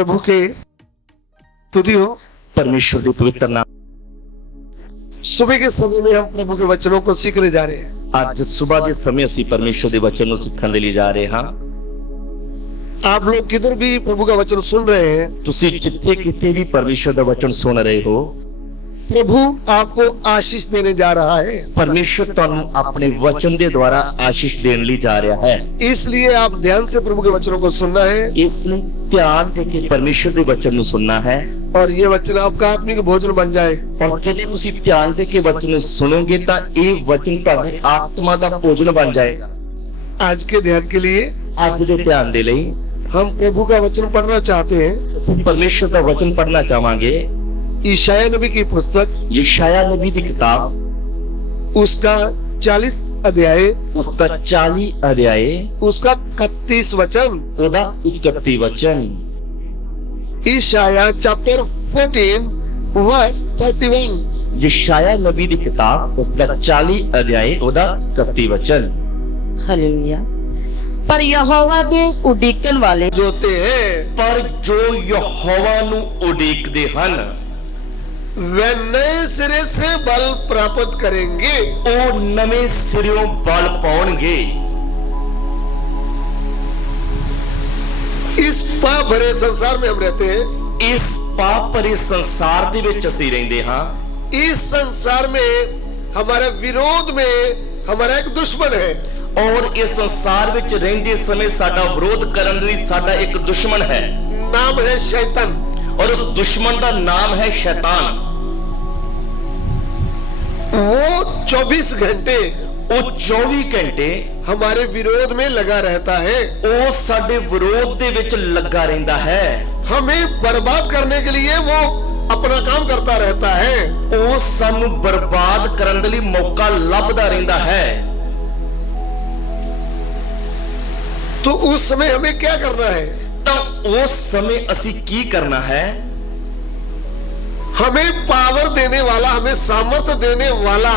प्रभु के स्तुति हो। परमेश्वर के पवित्र नाम। सुबह के समय में हम प्रभु के वचनों को सीखने जा रहे हैं। आज सुबह के समय ਅਸੀਂ परमेश्वर ਦੇ वचन ਨੂੰ ਸਿੱਖਣ ਦੇ ਲਈ ਜਾ ਰਹੇ ਹਾਂ। आप लोग किधर भी प्रभु का वचन सुन रहे हैं, ਤੁਸੀਂ ਜਿੱਥੇ ਕਿਤੇ ਵੀ परमेश्वर ਦਾ वचन सुन ਰਹੇ हो, प्रभु आपको आशीष देने जा रहा है। परमेश्वर ਤੁਹਾਨੂੰ ਆਪਣੇ वचन ਦੇ ਦੁਆਰਾ आशीष देਣ ਲਈ ਜਾ ਰਿਹਾ ਹੈ। इसलिए आप ध्यान से प्रभु के वचनों को सुनना है ਇਸ ਲਈ ਧਿਆਨ ਦੇ ਕੇ परमेश्वर ਦੇ वचन ਨੂੰ ਸੁਣਨਾ है। और ये वचन आपका आत्मिक भोजन बन जाए। और ਜਦੋਂ ਤੁਸੀਂ ਧਿਆਨ ਦੇ ਕੇ वचन ਨੂੰ ਸੁਣੋਗੇ ਤਾਂ ਇਹ वचन ਤੁਹਾਡੀ ਆਤਮਾ ਦਾ ਭੋਜਨ ਬਣ ਜਾਏਗਾ। आज के ध्यान के लिए ਅੱਜ ਦੇ ਧਿਆਨ ਦੇ ਲਈ हम प्रभु का वचन पढ़ना चाहते हैं। परमेश्वर ਦਾ वचन पढ़ना चाहांगे। ईशाया नबी की पुस्तक यशायाह नबी की किताब उसका 40 अध्याय उसका 40 अध्याय उसका 31 वचन ਉਹਦਾ 31 वचन। Isaiah chapter 14 verse 31। यशायाह नबी की किताब उसका 40 अध्याय ਉਹਦਾ 31 वचन। हालेलुया। पर यहोवा दे उडीकन वाले जोते हैं पर जो यहोवा ਨੂੰ ਉਡੀਕਦੇ ਹਨ वे नए सिरे से बल प्राप्त करेंगे। ਉਹ ਨਵੇਂ ਸਿਰਿਓਂ ਬਲ ਪਾਉਣਗੇ। इस पाप भरे संसार में हम रहते हैं। ਇਸ ਪਾਪ ਭਰੇ ਸੰਸਾਰ ਦੇ ਵਿੱਚ ਅਸੀਂ ਰਹਿੰਦੇ ਹਾਂ। इस संसार में हमारे विरोध में हमारा एक दुश्मन है। ਔਰ ਇਸ ਸੰਸਾਰ ਵਿੱਚ ਰਹਿੰਦੇ ਸਮੇਂ ਸਾਡਾ ਵਿਰੋਧ ਕਰਨ ਲਈ ਸਾਡਾ ਇੱਕ ਦੁਸ਼ਮਣ ਹੈ। नाम है शैतान। और उस दुश्मन का नाम है शैतान। वो 24 घंटे वो 24 घंटे हमारे विरोध में लगा रहता है। वो साडे विरोध दे विच लगा रहंदा है। हमें बर्बाद करने के लिए वो अपना काम करता रहता है। वो सानू बर्बाद करन दे लई मौका लभदा रहंदा है। तो उस समय हमें क्या करना है? तो उस समय असी की करना है? हमें पावर देने वाला, हमें सामर्थ्य देने वाला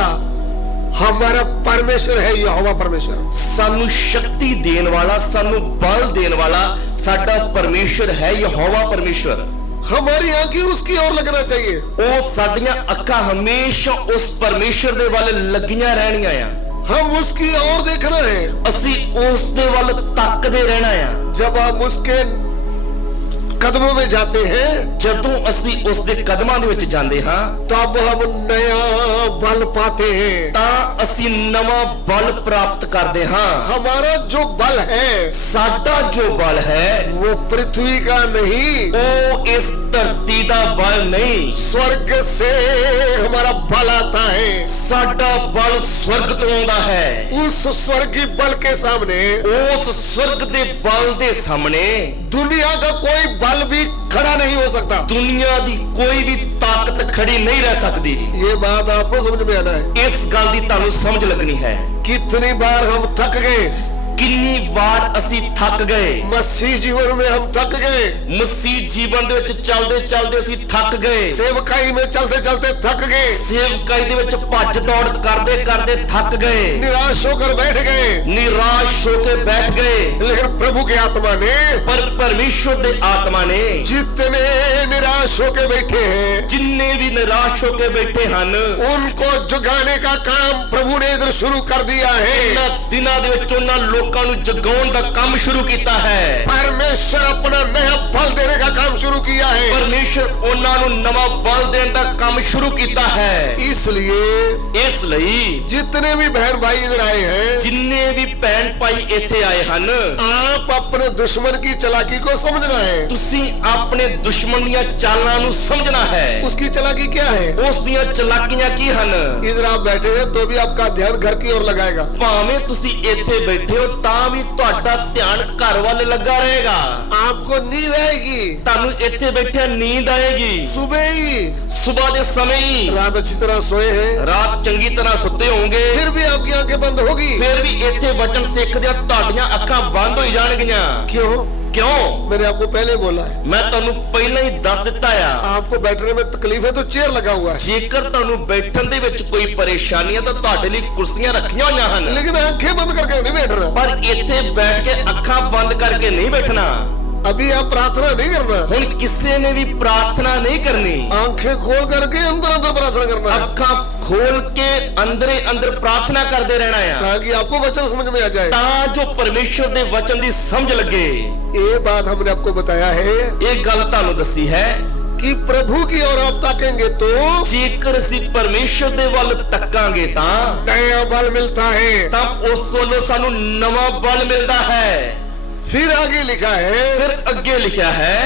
हमारा परमेश्वर है, यहोवा परमेश्वर। सानू शक्ति देने वाला, सानू बल देने वाला साडा परमेश्वर है, यहोवा परमेश्वर। हमारी आंखें उसकी ओर लगना चाहिए। वो साडियां अखां हमेशा उस परमेश्वर दे वाले लगियां रहनियां आ। हम उसकी ओर देखना है। असी उस दे वाल तकदे रहना है। जब हम उसके कदमों में जाते हैं, जदों असी उस दे कदमां दे विच जांदे हां, तब हम नया बल पाते हैं। तां असी नवा बल प्राप्त करदे हां। हमारा जो बल है, साडा जो बल है वो पृथ्वी का नहीं, वो इस धरती दा बल नहीं, स्वर्ग से हमारा बल आता है। साडा बल स्वर्ग तो आउंदा है। उस स्वर्गीय बल के सामने, उस स्वर्ग दे बल दे सामने दुनिया का कोई बल भी खड़ा नहीं हो सकता। दुनिया दी कोई भी ताकत खड़ी नहीं रह सकती। ये बात आपको समझ में आना है। इस गल दी तानू समझ लगनी है। कितनी बार हम थक गए, किन्नी बार असी थक गए। मसीह जीवन में हम थक गए। मसीह जीवन दे विच चलदे चलदे असी थक गए। सेवकाई में चलते चलते थक गए। सेवकाई दे विच भज दौड़ करदे करदे थक गए। निराश होकर बैठ गए। निराश होकर बैठ गए। लेकिन प्रभु की आत्मा ने, पर परमेश्वर दे आत्मा ने जितने निराश होकर बैठे हैं, जिन्ने भी निराश होकर बैठे हन, उनको जगाने का काम प्रभु ने इधर शुरू कर दिया है। इन्हां दिनां दे विच उन्हां लोकां नूं जगाउण दा काम शुरू कीता है। परमेश्वर अपना नया बल देने का काम शुरू किया है। परमेश्वर उन्हां नूं नवा बल देण दा काम शुरू कीता है। इस लई जितने भी बहन भाई इधर आए हैं, जिन्ने भी भैन भाई इत्थे आए हन, आप अपने दुश्मन की चालाकी को समझना है। तुसीं अपने दुश्मन दीयां चालां नूं समझना है। उसकी चालाकी क्या है? उस दीयां चालाकियां की हन? इधर आप बैठे हैं तो भी आपका ध्यान घर की ओर लगाएगा। भावें तुसीं इत्थे बैठे हो तां भी तुहाडा ध्यान घर वाले लगा रहेगा। आपको नींद आएगी। तानू इत्थे बैठे नींद आएगी। सुबह दे समय ही रात अच्छी तरह सोए हैं, रात चंगी तरह सुते होंगे, फिर भी आपकी आंखें बंद होगी। फिर भी इत्थे वचन सिखदे तुहाडीआं अखां बंद हो जाणगीआं। क्यों? मैंने आपको पहले बोला है। मैं तुहानू पहले ही दस दिता है। आपको बैठने में तकलीफ है तो चेयर लगा हुआ है। जेकर तुहानू बैठण दे विच कोई परेशानी है तो तुहाडे लई कुर्सियां रखीआं होईआं हन। लेकिन आंखें बंद करके नहीं बैठना। पर इत्थे बैठ के अखां बंद करके नहीं बैठना। अभी आप प्रार्थना नहीं करना, ਹੁਣ ਕਿਸੇ ਨੇ ਵੀ ਪ੍ਰਾਰਥਨਾ ਨਹੀਂ ਕਰਨੀ। आंखें खोल करके अंदर अंदर प्रार्थना करना है, ਅੱਖਾਂ ਖੋਲ ਕੇ ਅੰਦਰੇ ਅੰਦਰ ਪ੍ਰਾਰਥਨਾ ਕਰਦੇ ਰਹਿਣਾ ਆ, ताकि आपको वचन समझ में आ जाए। ਤਾਂ ਜੋ ਪਰਮੇਸ਼ਰ ਦੇ ਵਚਨ ਦੀ ਸਮਝ ਲੱਗੇ। ये बात हमने आपको बताया है ਇਹ ਗੱਲ ਤੁਹਾਨੂੰ ਦੱਸੀ ਹੈ कि प्रभु की ओर आप ताकेंगे तो ਜੇਕਰ ਅਸੀਂ ਪਰਮੇਸ਼ਰ ਦੇ ਵੱਲ ਤੱਕਾਂਗੇ ਤਾਂ नया बल मिलता है। ਤਾਂ ਉਸ ਵੱਲੋਂ ਸਾਨੂੰ ਨਵਾਂ ਬਲ ਮਿਲਦਾ ਹੈ। फिर आगे लिखा है, ਫਿਰ ਅੱਗੇ ਲਿਖਿਆ ਹੈ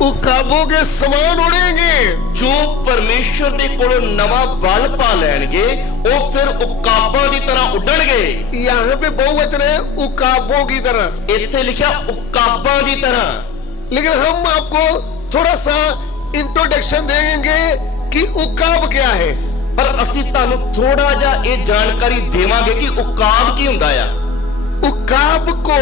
उकाबों के समान उड़ेंगे। ਜੋ ਪਰਮੇਸ਼ਰ ਦੇ ਕੋਲੋਂ ਨਵਾਂ ਬਲ ਪਾ ਲੈਣਗੇ ਉਹ ਫਿਰ ਉਕਾਬਾਂ ਦੀ ਤਰ੍ਹਾਂ ਉੱਡਣਗੇ। यहाँ पे बहुवचन है उकाबों की तरह, ਇੱਥੇ ਲਿਖਿਆ ਉਕਾਬਾਂ ਦੀ ਤਰ੍ਹਾਂ। लेकिन हम आपको थोड़ा सा इंट्रोडक्शन देंगे कि उकाब क्या है। ਪਰ ਅਸੀਂ ਤੁਹਾਨੂੰ ਥੋੜਾ ਜਿਹਾ ਇਹ ਜਾਣਕਾਰੀ ਦੇਵਾਂਗੇ ਕਿ ਉਕਾਬ ਕੀ ਹੁੰਦਾ ਆ। उकाब को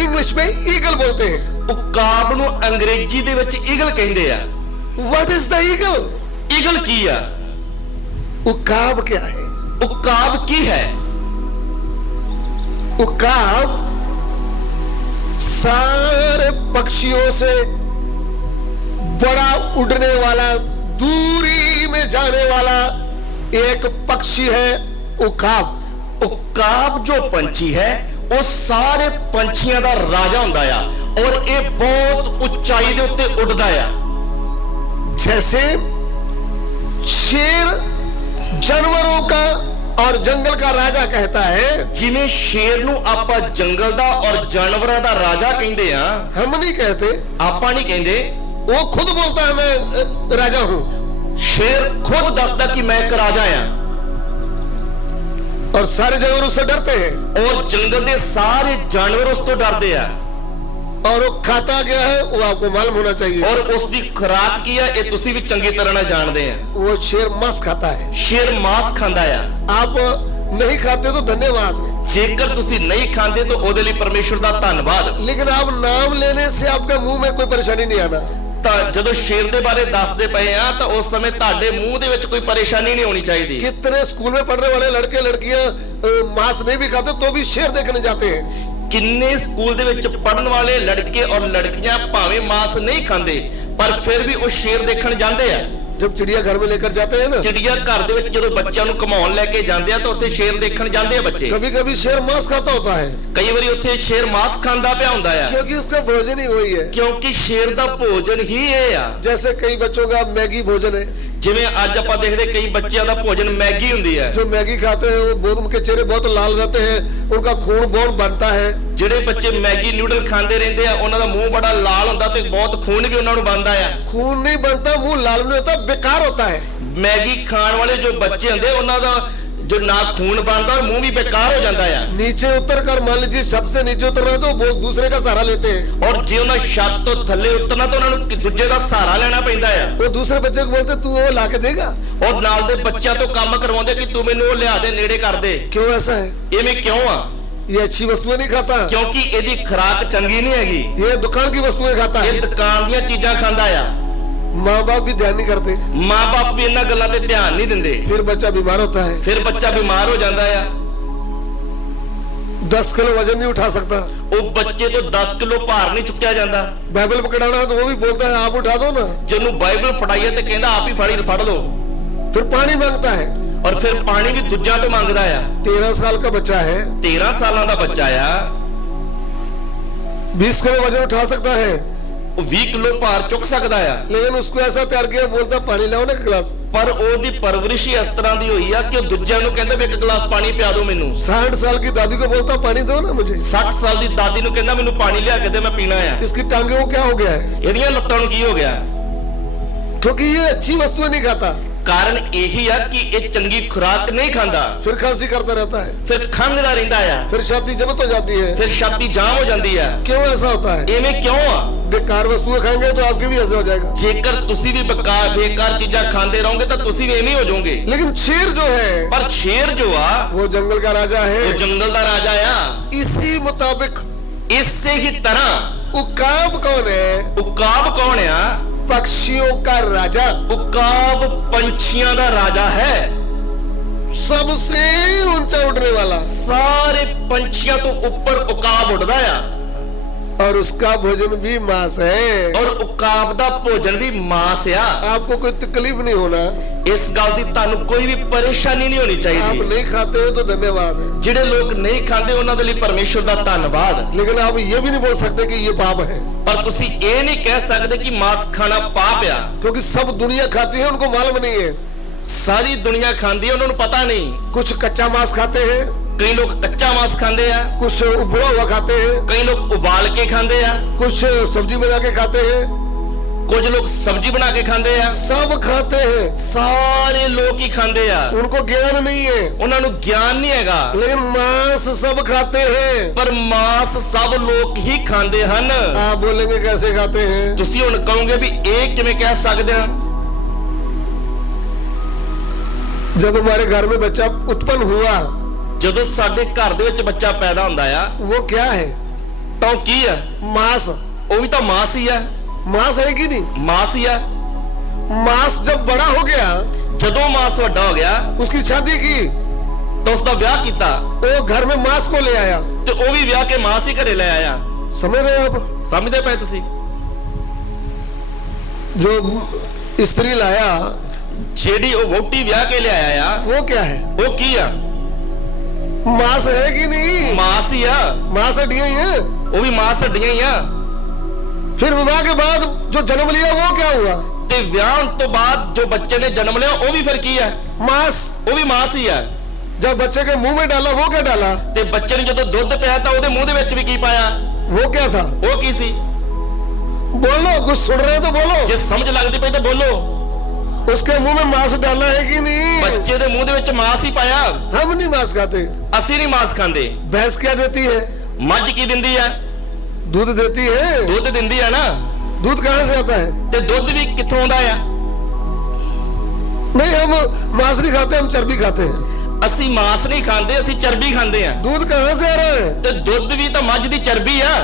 इंग्लिश में ईगल बोलते हैं। ਉਕਾਬ ਨੂੰ ਅੰਗਰੇਜ਼ੀ ਦੇ ਵਿੱਚ ਈਗਲ ਕਹਿੰਦੇ ਆ। What is the eagle? Eagle ਕੀ ਆ? उकाब क्या है? ਉਕਾਬ ਕੀ ਹੈ? उकाब सारे पक्षियों से बड़ा उड़ने वाला, दूरी में जाने वाला एक पक्षी है उकाब। ਉਕਾਬ ਜੋ ਪੰਛੀ ਹੈ ਉਹ ਸਾਰੇ ਪੰਛੀਆਂ ਦਾ ਰਾਜਾ ਹੁੰਦਾ ਆ ਔਰ ਇਹ ਬਹੁਤ ਉਚਾਈ ਦੇ ਉੱਤੇ ਉੱਡਦਾ ਆ। जैसे शेर जानवरों का और जंगल का राजा कहता है, ਜਿਵੇਂ ਸ਼ੇਰ ਨੂੰ ਆਪਾਂ ਜੰਗਲ ਦਾ ਔਰ ਜਾਨਵਰਾਂ ਦਾ ਰਾਜਾ ਕਹਿੰਦੇ ਆ, हम नहीं कहते, ਆਪਾਂ ਨਹੀਂ ਕਹਿੰਦੇ। वो खुद बोलता है मैं राजा हूं। ਸ਼ੇਰ ਖੁਦ ਦੱਸਦਾ ਕਿ ਮੈਂ ਇੱਕ ਰਾਜਾ ਆ और सारे जानवर उससे डरते हैं। ਔਰ ਜੰਗਲ ਦੇ ਸਾਰੇ ਜਾਨਵਰ ਉਸ ਤੋਂ ਡਰਦੇ ਆ। और वो खाता क्या है वो आपको मालूम होना चाहिए। ਔਰ ਉਸ ਦੀ ਖੁਰਾਕ ਕੀ ਆ ਇਹ ਤੁਸੀਂ ਵੀ ਚੰਗੀ ਤਰ੍ਹਾਂ ਨਾਲ ਜਾਣਦੇ ਆ। वो शेर मांस खाता है। ਸ਼ੇਰ ਮਾंस ਖਾਂਦਾ ਆ। आप नहीं खाते तो धन्यवाद, ਜੇਕਰ ਤੁਸੀਂ ਨਹੀਂ ਖਾਂਦੇ ਤਾਂ ਉਹਦੇ ਲਈ ਪਰਮੇਸ਼ਰ ਦਾ ਧੰਨਵਾਦ। लेकिन आप नाम लेने से आपके मुंह में कोई परेशानी नहीं आना। ਤਾਂ ਜਦੋਂ ਸ਼ੇਰ ਦੇ ਬਾਰੇ ਦੱਸਦੇ ਪਏ ਆ ਤਾਂ ਉਸ ਸਮੇਂ ਤੁਹਾਡੇ ਮੂੰਹ ਦੇ ਵਿੱਚ ਕੋਈ ਪਰੇਸ਼ਾਨੀ ਨਹੀਂ ਹੋਣੀ ਚਾਹੀਦੀ। कितने स्कूल में पढ़ने वाले लड़के लड़कियां मांस नहीं भी खाते तो भी शेर देखने जाते हैं। ਕਿੰਨੇ ਸਕੂਲ ਦੇ ਵਿੱਚ ਪੜਨ ਵਾਲੇ ਲੜਕੇ ਔਰ ਲੜਕੀਆਂ ਭਾਵੇਂ ਮਾंस ਨਹੀਂ ਖਾਂਦੇ ਪਰ ਫਿਰ ਵੀ ਉਹ ਸ਼ੇਰ ਦੇਖਣ ਜਾਂਦੇ ਆ। जब चिड़िया घर में लेकर जाते हैं ना, ਚਿੜੀਆ ਘਰ ਦੇ ਵਿੱਚ ਜਦੋਂ ਬੱਚਿਆਂ ਨੂੰ ਘੁਮਾਉਣ ਲੈ ਕੇ ਜਾਂਦੇ ਆ ਤਾਂ ਉੱਥੇ ਸ਼ੇਰ ਦੇਖਣ ਜਾਂਦੇ ਆ ਬੱਚੇ। कभी कभी शेर मांस खाता होता है ਕਈ ਵਾਰੀ ਉੱਥੇ ਸ਼ੇਰ ਮਾंस ਖਾਂਦਾ ਪਿਆ ਹੁੰਦਾ ਆ क्योंकि उसका भोजन ही वही है। ਕਿਉਂਕਿ ਸ਼ੇਰ ਦਾ ਭੋਜਨ ਹੀ ਇਹ ਆ। जैसे कई बच्चों का मैगी भोजन है, ਜਿਵੇਂ ਅੱਜ ਆਪਾਂ ਦੇਖਦੇ ਕਈ ਬੱਚਿਆਂ ਦਾ ਭੋਜਨ ਮੈਗੀ ਹੁੰਦੀ ਹੈ। जो मैगी खाते हैं वो बहुत, उनके चेहरे बहुत लाल रहते हैं, उनका खून बहुत बनता है। ਜਿਹੜੇ ਬੱਚੇ ਮੈਗੀ ਨੂਡਲ ਖਾਂਦੇ ਰਹਿੰਦੇ ਆ ਉਹਨਾਂ ਦਾ ਮੂੰਹ ਬੜਾ ਲਾਲ ਹੁੰਦਾ ਤੇ ਬਹੁਤ ਖੂਨ ਵੀ ਉਹਨਾਂ ਨੂੰ ਬਣਦਾ ਆ। खून नहीं बनता, मुंह लाल नहीं होता, बेकार होता है। ਮੈਗੀ ਖਾਣ ਵਾਲੇ ਜੋ ਬੱਚੇ ਹੁੰਦੇ ਉਹਨਾਂ ਦਾ जो ना खून बनता और मुंह भी बेकार हो जाता है। नीचे उतर कर मान लीजिए छत से नीचे उतर रहे तो वो दूसरे का सहारा लेते हैं, और जे उन्हें छत तो थल्ले उतरना तो उन्होंने दूजे का सहारा लेना पैंदा है। वो दूसरे बच्चे को बोलते तू वो ला के देगा, और नाल दे बच्चों तो काम करवाते कि तू मैनू लिया दे नेड़े कर दे। क्यों ऐसा है? इवें क्यों आ? ये अच्छी वस्तुएं नहीं खाता, क्योंकि एदी खुराक चंगी नहीं हैगी, ये दुकान की वस्तुएं खाता ये है। दुकान दी चीजां खांदा आ। माँ बाप भी ध्यान नहीं करते, मां बाप भी इन्हां गल्लां ते ध्यान नहीं दिंदे, फिर बच्चा बीमार होता है। फिर बच्चा बीमार हो जाता है। 10 किलो वजन नहीं उठा सकता, वो बच्चे तो 10 किलो भार नहीं चुकिया जाता। बाइबल पकड़ाना है तो वो भी बोलता है आप उठा दो ना, जिन्हों बाइबल फड़ाइए तो कहता आप ही फड़ लो, फिर पानी मांगता है। और फिर पानी भी दूजा तो मांगता है। 13 साल का बच्चा है, 13 साल का बच्चा आ, 20 किलो वजन उठा सकता है, वो 20 किलो भार चुक सकता है, लेकिन उसको ऐसा तैयार किया, बोलता पानी लाओ ना एक गिलास। पर ओदी परवरिश ही इस तरह की हुई है कि दूजिਆਂ ਨੂੰ ਕਹਿੰਦਾ ਵੀ ਇੱਕ ਗਲਾਸ ਪਾਣੀ ਪਿਆ ਦਿਓ ਮੈਨੂੰ। 60 साल की दादी को बोलता पानी दो ना मुझे, 60 ਸਾਲ ਦੀ ਦਾਦੀ ਨੂੰ ਕਹਿੰਦਾ ਮੈਨੂੰ ਪਾਣੀ ਲਿਆ ਕੇ ਦੇ ਮੈਂ ਪੀਣਾ ਹੈ। इसकी टांगे को क्या हो गया है? ਇਹਦੀਆਂ ਲੱਤਾਂ ਨੂੰ ਕੀ ਹੋ ਗਿਆ? क्योंकि ये अच्छी वस्तुएं नहीं खाता, ਕਾਰਨ ਇਹੀ ਆ ਕਿ ਇਹ ਚੰਗੀ ਖੁਰਾਕ ਨਹੀਂ ਖਾਂਦਾ, फिर खांसी करता रहता है, ਫਿਰ ਖੰਘਦਾ ਰਹਿੰਦਾ ਆ, फिर छाती जब्त हो जाती है। ਫਿਰ ਛਾਤੀ ਜਾਮ ਹੋ ਜਾਂਦੀ ਆ। क्यों ऐसा होता है? ਐਵੇਂ ਕਿਉਂ ਆ? बेकार वस्तुएं खाएंगे तो आपके भी ऐसे हो जाएगा। ਜੇਕਰ ਤੁਸੀਂ ਵੀ ਬੇਕਾਰ ਚੀਜ਼ਾਂ ਖਾਂਦੇ ਰਹੋਗੇ ਤਾਂ ਤੁਸੀਂ ਵੀ ਐਵੇਂ ਹੋ ਜਾਓਗੇ। लेकिन शेर जो है ਪਰ ਸ਼ੇਰ ਜੋ ਆ वो जंगल का राजा ਉਹ है। ਜੰਗਲ ਦਾ ਰਾਜਾ ਆ। इसी मुताबिक ਇਸੇ ਹੀ ਤਰ੍ਹਾਂ उकाब कौन है? ਉਕਾਬ ਕੌਣ ਆ? पक्षियों का राजा, ਉਕਾਬ ਪੰਛੀਆਂ ਦਾ ਰਾਜਾ ਹੈ। सबसे ऊंचा उड़ने वाला, ਸਾਰੇ ਪੰਛੀਆਂ ਤੋਂ ਉੱਪਰ ਉਕਾਬ ਉੱਡਦਾ ਆ, और उसका भोजन भी मांस है। ਔਰ ਉਕਾਬ ਦਾ ਭੋਜਨ ਵੀ ਮਾंस ਆ। आपको कोई तकलीफ नहीं होना, ਇਸ ਗੱਲ ਦੀ ਤੁਹਾਨੂੰ ਕੋਈ ਵੀ ਪਰੇਸ਼ਾਨੀ ਨਹੀਂ ਹੋਣੀ आप ਚਾਹੀਦੀ। नहीं खाते हो तो धन्यवाद है, ਜਿਹੜੇ ਲੋਕ ਨਹੀਂ ਖਾਂਦੇ ਉਹਨਾਂ ਦੇ ਲਈ ਪਰਮੇਸ਼ਵਰ ਦਾ ਧੰਨਵਾਦ। लेकिन आप ये भी नहीं बोल सकते कि ये पाप है, ਪਰ ਤੁਸੀਂ ਇਹ ਨਹੀਂ ਕਹਿ ਸਕਦੇ ਕਿ ਮਾंस ਖਾਣਾ ਪਾਪ ਆ, क्योंकि सब दुनिया खाती है, उनको मालूम नहीं है। ਸਾਰੀ ਦੁਨੀਆ ਖਾਂਦੀ ਹੈ, ਉਹਨਾਂ ਨੂੰ ਪਤਾ ਨਹੀਂ। कुछ कच्चा मांस खाते हैं, ਕਈ ਲੋਕ ਕੱਚਾ ਮਾंस ਖਾਂਦੇ ਆ, कुछ उबला हुआ खाते हैं, ਕਈ ਲੋਕ ਉਬਾਲ ਕੇ ਖਾਂਦੇ ਆ, कुछ सब्जी बना के खाते हैं, ਕੁਝ ਲੋਕ ਸਬਜ਼ੀ ਬਣਾ ਕੇ ਖਾਂਦੇ ਆ। सब खाते हैं, ਸਾਰੇ ਲੋਕ ਹੀ ਖਾਂਦੇ ਆ, उनको ज्ञान नहीं है, ਉਹਨਾਂ ਨੂੰ ਗਿਆਨ ਨਹੀਂ ਹੈਗਾ। लेकिन मांस सब खाते हैं। ਪਰ ਮਾंस ਸਭ ਲੋਕ ਹੀ ਖਾਂਦੇ ਹਨ। आप बोलेंगे कैसे खाते हैं? ਤੁਸੀਂ ਹੁਣ ਕਹੋਗੇ ਵੀ ਇਹ ਕਿਵੇਂ ਕਹਿ ਸਕਦੇ ਆ? जब हमारे घर में बच्चा उत्पन्न हुआ, ਜਦੋਂ ਸਾਡੇ ਘਰ ਦੇ ਵਿੱਚ ਬੱਚਾ ਪੈਦਾ ਹੁੰਦਾ ਆ वो क्या है? ਤਾਂ ਉਹ ਕੀ ਆ? मांस। ਉਹ ਵੀ ਤਾਂ ਮਾंस ਹੀ ਆ। मांस है कि नहीं? ਮਾंस ਹੀ ਆ। मांस जब बड़ा हो गया, ਜਦੋਂ ਮਾंस ਵੱਡਾ ਹੋ ਗਿਆ उसकी शादी की, ਤਾਂ ਉਸ ਦਾ ਵਿਆਹ ਕੀਤਾ, वो घर में मांस को ले आया। ਤੇ ਉਹ ਵੀ ਵਿਆਹ ਕੇ ਮਾंस ਹੀ ਘਰੇ ਲੈ ਆਇਆ। समझ रहे हो आप? ਸਮਝਦੇ ਪਏ ਤੁਸੀਂ? जो स्त्री लाया, ਜਿਹੜੀ ਉਹ ਵਹੁਟੀ ਵਿਆਹ ਕੇ ਲਿਆਇਆ ਆ, वो क्या है? ਉਹ ਕੀ ਆ? मांस है कि नहीं? ਮਾंस ਹੀ ਆ। मांस हड्डियां ही हैं। ਉਹ ਵੀ ਮਾंस ਹੱਡੀਆਂ ਹੀ ਆ। फिर विवाह के बाद जो जन्म लिया वो क्या हुआ? ਤੇ ਵਿਆਹ ਹੋਣ ਤੋਂ ਬਾਅਦ ਜੋ ਬੱਚੇ ਨੇ ਜਨਮ ਲਿਆ ਉਹ ਵੀ ਫਿਰ ਕੀ ਆ? मांस। ਉਹ ਵੀ ਮਾंस ਹੀ ਆ। जब बच्चे के मुंह में डाला वो क्या डाला? ਤੇ ਬੱਚੇ ਨੂੰ ਜਦੋਂ ਦੁੱਧ ਪਿਆ ਤਾਂ ਉਹਦੇ ਮੂੰਹ ਦੇ ਵਿੱਚ ਵੀ ਕੀ ਪਾਇਆ? वो क्या था? ਉਹ ਕੀ ਸੀ? बोलो, कुछ सुन रहे हो तो बोलो। ਜੇ ਸਮਝ ਲੱਗਦੀ ਪਈ ਤਾਂ ਬੋਲੋ। उसके मुंह में मांस डाला है कि नहीं? ਬੱਚੇ ਦੇ ਮੂੰਹ ਦੇ ਵਿੱਚ ਮਾंस ਹੀ ਪਾਇਆ। हम नहीं मांस खाते। ਅਸੀਂ ਨਹੀਂ ਮਾंस ਖਾਂਦੇ। भैंस क्या देती है? ਮੱਝ ਕੀ ਦਿੰਦੀ ਆ? दूध देती है। ਦੁੱਧ ਦਿੰਦੀ ਆ ਨਾ। दूध कहाँ से आता है? ਤੇ ਦੁੱਧ ਵੀ ਕਿੱਥੋਂ ਆਉਂਦਾ ਆ? नहीं, हम मांस नहीं खाते, हम चर्बी खाते हैं। ਅਸੀਂ ਮਾंस ਨਹੀਂ ਖਾਂਦੇ, ਅਸੀਂ ਚਰਬੀ ਖਾਂਦੇ ਆ। दूध कहाँ से आ रहा है? ਤੇ ਦੁੱਧ ਵੀ ਤਾਂ ਮੱਝ ਦੀ ਚਰਬੀ ਆ।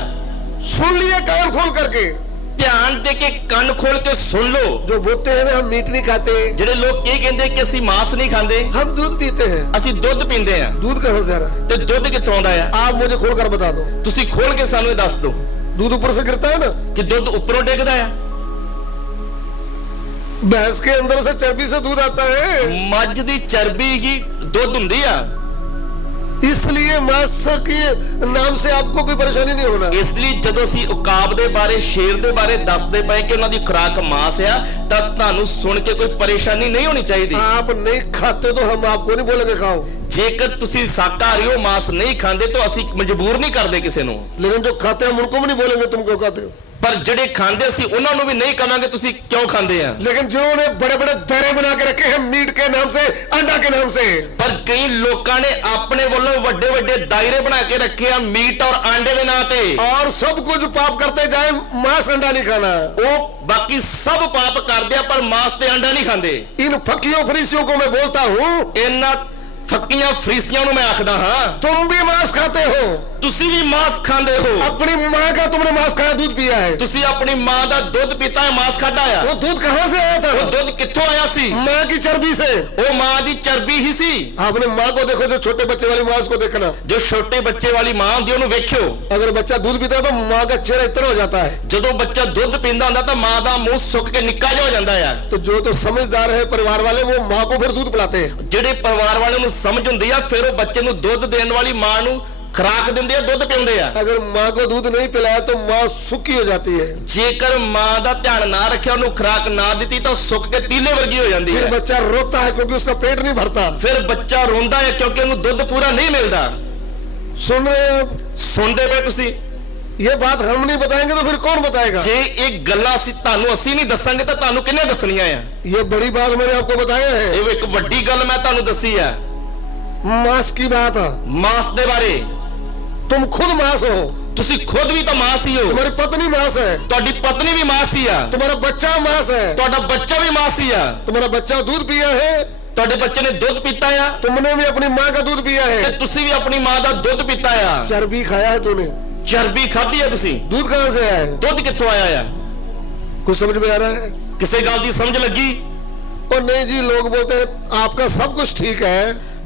सुन लिए कान खोल करके। ਧਿਆਨ ਦੇ ਕੇ ਕੰਨ ਖੋਲ ਕੇ ਸੁਣ ਲਓ। जो बोलते हैं ना हम मीट नहीं खाते, ਜਿਹੜੇ ਲੋਕ ਇਹ ਕਹਿੰਦੇ ਕਿ ਅਸੀਂ ਮਾंस ਨਹੀਂ ਖਾਂਦੇ, हम दूध पीते हैं। ਅਸੀਂ ਦੁੱਧ ਪੀਂਦੇ ਆ। दूध कहाँ से आ रहा है? ਤੇ ਦੁੱਧ ਕਿੱਥੋਂ ਆਉਂਦਾ ਆ? आप मुझे खोल कर बता दो। ਤੁਸੀਂ ਖੋਲ ਕੇ ਸਾਨੂੰ ਇਹ ਦੱਸ ਦਿਓ दूध ऊपर से गिरता है ना, ਕਿ ਦੁੱਧ ਉੱਪਰੋਂ ਡਿੱਗਦਾ ਆ। भैंस के अंदर से चर्बी से दूध आता है, ਮੱਝ ਦੀ ਚਰਬੀ ਹੀ ਦੁੱਧ ਹੁੰਦੀ ਆ। इसलिए मांस के नाम से आपको कोई परेशानी नहीं होना। ਇਸ ਲਈ ਜਦੋਂ ਅਸੀਂ ਉਕਾਬ ਦੇ ਬਾਰੇ, ਸ਼ੇਰ ਦੇ ਬਾਰੇ ਦੱਸਦੇ ਪਏ ਕਿ ਉਹਨਾਂ ਦੀ ਖੁਰਾਕ ਮਾंस ਆ, ਤਾਂ ਤੁਹਾਨੂੰ ਸੁਣ ਕੇ ਕੋਈ ਪਰੇਸ਼ਾਨੀ ਨਹੀਂ ਹੋਣੀ ਚਾਹੀਦੀ। आप नहीं खाते तो हम आपको नहीं बोलेंगे खाओ, ਜੇਕਰ ਤੁਸੀਂ ਸ਼ਾਕਾਹਾਰੀ ਹੋ, ਮਾंस ਨਹੀਂ ਖਾਂਦੇ, ਤਾਂ ਅਸੀਂ ਮਜਬੂਰ ਨਹੀਂ ਕਰਦੇ ਕਿਸੇ ਨੂੰ। लेकिन जो खाते हैं हम उनको भी नहीं बोलेंगे तुम क्यों खाते हो। ਪਰ ਜਿਹੜੇ ਖਾਂਦੇ ਅਸੀਂ ਉਹਨਾਂ ਨੂੰ ਵੀ ਨਹੀਂ ਕਹਾਂਗੇ ਤੁਸੀਂ ਕਿਉਂ ਖਾਂਦੇ ਆ। लेकिन जिन्होंने बड़े बड़े दायरे बना के रखे हैं मीट के नाम से, अंडा के नाम से, ਪਰ ਕਈ ਲੋਕਾਂ ਨੇ ਆਪਣੇ ਵੱਲੋਂ ਵੱਡੇ ਵੱਡੇ ਦਾਇਰੇ ਬਣਾ ਕੇ ਰੱਖੇ ਆ ਮੀਟ ਔਰ ਆਂਡੇ ਦੇ ਨਾਂ ਤੇ। और सब कुछ पाप करते जाए, मांस अंडा नहीं खाना। ਉਹ ਬਾਕੀ ਸਭ ਪਾਪ ਕਰਦੇ ਆ ਪਰ ਮਾंस ਤੇ ਆਂਡਾ ਨਹੀਂ ਖਾਂਦੇ। इन फकीरों फरीसियों को मैं बोलता हूँ, ਇਹਨਾਂ ਫੱਕੀਆਂ ਫਰੀਸੀਆਂ ਨੂੰ ਮੈਂ ਆਖਦਾ ਹਾਂ, तुम भी मांस खाते हो। ਤੁਸੀਂ ਵੀ ਮਾंस ਖਾਂਦੇ ਹੋ। अपनी माँ का तुमने मांस खाया, दूध पिया है। ਤੁਸੀਂ ਆਪਣੀ ਮਾਂ ਦਾ ਦੁੱਧ ਪੀਤਾ ਹੈ, ਮਾंस ਖਾਦਾ ਆ। वो दूध कहाँ से आया था? ਉਹ ਦੁੱਧ ਕਿੱਥੋਂ ਆਇਆ ਸੀ? माँ की चर्बी से। ਉਹ ਮਾਂ ਦੀ ਚਰਬੀ ਹੀ ਸੀ। आपने माँ को देखो, जो छोटे बच्चे वाली माँ उसको देखना। ਜੋ ਛੋਟੇ ਬੱਚੇ ਵਾਲੀ ਮਾਂ ਹੁੰਦੀ ਉਹਨੂੰ ਵੇਖਿਓ। अगर बच्चा दूध पीता है तो माँ का चेहरा इतना हो जाता है। ਜਦੋਂ ਬੱਚਾ ਦੁੱਧ ਪੀਂਦਾ ਹੁੰਦਾ ਤਾਂ ਮਾਂ ਦਾ ਮੂੰਹ ਸੁੱਕ ਕੇ ਨਿੱਕਾ ਜਿਹਾ ਹੋ ਜਾਂਦਾ ਆ। तो जो तो समझदार है परिवार वाले, वो माँ को फिर दूध पिलाते हैं। ਜਿਹੜੇ ਪਰਿਵਾਰ ਵਾਲਿਆਂ ਨੂੰ ਸਮਝ ਹੁੰਦੀ ਆ, ਫਿਰ ਉਹ ਬੱਚੇ ਨੂੰ ਦੁੱਧ ਦੇਣ ਵਾਲੀ ਮਾਂ ਨੂੰ ਖੁਰਾਕ ਦਿੰਦੇ ਆ, ਦੁੱਧ ਪਿਉਂਦੇ ਆ। अगर माँ को दूध नहीं पिलाया तो माँ सूखी हो जाती है। ਜੇਕਰ ਮਾਂ ਦਾ ਧਿਆਨ ਨਾ ਰੱਖਿਆ, ਉਹਨੂੰ ਖੁਰਾਕ ਨਾ ਦਿੱਤੀ ਤਾਂ ਸੁੱਕ ਕੇ ਤੀਲੇ ਵਰਗੀ ਹੋ ਜਾਂਦੀ फिर ਹੈ। बच्चा रोता है क्योंकि उसका पेट नहीं भरता। ਫਿਰ ਬੱਚਾ ਰੋਂਦਾ ਹੈ ਕਿਉਂਕਿ ਉਹਨੂੰ ਦੁੱਧ ਪੂਰਾ ਨਹੀਂ ਮਿਲਦਾ। सुन रहे हैं आप? ਸੁਣਦੇ ਪਏ ਤੁਸੀਂ? ये बात हम नहीं बताएंगे तो फिर कौन बताएगा? ਜੇ ਇਹ ਗੱਲਾਂ ਅਸੀਂ ਨਹੀਂ ਦੱਸਾਂਗੇ ਤਾਂ ਤੁਹਾਨੂੰ ਕਿਹਨੇ ਦੱਸਣੀਆਂ ਆ? ये बड़ी बात मैंने आपको बताया है। ਇਹ ਇੱਕ ਵੱਡੀ ਗੱਲ ਮੈਂ ਤੁਹਾਨੂੰ ਦੱਸੀ ਆ मांस की बात है। ਮਾंस ਦੇ ਬਾਰੇ। तुम खुद मांस हो, ਤੁਸੀਂ ਖੁਦ ਵੀ ਤਾਂ ਮਾंस ਹੀ ਹੋ। तुम्हारी पत्नी मांस है, ਤੁਹਾਡੀ ਪਤਨੀ ਵੀ ਮਾंस ਹੀ ਆ। तुम्हारा बच्चा मांस है, ਤੁਹਾਡਾ ਬੱਚਾ ਵੀ ਮਾंस ਹੀ ਆ। तुम्हारा बच्चा दूध पिया है, ਤੁਹਾਡੇ ਬੱਚੇ ਨੇ ਦੁੱਧ ਪੀਤਾ ਆ तुमने भी अपनी माँ का दूध पिया ਤੇ है। ਤੁਸੀਂ ਵੀ ਆਪਣੀ ਮਾਂ ਦਾ ਦੁੱਧ ਪੀਤਾ ਆ। चर्बी खाया है तूने, ਚਰਬੀ ਖਾਧੀ ਆ ਤੁਸੀਂ। दूध कहाँ से आया है? ਦੁੱਧ ਕਿੱਥੋਂ ਆਇਆ ਆ? कुछ समझ में आ रहा है? ਕਿਸੇ ਗੱਲ ਦੀ ਸਮਝ ਲੱਗੀ? और नहीं जी, लोग बोलते हैं आपका सब कुछ ठीक है,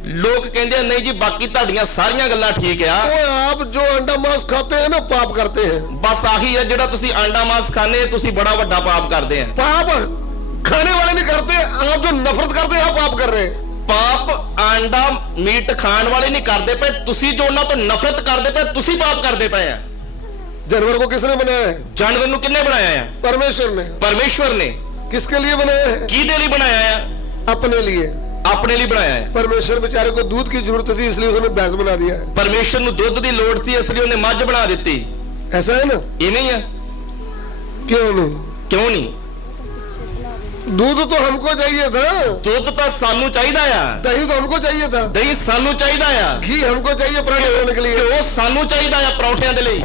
ਲੋਕ ਕਹਿੰਦੇ ਆ ਨਹੀਂ ਜੀ ਬਾਕੀ ਤੁਹਾਡੀਆਂ ਸਾਰੀਆਂ ਗੱਲਾਂ ਠੀਕ ਆ, वो आप जो अंडा मांस खाते हैं ना पाप करते हैं। ਬਸ ਆਹੀ ਆ ਜਿਹੜਾ ਤੁਸੀਂ ਆਂਡਾ ਮਾਸ ਖਾਣੇ ਤੁਸੀਂ ਬੜਾ ਵੱਡਾ ਪਾਪ ਕਰਦੇ ਆ। पाप खाने वाले नहीं करते, आप जो नफरत करते हैं आप पाप कर रहे हैं। ਪਾਪ ਆਂਡਾ ਮੀਟ ਖਾਣ ਵਾਲੇ ਨਹੀਂ ਕਰਦੇ ਪਏ, ਤੁਸੀਂ ਜੋ ਉਹਨਾਂ ਤੋਂ ਨਫ਼ਰਤ ਕਰਦੇ ਪਏ ਤੁਸੀਂ ਪਾਪ ਕਰਦੇ ਪਏ ਆ। जानवर को किसने बनाया है? ਜਾਨਵਰ ਨੂੰ ਕਿੰਨੇ ਬਣਾਇਆ ਆ? परमेश्वर ने। ਪਰਮੇਸ਼ਵਰ ਨੇ। किसके लिए बनाया है? ਕਿਹਦੇ ਲਈ ਬਣਾਇਆ ਆ? अपने लिए। ਆਪਣੇ ਲਈ ਬਣਾਇਆ ਹੈ। परमेश्वर बेचारे को दूध की जरूरत थी इसलिए उसने भैंस बना दिया है। ਪਰਮੇਸ਼ਰ ਨੂੰ ਦੁੱਧ ਦੀ ਲੋੜ ਸੀ ਇਸ ਲਈ ਉਹਨੇ ਮੱਝ ਬਣਾ ਦਿੱਤੀ। ऐसा है ना? ਇਵੇਂ ਹੀ ਆ। क्यों नहीं? ਕਿਉਂ ਨਹੀਂ? दूध तो हमको चाहिए था, ਦੁੱਧ ਤਾਂ ਸਾਨੂੰ ਚਾਹੀਦਾ ਆ, दही तो हमको चाहिए था, ਦਹੀਂ ਸਾਨੂੰ ਚਾਹੀਦਾ ਆ, घी हमको चाहिए पराठे बनाने के लिए, ਉਹ ਸਾਨੂੰ ਚਾਹੀਦਾ ਆ ਪਰੌਂਠਿਆਂ ਦੇ ਲਈ।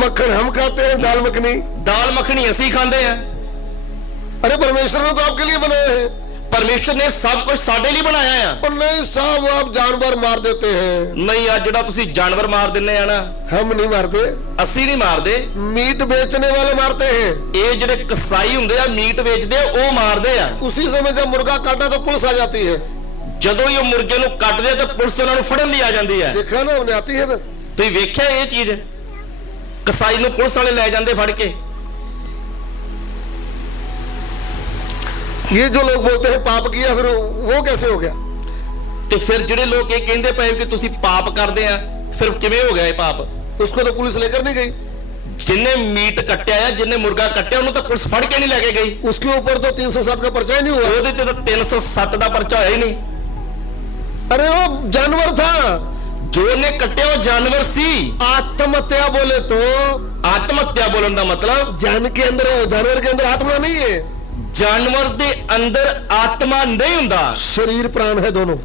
मक्खन हम खाते हैं, दाल मखनी। ਦਾਲ ਮੱਖਣੀ ਅਸੀਂ ਖਾਂਦੇ ਆ। अरे परमेश्वर ने तो आपके लिए बनाया है। ਪਰਮੇਸ਼ਰ ਨੇ ਸਭ ਕੁਝ ਸਾਡੇ ਲਈ ਬਣਾਇਆ ਆ। और नहीं साहब आप जानवर मार देते हैं। ਨਹੀਂ ਆ ਜਿਹੜਾ ਤੁਸੀਂ ਜਾਨਵਰ ਮਾਰ ਦਿੰਨੇ ਆ ਨਾ, हम नहीं मारते, ਅਸੀਂ ਨਹੀਂ ਮਾਰਦੇ। मीट बेचने वाले मारते हैं। ਇਹ ਜਿਹੜੇ ਕਸਾਈ ਹੁੰਦੇ ਆ ਮੀਟ ਵੇਚਦੇ ਆ ਉਹ ਮਾਰਦੇ ਆ। उसी समय जब मुर्गा काटा तो पुलिस आ जाती है। ਜਦੋਂ ਹੀ ਉਹ ਮੁਰਗੇ ਨੂੰ ਕੱਟਦੇ ਆ ਤਾਂ ਪੁਲਿਸ ਉਹਨਾਂ ਨੂੰ ਫੜਨ ਲਈ ਆ ਜਾਂਦੀ ਹੈ। देखा ना, हमने आती है ना। ਤੁਸੀਂ ਵੇਖਿਆ ਇਹ ਚੀਜ਼? ਕਸਾਈ ਨੂੰ ਪੁਲਿਸ ਵਾਲੇ ਲੈ ਜਾਂਦੇ ਫੜ ਕੇ। ये जो लोग बोलते हैं पाप किया, फिर वो कैसे हो गया? ਤੇ ਫਿਰ ਜਿਹੜੇ ਲੋਕ ਇਹ ਕਹਿੰਦੇ ਪਏ ਕਿ ਤੁਸੀਂ ਪਾਪ ਕਰਦੇ ਆ, ਫਿਰ ਕਿਵੇਂ ਹੋ ਗਿਆ ਇਹ ਪਾਪ? उसको तो पुलिस लेकर नहीं गई। ਜਿੰਨੇ ਮੀਟ ਕੱਟਿਆ ਆ, ਜਿੰਨੇ ਮੁਰਗਾ ਕੱਟਿਆ ਉਹਨੂੰ ਤਾਂ ਪੁਲਿਸ ਫੜ ਕੇ ਨਹੀਂ ਲੈ ਕੇ ਗਈ। उसके ऊपर तो 307 का पर्चा ही नहीं हुआ। ਉਹਦੇ ਤੇ ਤਾਂ 307 ਦਾ ਪਰਚਾ ਹੋਇਆ ਹੀ ਨਹੀਂ। अरे वो जानवर था। ਜੋ ਉਹਨੇ ਕੱਟਿਆ ਉਹ ਜਾਨਵਰ ਸੀ। आत्महत्या बोले तो ਆਤਮ ਹੱਤਿਆ ਬੋਲਣ ਦਾ ਮਤਲਬ जानवर के अंदर आत्मा नहीं है। ਜਾਨਵਰ ਦੇ ਅੰਦਰ ਆਤਮਾ ਨਹੀਂ ਹੁੰਦਾ। शरीर प्राण है दोनों।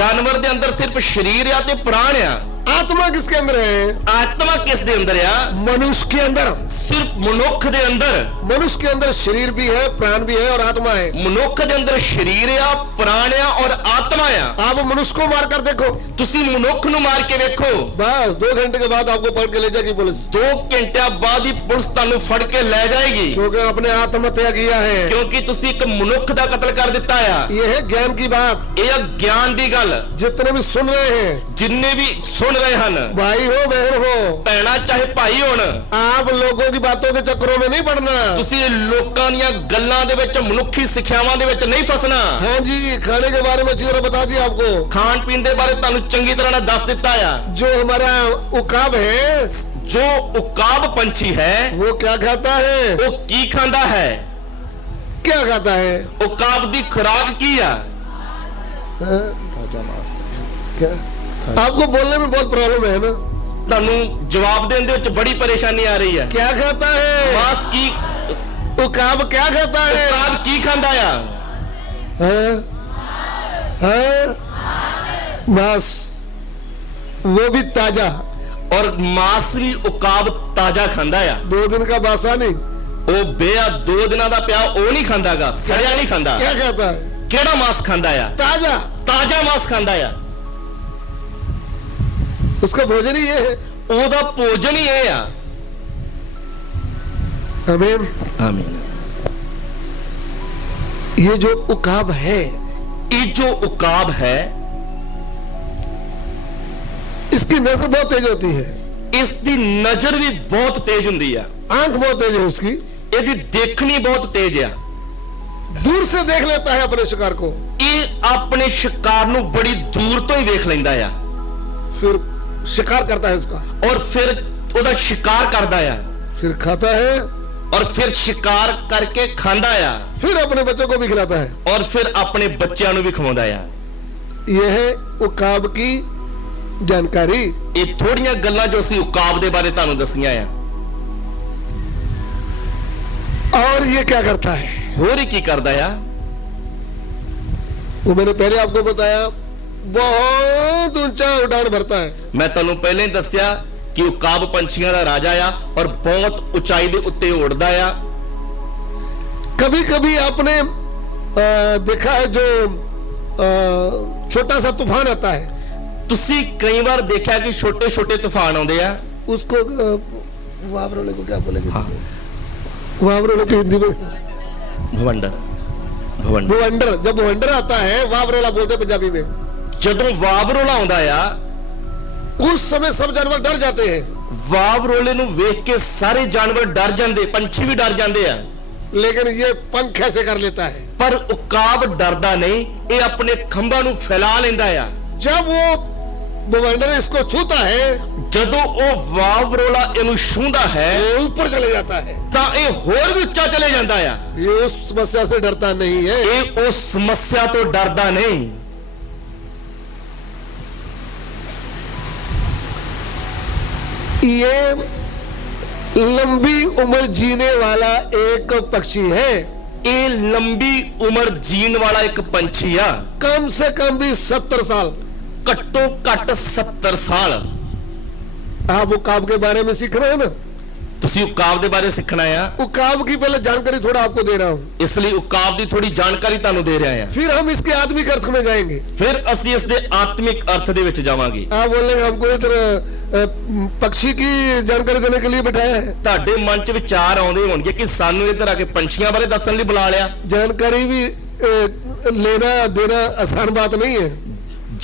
ਜਾਨਵਰ ਦੇ ਅੰਦਰ ਸਿਰਫ ਸਰੀਰ ਆ ਤੇ ਪ੍ਰਾਣ ਆ। आत्मा किसके अंदर है? ਆਤਮਾ ਕਿਸ ਦੇ ਅੰਦਰ ਆ? मनुष्य के अंदर। ਸਿਰਫ ਮਨੁੱਖ ਦੇ ਅੰਦਰ। मनुष्य के अंदर शरीर भी है, प्राण भी है और आत्मा है। ਮਨੁੱਖ ਦੇ ਅੰਦਰ ਸਰੀਰ ਆ, ਪ੍ਰਾਣ ਆ ਔਰ ਆਤਮਾ ਆ। आप मनुष्य को मार कर देखो, ਤੁਸੀਂ ਮਨੁੱਖ ਨੂੰ ਮਾਰ ਕੇ ਵੇਖੋ, बस 2 घंटे के बाद आपको पकड़ के ले जाएगी पुलिस। 2 ਘੰਟਿਆਂ ਬਾਅਦ ਹੀ ਪੁਲਿਸ ਤੁਹਾਨੂੰ ਫੜ ਕੇ ਲੈ ਜਾਏਗੀ, क्योंकि आपने आत्महत्या किया है। ਕਿਉਂਕਿ ਤੁਸੀਂ ਇੱਕ ਮਨੁੱਖ ਦਾ ਕਤਲ ਕਰ ਦਿੱਤਾ ਆ। ये है ज्ञान की बात। ਇਹ ਆ ਗਿਆਨ ਦੀ ਗੱਲ। जितने भी सुन रहे हैं, ਜਿੰਨੇ ਵੀ ਸੁਣ ਰਹੇ ਹਨ, भाई हो बहन हो, ਭੈਣਾ ਚਾਹੇ ਭਾਈ ਹੋਣ, आप लोगों की बातों के चक्करों में नहीं पड़ना। ਤੁਸੀਂ ਲੋਕਾਂ ਦੀਆਂ ਗੱਲਾਂ ਦੇ ਵਿੱਚ, ਮਨੁੱਖੀ ਸਿੱਖਿਆਵਾਂ ਦੇ ਵਿੱਚ ਨਹੀਂ ਫਸਣਾ। हाँ जी, खाने के बारे में अच्छी तरह बता दिया आपको। ਖਾਣ ਪੀਣ ਦੇ ਬਾਰੇ ਤੁਹਾਨੂੰ ਚੰਗੀ ਤਰ੍ਹਾਂ ਨਾਲ ਦੱਸ ਦਿੱਤਾ ਆ। जो हमारा उकाब है, ਜੋ ਉਕਾਬ ਪੰਛੀ ਹੈ वो क्या खाता है? ਉਹ ਕੀ ਖਾਂਦਾ ਹੈ? क्या खाता है? ਉਕਾਬ ਦੀ ਖੁਰਾਕ ਕੀ ਆ? हाँ? क्या? आपको बोलने में बहुत प्रॉब्लम है ना? ਤੁਹਾਨੂੰ ਜਵਾਬ ਦੇਣ ਦੇ ਵਿੱਚ ਬੜੀ ਪਰੇਸ਼ਾਨੀ ਆ ਰਹੀ ਹੈ। क्या खाता है? ਮਾਸ ਕੀ? उकाब क्या खाता है? ਉਕਾਬ ਕੀ ਖਾਂਦਾ ਆ? हाँ? हाँ? मांस, वो भी ताजा। ਔਰ ਮਾਸ ਵੀ ਉਕਾਬ ਤਾਜ਼ਾ ਖਾਂਦਾ ਆ। 2 दिन का बासा नहीं। ਉਹ ਬੇਆ 2 ਦਿਨਾਂ ਦਾ ਪਿਆ ਉਹ ਨਹੀਂ ਖਾਂਦਾਗਾ, ਸੜਿਆ ਨਹੀਂ ਖਾਂਦਾ। क्या खाता है? ਕਿਹੜਾ ਮਾਸ ਖਾਂਦਾ ਆ? ताजा। ਤਾਜ਼ਾ ਮਾਸ ਖਾਂਦਾ ਆ। उसका भोजन ही ये है। ਉਹਦਾ ਭੋਜਨ ਹੀ ਇਹ ਆ। आमीन। ਆਮੀਨ। ये जो उकाब है, ਇਹ ਜੋ ਉਕਾਬ ਹੈ, इसकी नजर बहुत तेज होती है। ਇਸ ਦੀ ਨਜ਼ਰ ਵੀ ਬਹੁਤ ਤੇਜ਼ ਹੁੰਦੀ ਆ। आंख बहुत तेज है उसकी। ਇਹਦੀ ਦੇਖਣੀ ਬਹੁਤ ਤੇਜ਼ ਆ। दूर से देख लेता है अपने शिकार को। ਇਹ ਆਪਣੇ ਸ਼ਿਕਾਰ ਨੂੰ ਬੜੀ ਦੂਰ ਤੋਂ ਹੀ ਵੇਖ ਲੈਂਦਾ ਆ। फिर शिकार करता है उसका। ਔਰ ਫਿਰ ਉਹਦਾ ਸ਼ਿਕਾਰ ਕਰਦਾ ਆ। फिर खाता है। ਔਰ ਫਿਰ ਸ਼ਿਕਾਰ ਕਰਕੇ ਖਾਂਦਾ ਆ। फिर अपने बच्चों को भी खिलाता है। ਔਰ ਫਿਰ ਆਪਣੇ ਬੱਚਿਆਂ ਨੂੰ ਵੀ ਖਵਾਉਂਦਾ ਆ। यह है उकाब की जानकारी। ਇਹ ਥੋੜੀਆਂ ਗੱਲਾਂ ਜੋ ਅਸੀਂ ਉਕਾਬ ਦੇ ਬਾਰੇ ਤੁਹਾਨੂੰ ਦੱਸੀਆਂ ਆ। और ये क्या करता है? ਹੋਰ ਹੀ ਕੀ ਕਰਦਾ ਆ? वो मैंने पहले आपको बताया, बहुत ऊंचा उड़ान भरता है। ਮੈਂ ਤੁਹਾਨੂੰ ਪਹਿਲਾਂ ਹੀ ਦੱਸਿਆ ਕਿ ਉਕਾਬ ਪੰਛੀਆਂ ਦਾ ਰਾਜਾ ਆ ਔਰ ਬਹੁਤ ਉਚਾਈ ਦੇ ਉੱਤੇ ਉੜਦਾ ਆ। कभी कभी आपने देखा है जो छोटा सा तूफान आता है, ਤੁਸੀਂ कई बार देखा कि छोटे छोटे तूफान आते हैं। उसको वावरोले को क्या बोलेंगे? वावरोले की हिंदी में भवंडर। भवंडर। भुवंडर। जब भुवंडर आता है, वावरोला बोलते हैं पंजाबी में। ਜਦੋਂ ਵਾਵ ਰੋਲਾ ਆਉਂਦਾ ਆ, उस समय सब जानवर डर जाते हैं, ਵਾਵ ਰੋਲੇ ਨੂੰ ਵੇਖ ਕੇ ਸਾਰੇ ਜਾਨਵਰ ਡਰ ਜਾਂਦੇ, ਪੰਛੀ ਵੀ ਡਰ ਜਾਂਦੇ ਆ। लेकिन ये पंख कैसे कर लेता है? ਪਰ ਉਕਾਬ ਡਰਦਾ ਨਹੀਂ, ਇਹ ਆਪਣੇ ਖੰਭਾਂ ਨੂੰ ਫੈਲਾ ਲੈਂਦਾ ਆ। जब वो बवंडर इसको छूता है, ਜਦੋਂ ਉਹ ਵਾਵ ਰੋਲਾ ਇਹਨੂੰ ਛੂੰਹਦਾ ਹੈ ये ऊपर चले जाता है। ਤਾਂ ਇਹ ਹੋਰ ਵੀ ਉੱਚਾ ਚਲੇ ਜਾਂਦਾ ਆ। ये उस समस्या से डरता नहीं है। ਇਹ ਉਸ ਸਮੱਸਿਆ ਤੋਂ ਡਰਦਾ ਨਹੀਂ। ये लंबी उम्र जीने वाला एक पक्षी है। ਇਹ ਲੰਬੀ ਉਮਰ ਜੀਣ ਵਾਲਾ ਇੱਕ ਪੰਛੀ ਆ। कम से कम भी 70 साल। ਘੱਟੋ ਘੱਟ 70 ਸਾਲ। आप उकाब के बारे में सीख रहे हैं ना? ਤੁਸੀਂ ਉਕਾਬ ਦੇ ਬਾਰੇ ਸਿੱਖਣਾ ਆ, उकाब की पहले जानकारी थोड़ा आपको दे रहा हूँ, ਇਸ ਲਈ ਉਕਾਬ ਦੀ ਥੋੜੀ ਜਾਣਕਾਰੀ ਤੁਹਾਨੂੰ ਦੇ ਰਿਹਾ ਆ। फिर हम इसके आत्मिक अर्थ में जाएंगे। ਫਿਰ ਅਸੀਂ ਇਸ ਦੇ ਆਤਮਿਕ ਅਰਥ ਦੇ ਵਿੱਚ ਜਾਵਾਂਗੇ। आप बोलेंगे हमको इधर पक्षी की जानकारी देने के लिए बैठाया है। ਤੁਹਾਡੇ ਮਨ 'ਚ ਵਿਚਾਰ ਆਉਂਦੇ ਹੋਣਗੇ ਕਿ ਸਾਨੂੰ ਇੱਧਰ ਆ ਕੇ ਪੰਛੀਆਂ ਬਾਰੇ ਦੱਸਣ ਲਈ ਬੁਲਾ ਲਿਆ। जानकारी भी लेना देना आसान बात नहीं है।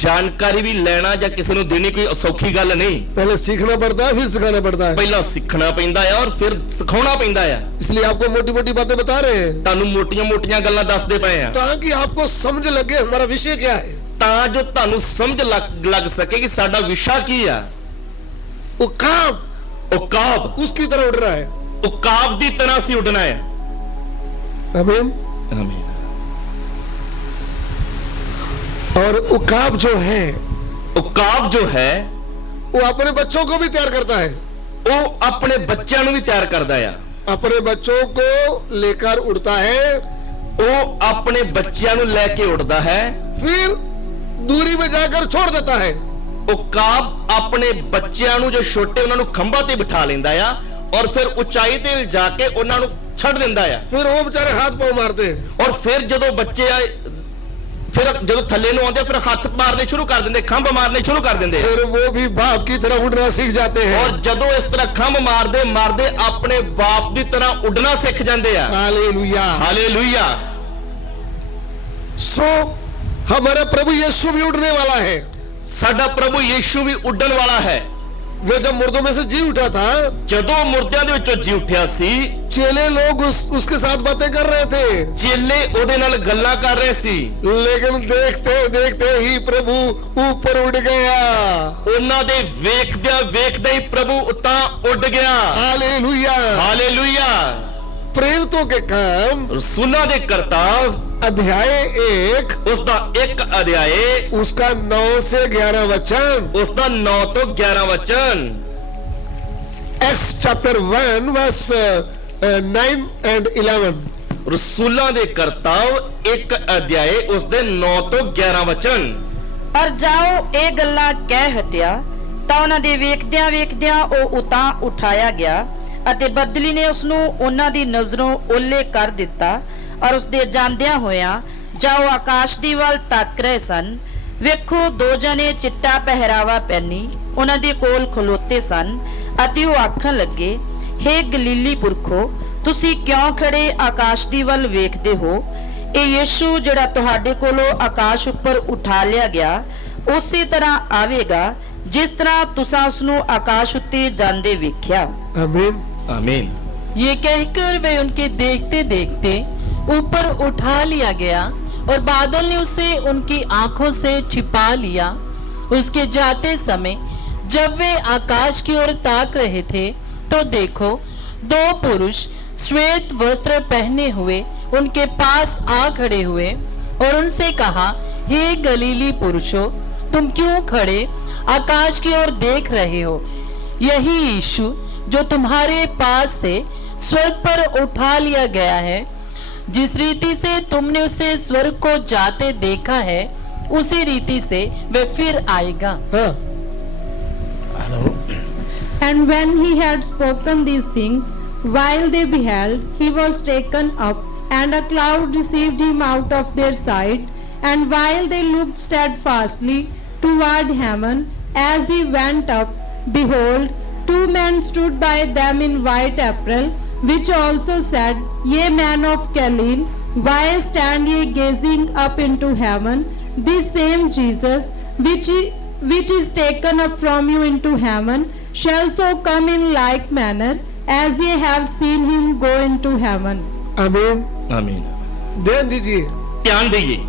ਜਾਣਕਾਰੀ ਵੀ ਲੈਣਾ ਜਾਂ ਕਿਸੇ ਨੂੰ ਦੇਣੀ ਕੋਈ ਸੌਖੀ ਗੱਲ ਨਹੀਂ। पहले सीखना पड़ता है, फिर सिखाना पड़ता है। ਪਹਿਲਾਂ ਸਿੱਖਣਾ ਪੈਂਦਾ ਆ ਔਰ ਫਿਰ ਸਿਖਾਉਣਾ ਪੈਂਦਾ ਆ। इसलिए आपको मोटी मोटी बातें बता रहे हैं, ਤੁਹਾਨੂੰ ਮੋਟੀਆਂ-ਮੋਟੀਆਂ ਗੱਲਾਂ ਦੱਸਦੇ ਪਏ ਆ ताकि आपको समझ लगे हमारा विषय क्या है। ਤਾਂ ਜੋ ਤੁਹਾਨੂੰ ਸਮਝ ਲੱਗ ਸਕੇ ਕਿ ਸਾਡਾ ਵਿਸ਼ਾ ਕੀ ਆ। उकाब ਉਕਾਬ उसकी तरह उड़ रहा है। ਉਕਾਬ ਦੀ ਤਰ੍ਹਾਂ ਸੀ ਉੱਡਣਾ ਹੈ। आमीन। ਆਮੀਨ। और उकाब जो है ਉਕਾਬ ਜੋ ਹੈ वो अपने बच्चों को भी तैयार करता है। ਉਹ ਆਪਣੇ ਬੱਚਿਆਂ ਨੂੰ ਵੀ ਤਿਆਰ ਕਰਦਾ ਆ। अपने बच्चों को लेकर उड़ता है, ਉਹ ਆਪਣੇ ਬੱਚਿਆਂ ਨੂੰ ਲੈ ਕੇ ਉੱਡਦਾ ਹੈ। फिर दूरी में जाकर छोड़ देता है। ਉਕਾਬ ਆਪਣੇ ਬੱਚਿਆਂ ਨੂੰ ਜੋ ਛੋਟੇ ਉਹਨਾਂ ਨੂੰ ਖੰਭਾਂ ਤੇ ਬਿਠਾ ਲੈਂਦਾ ਆ ਔਰ ਫਿਰ ਉਚਾਈ ਤੇ ਲਿਜਾ ਕੇ ਉਹਨਾਂ ਨੂੰ ਛੱਡ ਦਿੰਦਾ ਆ। फिर वो बेचारे हाथ पांव मारते हैं। ਔਰ ਫਿਰ ਜਦੋਂ ਬੱਚੇ ਆ ਫਿਰ ਜਦੋਂ ਥੱਲੇ ਨੂੰ ਆਉਂਦੇ ਫਿਰ ਹੱਥ ਮਾਰਨੇ ਸ਼ੁਰੂ ਕਰ ਦਿੰਦੇ, ਖੰਭ ਮਾਰਨੇ ਸ਼ੁਰੂ ਕਰ ਦਿੰਦੇ। फिर वो भी बाप की तरह उड़ना सीख जाते हैं। ਔਰ ਜਦੋਂ ਇਸ ਤਰ੍ਹਾਂ ਖੰਭ ਮਾਰਦੇ ਮਾਰਦੇ ਆਪਣੇ ਬਾਪ ਦੀ ਤਰ੍ਹਾਂ ਉੱਡਣਾ ਸਿੱਖ ਜਾਂਦੇ ਆ। हालेलुया। ਹਾਲੇਲੂਇਆ। सो हमारा प्रभु यीशु भी उड़ने वाला है। ਸਾਡਾ ਪ੍ਰਭੂ ਯੀਸ਼ੂ ਵੀ ਉੱਡਣ ਵਾਲਾ ਹੈ। वो जब मुर्दों में से जी उठा था, ਜਦੋਂ ਮੁਰਦਿਆਂ ਦੇ ਵਿੱਚੋਂ ਜੀ ਉੱਠਿਆ ਸੀ चेले लोग उसके साथ बातें कर रहे थे, ਚੇਲੇ ਉਹਦੇ ਨਾਲ ਗੱਲਾਂ ਕਰ ਰਹੇ ਸੀ। लेकिन देखते देखते ही प्रभु ऊपर उड़ गया। ਉਹਨਾਂ ਦੇ ਵੇਖਦਿਆਂ ਵੇਖਦੇ ਹੀ ਪ੍ਰਭੂ ਉੱਤਾਂ ਉੱਡ ਗਿਆ। हालेलुया। ਹਾਲੇਲੂਇਆ। प्रेरितों के काम ਰਸੂਲਾਂ ਦੇ ਕਰਤੱਵ अध्याय 1 ਉਸ ਦਾ ਇੱਕ ਅਧਿਆਏ उसका 9 से 11 वचन, ਉਸ ਦਾ 9 ਤੋਂ 11 ਵਚਨ। Acts chapter 1 verse 9 and 11। ਰਸੂਲਾਂ ਦੇ ਕਰਤੱਵ ਇੱਕ ਅਧਿਆਏ ਉਸ ਦੇ 9 ਤੋਂ 11 ਵਚਨ। ਪਰ ਜਾਓ ਇਹ ਗੱਲਾਂ ਕਹਿ ਹਟਿਆ ਤਾਂ ਉਹਨਾਂ ਦੇ ਵੇਖਦਿਆਂ ਵੇਖਦਿਆਂ ਉਹ ਉਤਾਂ ਉਠਾਇਆ ਗਿਆ ਅਤੇ ਬਦਲੀ ਨੇ ਉਸ ਨੂੰ ਉਹਨਾਂ ਦੀ ਨਜ਼ਰੋਂ ਓਲੇ ਕਰ ਦਿੱਤਾ ਔਰ ਉਸ ਦੇ ਜਾਂਦਿਆਂ ਹੋਇਆਂ ਜਾਓ ਆਕਾਸ਼ ਦੀ ਵੱਲ ਤੱਕ ਰਹੇ ਸਨ। ਵੇਖੋ ਦੋ ਜਣੇ ਚਿੱਟਾ ਪਹਿਰਾਵਾ ਪਹਿਨੀ ਉਹਨਾਂ ਦੇ ਕੋਲ ਖਲੋਤੇ ਸਨ ਅਤੇ ਉਹ ਆਖਣ ਲੱਗੇ, ਹੇ ਗਲੀਲੀ ਪੁਰਖੋ, ਤੁਸੀਂ ਕਿਉਂ ਖੜੇ ਆਕਾਸ਼ ਦੀ ਵੱਲ ਵੇਖਦੇ ਹੋ? ਇਹ ਯੀਸ਼ੂ ਜਿਹੜਾ ਤੁਹਾਡੇ ਕੋਲੋਂ ਆਕਾਸ਼ ਉੱਪਰ ਉਠਾ ਲਿਆ ਗਿਆ ਉਸੇ ਤਰ੍ਹਾਂ ਆਵੇਗਾ ਜਿਸ ਤਰ੍ਹਾਂ ਤੁਸੀਂ ਉਸ ਨੂੰ ਆਕਾਸ਼ ਉੱਤੇ ਜਾਂਦੇ ਵੇਖਿਆ। आमीन। आमीन। ये कहकर वे उनके देखते देखते ऊपर उठा लिया गया और बादल ने उसे उनकी आंखों से छिपा लिया। उसके जाते समय जब वे आकाश की ओर ताक रहे थे तो देखो, दो पुरुष श्वेत वस्त्र पहने हुए उनके पास आ खड़े हुए और उनसे कहा, हे गलीली पुरुषों, तुम क्यों खड़े आकाश की ओर देख रहे हो? यही यीशु जो तुम्हारे पास से स्वर्ग पर उठा लिया गया है, जिस रीति से तुमने उसे स्वर्ग को जाते देखा है, उसी रीति से वह फिर आएगा। हाँ। And when he had spoken these things, while they beheld, he was taken up, and a cloud received him out of their sight. And while they looked steadfastly toward heaven, as he went up, behold, two men stood by them in white apparel, which also said, Ye men of Galilee, why stand ye gazing up into heaven? This same Jesus, which is taken up from you into heaven shall so come in like manner as ye have seen him go into heaven. आमीन। आमीन। ध्यान दीजिए, ध्यान दीजिए,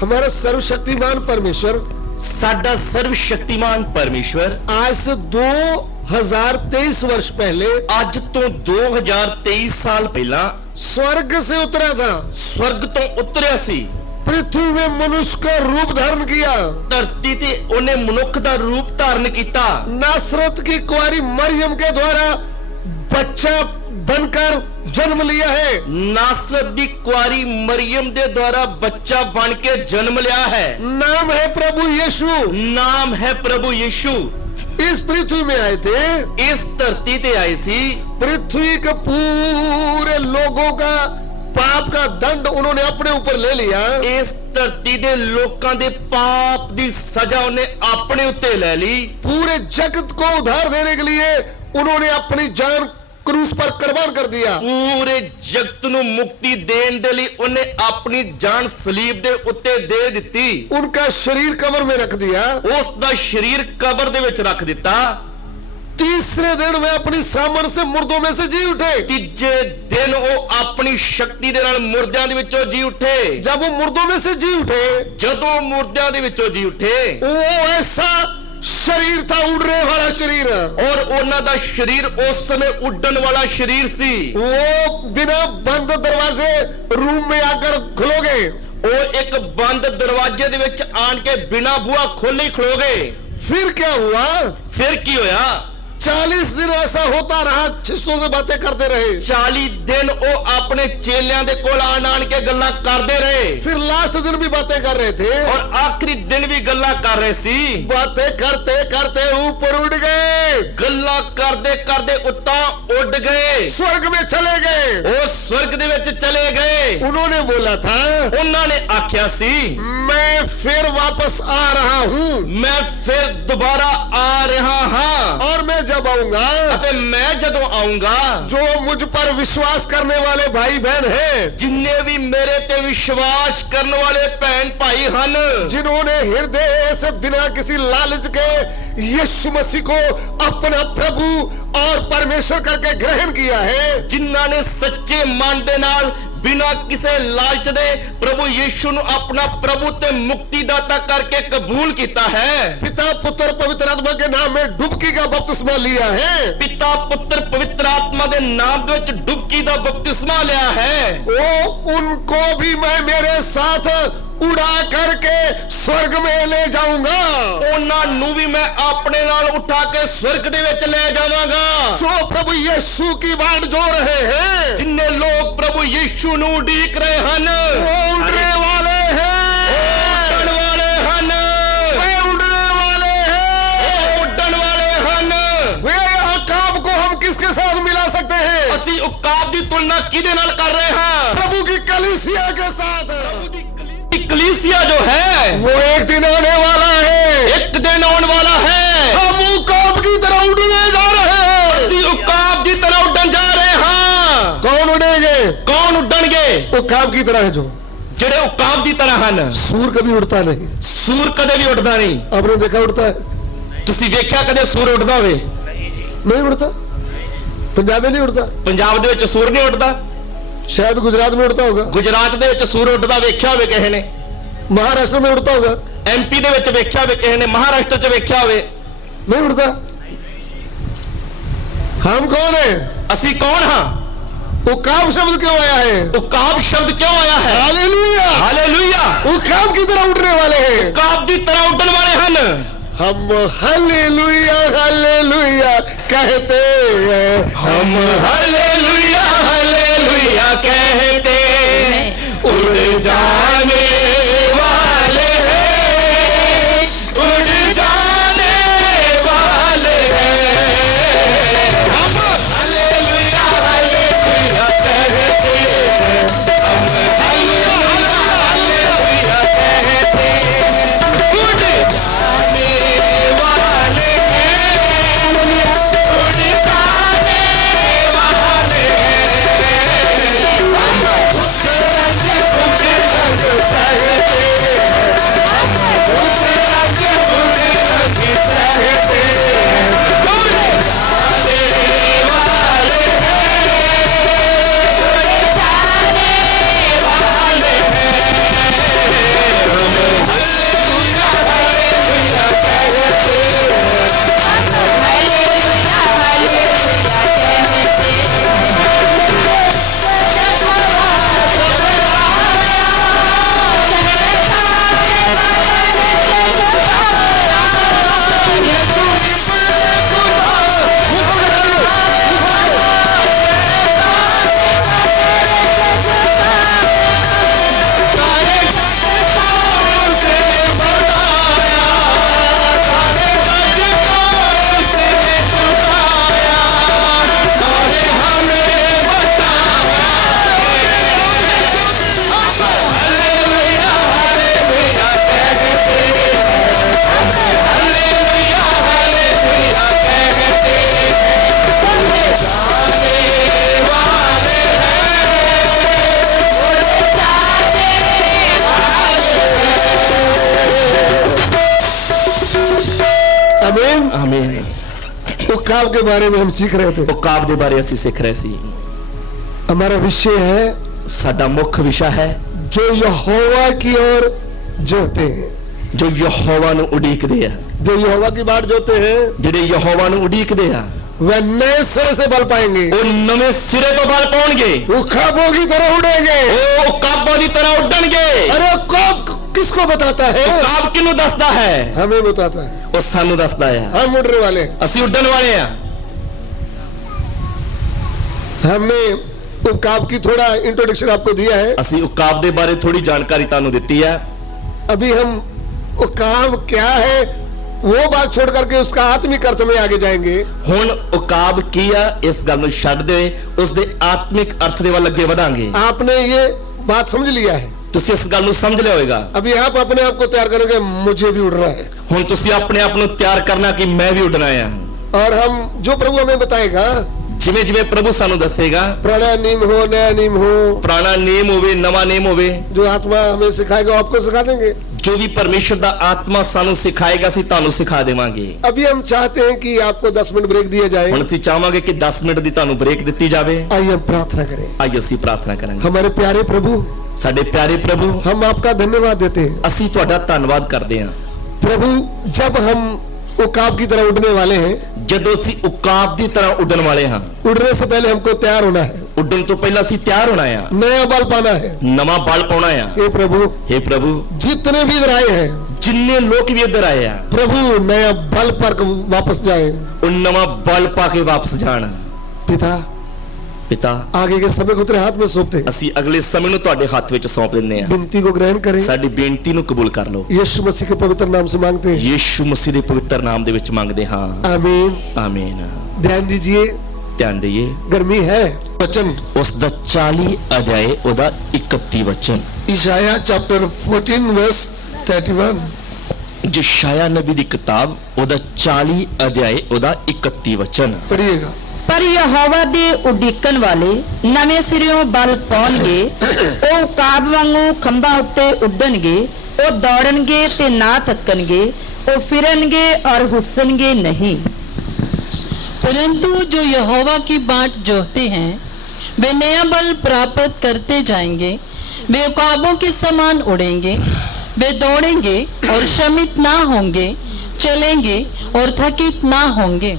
हमारा सर्वशक्तिमान परमेश्वर साडा सर्वशक्तिमान परमेश्वर आज से 2023 वर्ष पहले ਅੱਜ ਤੋਂ 2023 ਸਾਲ ਪਹਿਲਾਂ स्वर्ग से उतरा था, स्वर्ग ਤੋਂ ਉਤਰਿਆ ਸੀ, पृथ्वी में मनुष्य का रूप धारण किया, ਧਰਤੀ ਤੇ ਉਹਨੇ ਮਨੁੱਖ ਦਾ ਰੂਪ ਧਾਰਨ ਕੀਤਾ, नासरत की कुंवारी मरियम के द्वारा बच्चा बनकर जन्म लिया है। नासरत ਦੀ ਕੁਆਰੀ ਮਰੀਮ ਦੇ ਦੁਆਰਾ ਬੱਚਾ ਬਣ ਕੇ ਜਨਮ ਲਿਆ ਹੈ। नाम है प्रभु यीशु। ਨਾਮ ਹੈ ਪ੍ਰਭੂ ਯੀਸ਼ੂ। इस पृथ्वी में आए थे, ਇਸ ਧਰਤੀ ਤੇ ਆਏ ਸੀ, पृथ्वी के पूरे लोगों का पाप का दंड उन्होंने अपने ऊपर ले लिया। ਇਸ ਧਰਤੀ ਦੇ ਲੋਕਾਂ ਦੇ ਪਾਪ ਦੀ ਸਜ਼ਾ ਉਹਨੇ ਆਪਣੇ ਉੱਤੇ ਲੈ ਲਈ। पूरे जगत को उधार देने के लिए उन्होंने अपनी जान क्रूस पर कुर्बान कर दिया। ਪੂਰੇ ਜਗਤ ਨੂੰ ਮੁਕਤੀ ਦੇਣ ਦੇ ਲਈ ਉਹਨੇ ਆਪਣੀ ਜਾਨ ਸਲੀਬ ਦੇ ਉੱਤੇ ਦੇ ਦਿੱਤੀ। उनका शरीर कब्र में रख दिया। ਉਸ ਦਾ ਸਰੀਰ ਕਬਰ ਦੇ ਵਿੱਚ ਰੱਖ ਦਿੱਤਾ। तीसरे दिन वे अपनी सामर्थ से मुर्दों में से जी उठे। ਤੀਜੇ ਦਿਨ ਉਹ ਆਪਣੀ ਸ਼ਕਤੀ ਦੇ ਨਾਲ ਮੁਰਦਿਆਂ ਦੇ ਵਿੱਚੋਂ ਜੀ ਉੱਠੇ। जब वो मुर्दों में से जी उठे, ਜਦੋਂ ਮੁਰਦਿਆਂ ਦੇ ਵਿੱਚੋਂ ਜੀ ਉੱਠੇ, वो ऐसा शरीर था, उड़ने वाला शरीर। ਔਰ ਉਹਨਾਂ ਦਾ ਸਰੀਰ ਉਸ ਸਮੇਂ ਉੱਡਣ ਵਾਲਾ ਸਰੀਰ ਸੀ। वो बिना बंद दरवाजे रूम में आकर खुलोगे। ਉਹ ਇੱਕ ਬੰਦ ਦਰਵਾਜ਼ੇ ਦੇ ਵਿੱਚ ਆਣ ਕੇ ਬਿਨਾਂ ਬੂਹਾ ਖੋਲੇ ਹੀ ਖਲੋ ਗਏ। फिर क्या हुआ? ਫਿਰ ਕੀ ਹੋਇਆ? 40 दिन ऐसा होता रहा, शिष्यों से बातें करते रहे। 40 ਦਿਨ ਉਹ ਆਪਣੇ ਚੇਲਿਆਂ ਦੇ ਕੋਲ ਆਣ ਕੇ ਗੱਲਾਂ ਕਰਦੇ ਰਹੇ। फिर लास्ट दिन भी बातें कर रहे थे, ਔਰ ਆਖਰੀ ਦਿਨ ਵੀ ਗੱਲਾਂ ਕਰ ਰਹੇ ਸੀ। बातें करते करते ऊपर उड़ गए, ਗੱਲਾਂ ਕਰਦੇ ਕਰਦੇ ਉੱਤਾਂ ਉੱਡ ਗਏ। स्वर्ग में चले गए। ਉਹ ਸਵਰਗ ਦੇ ਵਿੱਚ ਚਲੇ ਗਏ। उन्होंने बोला था, ਉਹਨਾਂ ਨੇ ਆਖਿਆ ਸੀ, मैं फिर वापस आ रहा हूँ, ਮੈਂ ਫਿਰ ਦੁਬਾਰਾ ਆ ਰਿਹਾ ਹਾਂ, और मैं जब आऊंगा, ਅਤੇ ਮੈਂ ਜਦੋਂ ਆਉਂਗਾ, जो मुझ पर विश्वास करने वाले भाई बहन हैं, ਜਿੰਨੇ ਵੀ ਮੇਰੇ ਤੇ ਵਿਸ਼ਵਾਸ ਕਰਨ ਵਾਲੇ ਭੈਣ ਭਾਈ ਹਨ, जिन्होंने हृदय से बिना किसी लालच के यीशु मसीह को अपना प्रभु और परमेश्वर करके ग्रहण किया है, ਜਿਨ੍ਹਾਂ ਨੇ ਸੱਚੇ ਮਨ ਦੇ ਨਾਲ ਬਿਨਾਂ ਕਿਸੇ ਲਾਲਚ ਦੇ ਪ੍ਰਭੂ ਯੀਸ਼ੂ ਨੂੰ ਆਪਣਾ ਪ੍ਰਭੂ ਤੇ ਮੁਕਤੀਦਾਤਾ ਕਰਕੇ ਕਬੂਲ ਕੀਤਾ ਹੈ। पिता पुत्र पवित्र आत्मा के नाम में डुबकी का बपतिस्मा लिया है, ਪਿਤਾ ਪੁੱਤਰ ਪਵਿੱਤਰ ਆਤਮਾ ਦੇ ਨਾਮ ਦੇ ਵਿੱਚ ਡੁਬਕੀ ਦਾ ਬਪਤਿਸਮਾ ਲਿਆ ਹੈ। वो उनको भी मैं मेरे साथ उड़ा करके स्वर्ग में ले जाऊंगा। ਉਹਨਾਂ ਨੂੰ ਵੀ ਮੈਂ ਆਪਣੇ ਨਾਲ ਉਠਾ ਕੇ ਸਵਰਗ ਦੇ ਵਿੱਚ ਲੈ ਜਾਵਾਂਗਾ। जो प्रभु यीशु की बाट जो रहे हैं, ਜਿੰਨੇ ਲੋਕ ਪ੍ਰਭੂ ਯੀਸ਼ੂ ਨੂੰ ਉਡੀਕ ਰਹੇ ਹਨ, वो उड़ने वाले हैं, ਉੱਡਣ ਵਾਲੇ ਹਨ, वे उड़ने वाले हैं। ਉੱਡਣ ਵਾਲੇ ਹਨ। वे अकाब को हम किसके साथ मिला सकते हैं? ਅਸੀਂ ਉਕਾਬ ਦੀ ਤੁਲਨਾ ਕਿਹਦੇ ਨਾਲ ਕਰ ਰਹੇ ਹਾਂ? प्रभु की कलीसिया के साथ। कलीसिया जो है वो एक दिन आने वाला है, एक दिन आने वाला है। हम उकाब की तरह उड़ने जा रहे हैं। ਅਸੀਂ ਉਕਾਬ ਦੀ ਤਰ੍ਹਾਂ ਉੱਡਣ ਜਾ ਰਹੇ ਹਾਂ। कौन उड़ेंगे? ਕੌਣ ਉੱਡਣਗੇ? उकाब की तरह है जो ਜਿਹੜੇ ਉਕਾਬ ਦੀ ਤਰ੍ਹਾਂ ਹਨ। सूर कभी उड़ता नहीं। ਸੂਰ ਕਦੇ ਵੀ ਉੱਡਦਾ ਨਹੀਂ। आपने देखा उड़ता है? ਤੁਸੀਂ ਵੇਖਿਆ ਕਦੇ ਸੂਰ ਉੱਡਦਾ ਹੋਵੇ? नहीं उड़ता। पंजाब में नहीं उड़ता, ਪੰਜਾਬ ਦੇ ਵਿੱਚ ਸੂਰ ਨਹੀਂ ਉੱਡਦਾ। शायद गुजरात में उड़ता होगा, ਗੁਜਰਾਤ ਦੇ ਵਿੱਚ ਸੂਰ ਉੱਡਦਾ ਵੇਖਿਆ ਹੋਵੇ ਕਿਸੇ ਨੇ। महाराष्ट्र में उड़ता होगा, ਐਮਪੀ ਦੇ ਵਿੱਚ ਵੇਖਿਆ ਹੋਵੇ ਕਿਸੇ ਨੇ, ਮਹਾਰਾਸ਼ਟਰ 'ਚ ਵੇਖਿਆ ਹੋਵੇ। नहीं उड़ता। हम कौन है? ਅਸੀਂ ਕੌਣ ਹਾਂ? उकाब शब्द क्यों आया है? ਉਕਾਬ ਸ਼ਬਦ ਕਿਉਂ ਆਇਆ ਹੈ? हालेलुया। ਹਾਲੇਲੂਇਆ। उकाब की तरह उड़ने वाले हैं। ਉਕਾਬ ਦੀ ਤਰ੍ਹਾਂ ਉੱਡਣ ਵਾਲੇ ਹਨ। हम हालेलुया हालेलुया कहते हैं, हम हालेलुया हालेलुया कहते उड़ जाने वाले हैं, उड़ जाने वाले हैं। हम हालेलुया हालेलुया कहते हैं, हम हालेलुया हालेलुया कहते उड़ जाने वाले हैं, उड़ जाने वाले हैं। हम आमीन। आमीन। उकाब के बारे में हम सीख रहे थे। उकाब ਦੇ ਬਾਰੇ ਅਸੀਂ ਸਿੱਖ ਰਹੇ ਸੀ। हमारा विषय है, ਸਾਡਾ ਮੁੱਖ ਵਿਸ਼ਾ ਹੈ जो यहोवा की ओर जोते हैं, ਜੋ ਯਹੋਵਾ ਨੂੰ ਉਡੀਕਦੇ ਆ। जो यहोवा की बाट जोते हैं ਜਿਹੜੇ ਯਹੋਵਾ ਨੂੰ ਉਡੀਕਦੇ ਆ वह नए सिरे से बल पाएंगे, ਉਹ ਨਵੇਂ ਸਿਰੇ ਤੋਂ ਬਲ ਪਾਉਣਗੇ, उकाबों की तरह उड़ेंगे। ਉਹ ਉਕਾਬਾਂ ਦੀ ਤਰ੍ਹਾਂ ਉੱਡਣਗੇ। अरे उकाब किसको बताता है? ਉਕਾਬ ਕਿਹਨੂੰ ਦੱਸਦਾ ਹੈ? हमें बताता है। ਉਹ ਸਾਨੂੰ ਦੱਸਦਾ ਆ। हम उड़ने वाले हैं। ਅਸੀਂ ਉੱਡਣ ਵਾਲੇ ਆ। हमने उकाब की थोड़ा इंट्रोडक्शन आपको दिया है। ਅਸੀਂ ਉਕਾਬ ਦੇ ਬਾਰੇ ਥੋੜੀ ਜਾਣਕਾਰੀ ਤੁਹਾਨੂੰ ਦਿੱਤੀ ਹੈ। अभी हम उकाब क्या है वो बात छोड़ करके उसका आत्मिक अर्थ में आगे जाएंगे। ਹੁਣ ਉਕਾਬ ਕੀ ਆ ਇਸ ਗੱਲ ਨੂੰ ਛੱਡ ਦੇ ਉਸ ਦੇ ਆਤਮਿਕ ਅਰਥ ਦੇ ਵੱਲ ਅੱਗੇ ਵਧਾਂਗੇ। आपने ये बात समझ लिया है। ਤੁਸੀਂ ਇਸ ਗੱਲ ਨੂੰ ਸਮਝ ਲਿਆ ਹੋਵੇਗਾ। अभी आप अपने आप को तैयार करोगे, मुझे भी उड़ना है। ਹੁਣ ਤੁਸੀਂ ਆਪਣੇ ਆਪ ਨੂੰ ਤਿਆਰ ਕਰਨਾ ਕਿ ਮੈਂ ਵੀ ਉੱਡਣਾ ਆ। और हम जो प्रभु हमें बताएगा, ਜਿਵੇਂ ਜਿਵੇਂ ਪ੍ਰਭੂ ਸਾਨੂੰ ਦੱਸੇਗਾ, पुराना नियम हो नया नियम हो, ਪੁਰਾਣਾ ਨੇਮ ਹੋਵੇ ਨਵਾਂ ਨੇਮ ਹੋਵੇ, जो आत्मा हमें सिखाएगा वो आपको सिखा देंगे। ਜੋ ਵੀ ਪਰਮੇਸ਼ਰ ਦਾ ਆਤਮਾ ਸਾਨੂੰ ਸਿਖਾਏਗਾ ਅਸੀਂ ਤੁਹਾਨੂੰ ਸਿਖਾ ਦੇਵਾਂਗੇ। अभी हम चाहते हैं कि आपको 10 मिनट ब्रेक दिया जाए। ਹੁਣ ਅਸੀਂ ਚਾਹਾਂਗੇ ਕਿ 10 ਮਿੰਟ ਦੀ ਤੁਹਾਨੂੰ ਬ੍ਰੇਕ ਦਿੱਤੀ ਜਾਵੇ। आइए हम प्रार्थना करें। ਅੱਜ ਅਸੀਂ ਪ੍ਰਾਰਥਨਾ ਕਰਾਂਗੇ। हमारे प्यारे प्रभु, ਸਾਡੇ ਪਿਆਰੇ ਪ੍ਰਭੂ, हम आपका धन्यवाद देते हैं। ਅਸੀਂ ਤੁਹਾਡਾ ਧੰਨਵਾਦ ਕਰਦੇ ਹਾਂ। प्रभु, जब हम उकाब की तरह उड़ने वाले हैं, ਜਦੋਂ ਅਸੀਂ ਉਕਾਬ ਦੀ ਤਰ੍ਹਾਂ ਉੱਡਣ ਵਾਲੇ ਹਾਂ, उड़ने से पहले हमको तैयार होना है, ਉੱਡਣ ਤੋਂ ਪਹਿਲਾਂ ਅਸੀਂ ਤਿਆਰ ਹੋਣਾ ਆ, नया बल पाना है। ਨਵਾਂ ਬਲ ਪਾਉਣਾ ਆ। हे प्रभु, हे ਪ੍ਰਭੂ, जितने भी इधर आए हैं, ਜਿੰਨੇ ਲੋਕ ਵੀ ਇੱਧਰ ਆਏ ਆ प्रभु नया बल पर वापस जाए। ਉਹ ਨਵਾਂ ਬਲ ਪਾ ਕੇ ਵਾਪਸ ਜਾਣ। पिता, ਪਿਤਾ, आगे के समय को तेरे हाथ में सौंपते हैं। ਅਸੀਂ ਅਗਲੇ ਸਮੇਂ ਨੂੰ ਤੁਹਾਡੇ ਹੱਥ ਵਿੱਚ ਸੌਂਪ ਦਿੰਦੇ ਆ। विनती को ग्रहण करें। ਸਾਡੀ ਬੇਨਤੀ ਨੂੰ ਕਬੂਲ ਕਰ ਲਓ। यीशु मसीह के पवित्र नाम से मांगते हैं, ਯੀਸ਼ੂ ਮਸੀਹ ਦੇ ਪਵਿੱਤਰ ਨਾਮ ਦੇ ਵਿੱਚ ਮੰਗਦੇ ਹਾਂ। आमीन। ਆਮੀਨ। ध्यान दीजिए, ਧਿਆਨ ਦਈਏ गर्मी है। वचन ਉਸ ਦਾ 40 ਅਧਿਆਏ ਉਹਦਾ 31 ਵਚਨ, ईशाया चैप्टर 14 वर्स 31। ਜੋ ਸ਼ਾਇਆ ਨਬੀ ਦੀ ਕਿਤਾਬ ਉਹਦਾ 40 ਅਧਿਆਏ ਉਹਦਾ 31 ਵਚਨ। पढ़िएगा। ਪਰ ਯਹੋਵਾ ਦੇ ਉਡੀਕਣ ਵਾਲੇ ਨਵੇਂ ਸਿਰਿਓਂ ਬਲ ਪਾਉਣਗੇ। ਉਹ ਉਕਾਬ ਵਾਂਗੂ ਖੰਭਾਂ ਉੱਤੇ ਉੱਡਣਗੇ। ਉਹ ਦੌੜਨਗੇ ਤੇ ਨਾ ਥੱਕਣਗੇ। ਉਹ ਫਿਰਨਗੇ ਔਰ ਹੁੱਸਣਗੇ नहीं। परंतु जो यहोवा की बाट जोहते हैं वे नया बल प्राप्त करते जाएंगे। वे उकाबों के समान उड़ेंगे। वे दौड़ेंगे और श्रमित ना होंगे, चलेंगे और थकित ना होंगे।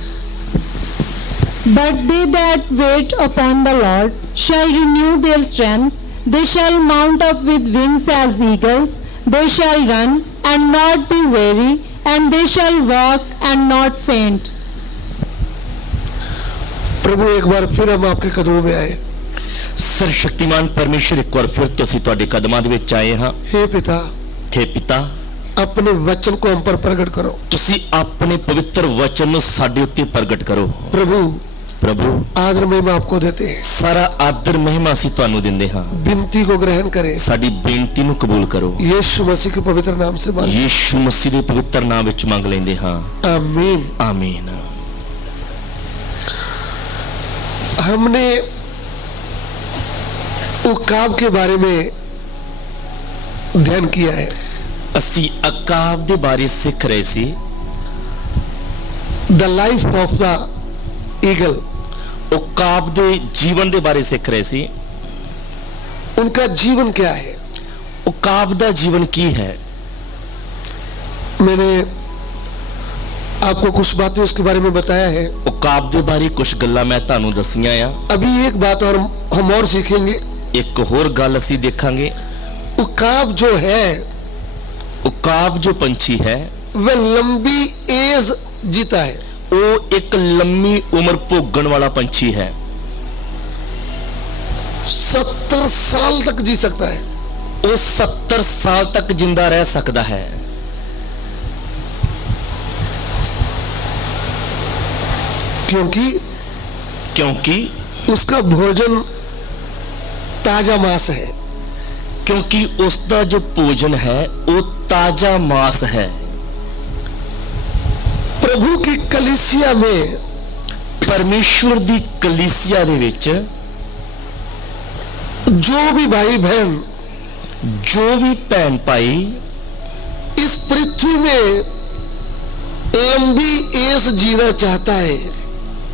But they that wait upon the Lord shall renew their strength. They shall mount up with wings as eagles. They shall run and not be weary, and they shall walk and not faint. प्रभु, एक बार फिर हम आपके कदमों में आए। ਸਰਵਸ਼ਕਤੀਮਾਨ ਪਰਮੇਸ਼ਰ, ਇੱਕ ਵਾਰ ਫਿਰ ਤੋਂ ਅਸੀਂ ਤੁਹਾਡੇ ਕਦਮਾਂ ਦੇ ਵਿੱਚ ਆਏ ਹਾਂ। हे पिता, हे ਪਿਤਾ, अपने वचन को हम पर प्रकट करो। ਤੁਸੀਂ ਆਪਣੇ ਪਵਿੱਤਰ ਵਚਨ ਨੂੰ ਸਾਡੇ ਉੱਤੇ ਪ੍ਰਗਟ ਕਰੋ। प्रभु, ਪ੍ਰਭੂ, आदर महिमा आपको देते हैं। ਸਾਰਾ ਆਦਰ ਮਹਿਮਾ ਅਸੀਂ ਤੁਹਾਨੂੰ ਦਿੰਦੇ ਹਾਂ। विनती को ग्रहण करें। ਸਾਡੀ ਬੇਨਤੀ ਨੂੰ ਕਬੂਲ ਕਰੋ। यीशु मसीह के पवित्र नाम से मांगते ਯੀਸ਼ੂ ਮਸੀਹ ਦੇ ਪਵਿੱਤਰ ਨਾਮ ਵਿੱਚ ਮੰਗ ਲੈਂਦੇ ਹਾਂ। हैं। आमीन। ਆਮੀਨ। हमने उकाब के बारे में ध्यान किया है। ਅਸੀਂ ਅਕਾਬ ਦੇ ਬਾਰੇ ਸਿੱਖ ਰਹੇ ਸੀ। The life of the eagle, ਉਕਾਬ ਦੇ ਜੀਵਨ ਦੇ ਬਾਰੇ ਸਿੱਖ ਰਹੇ ਸੀ। उनका जीवन क्या है? ਉਕਾਬ ਦਾ ਜੀਵਨ ਕੀ ਹੈ? मैंने आपको कुछ बातें उसके बारे में बताया है। ਉਕਾਬ ਦੇ ਬਾਰੇ ਕੁਝ ਗੱਲਾਂ ਮੈਂ ਤੁਹਾਨੂੰ ਦੱਸੀਆਂ ਆ। अभी एक बात और हम और सीखेंगे। ਇੱਕ ਹੋਰ ਗੱਲ ਅਸੀਂ ਦੇਖਾਂਗੇ। उकाब जो है ਉਕਾਬ ਜੋ ਪੰਛੀ ਹੈ वह लंबी एज जीता है। ਉਹ ਇੱਕ ਲੰਮੀ ਉਮਰ ਭੋਗਣ ਵਾਲਾ ਪੰਛੀ ਹੈ। 70 साल तक जी सकता है। ਉਹ 70 ਸਾਲ ਤੱਕ ਜਿੰਦਾ ਰਹਿ ਸਕਦਾ ਹੈ। क्योंकि उसका भोजन ताजा मांस है। क्योंकि उसका जो भोजन है वो ताजा मांस है। प्रभु की कलीसिया में, परमेश्वर दी कलीसिया दे विच जो भी भाई बहन, जो भी भैन भाई इस पृथ्वी में लंबी एज जीना चाहता है,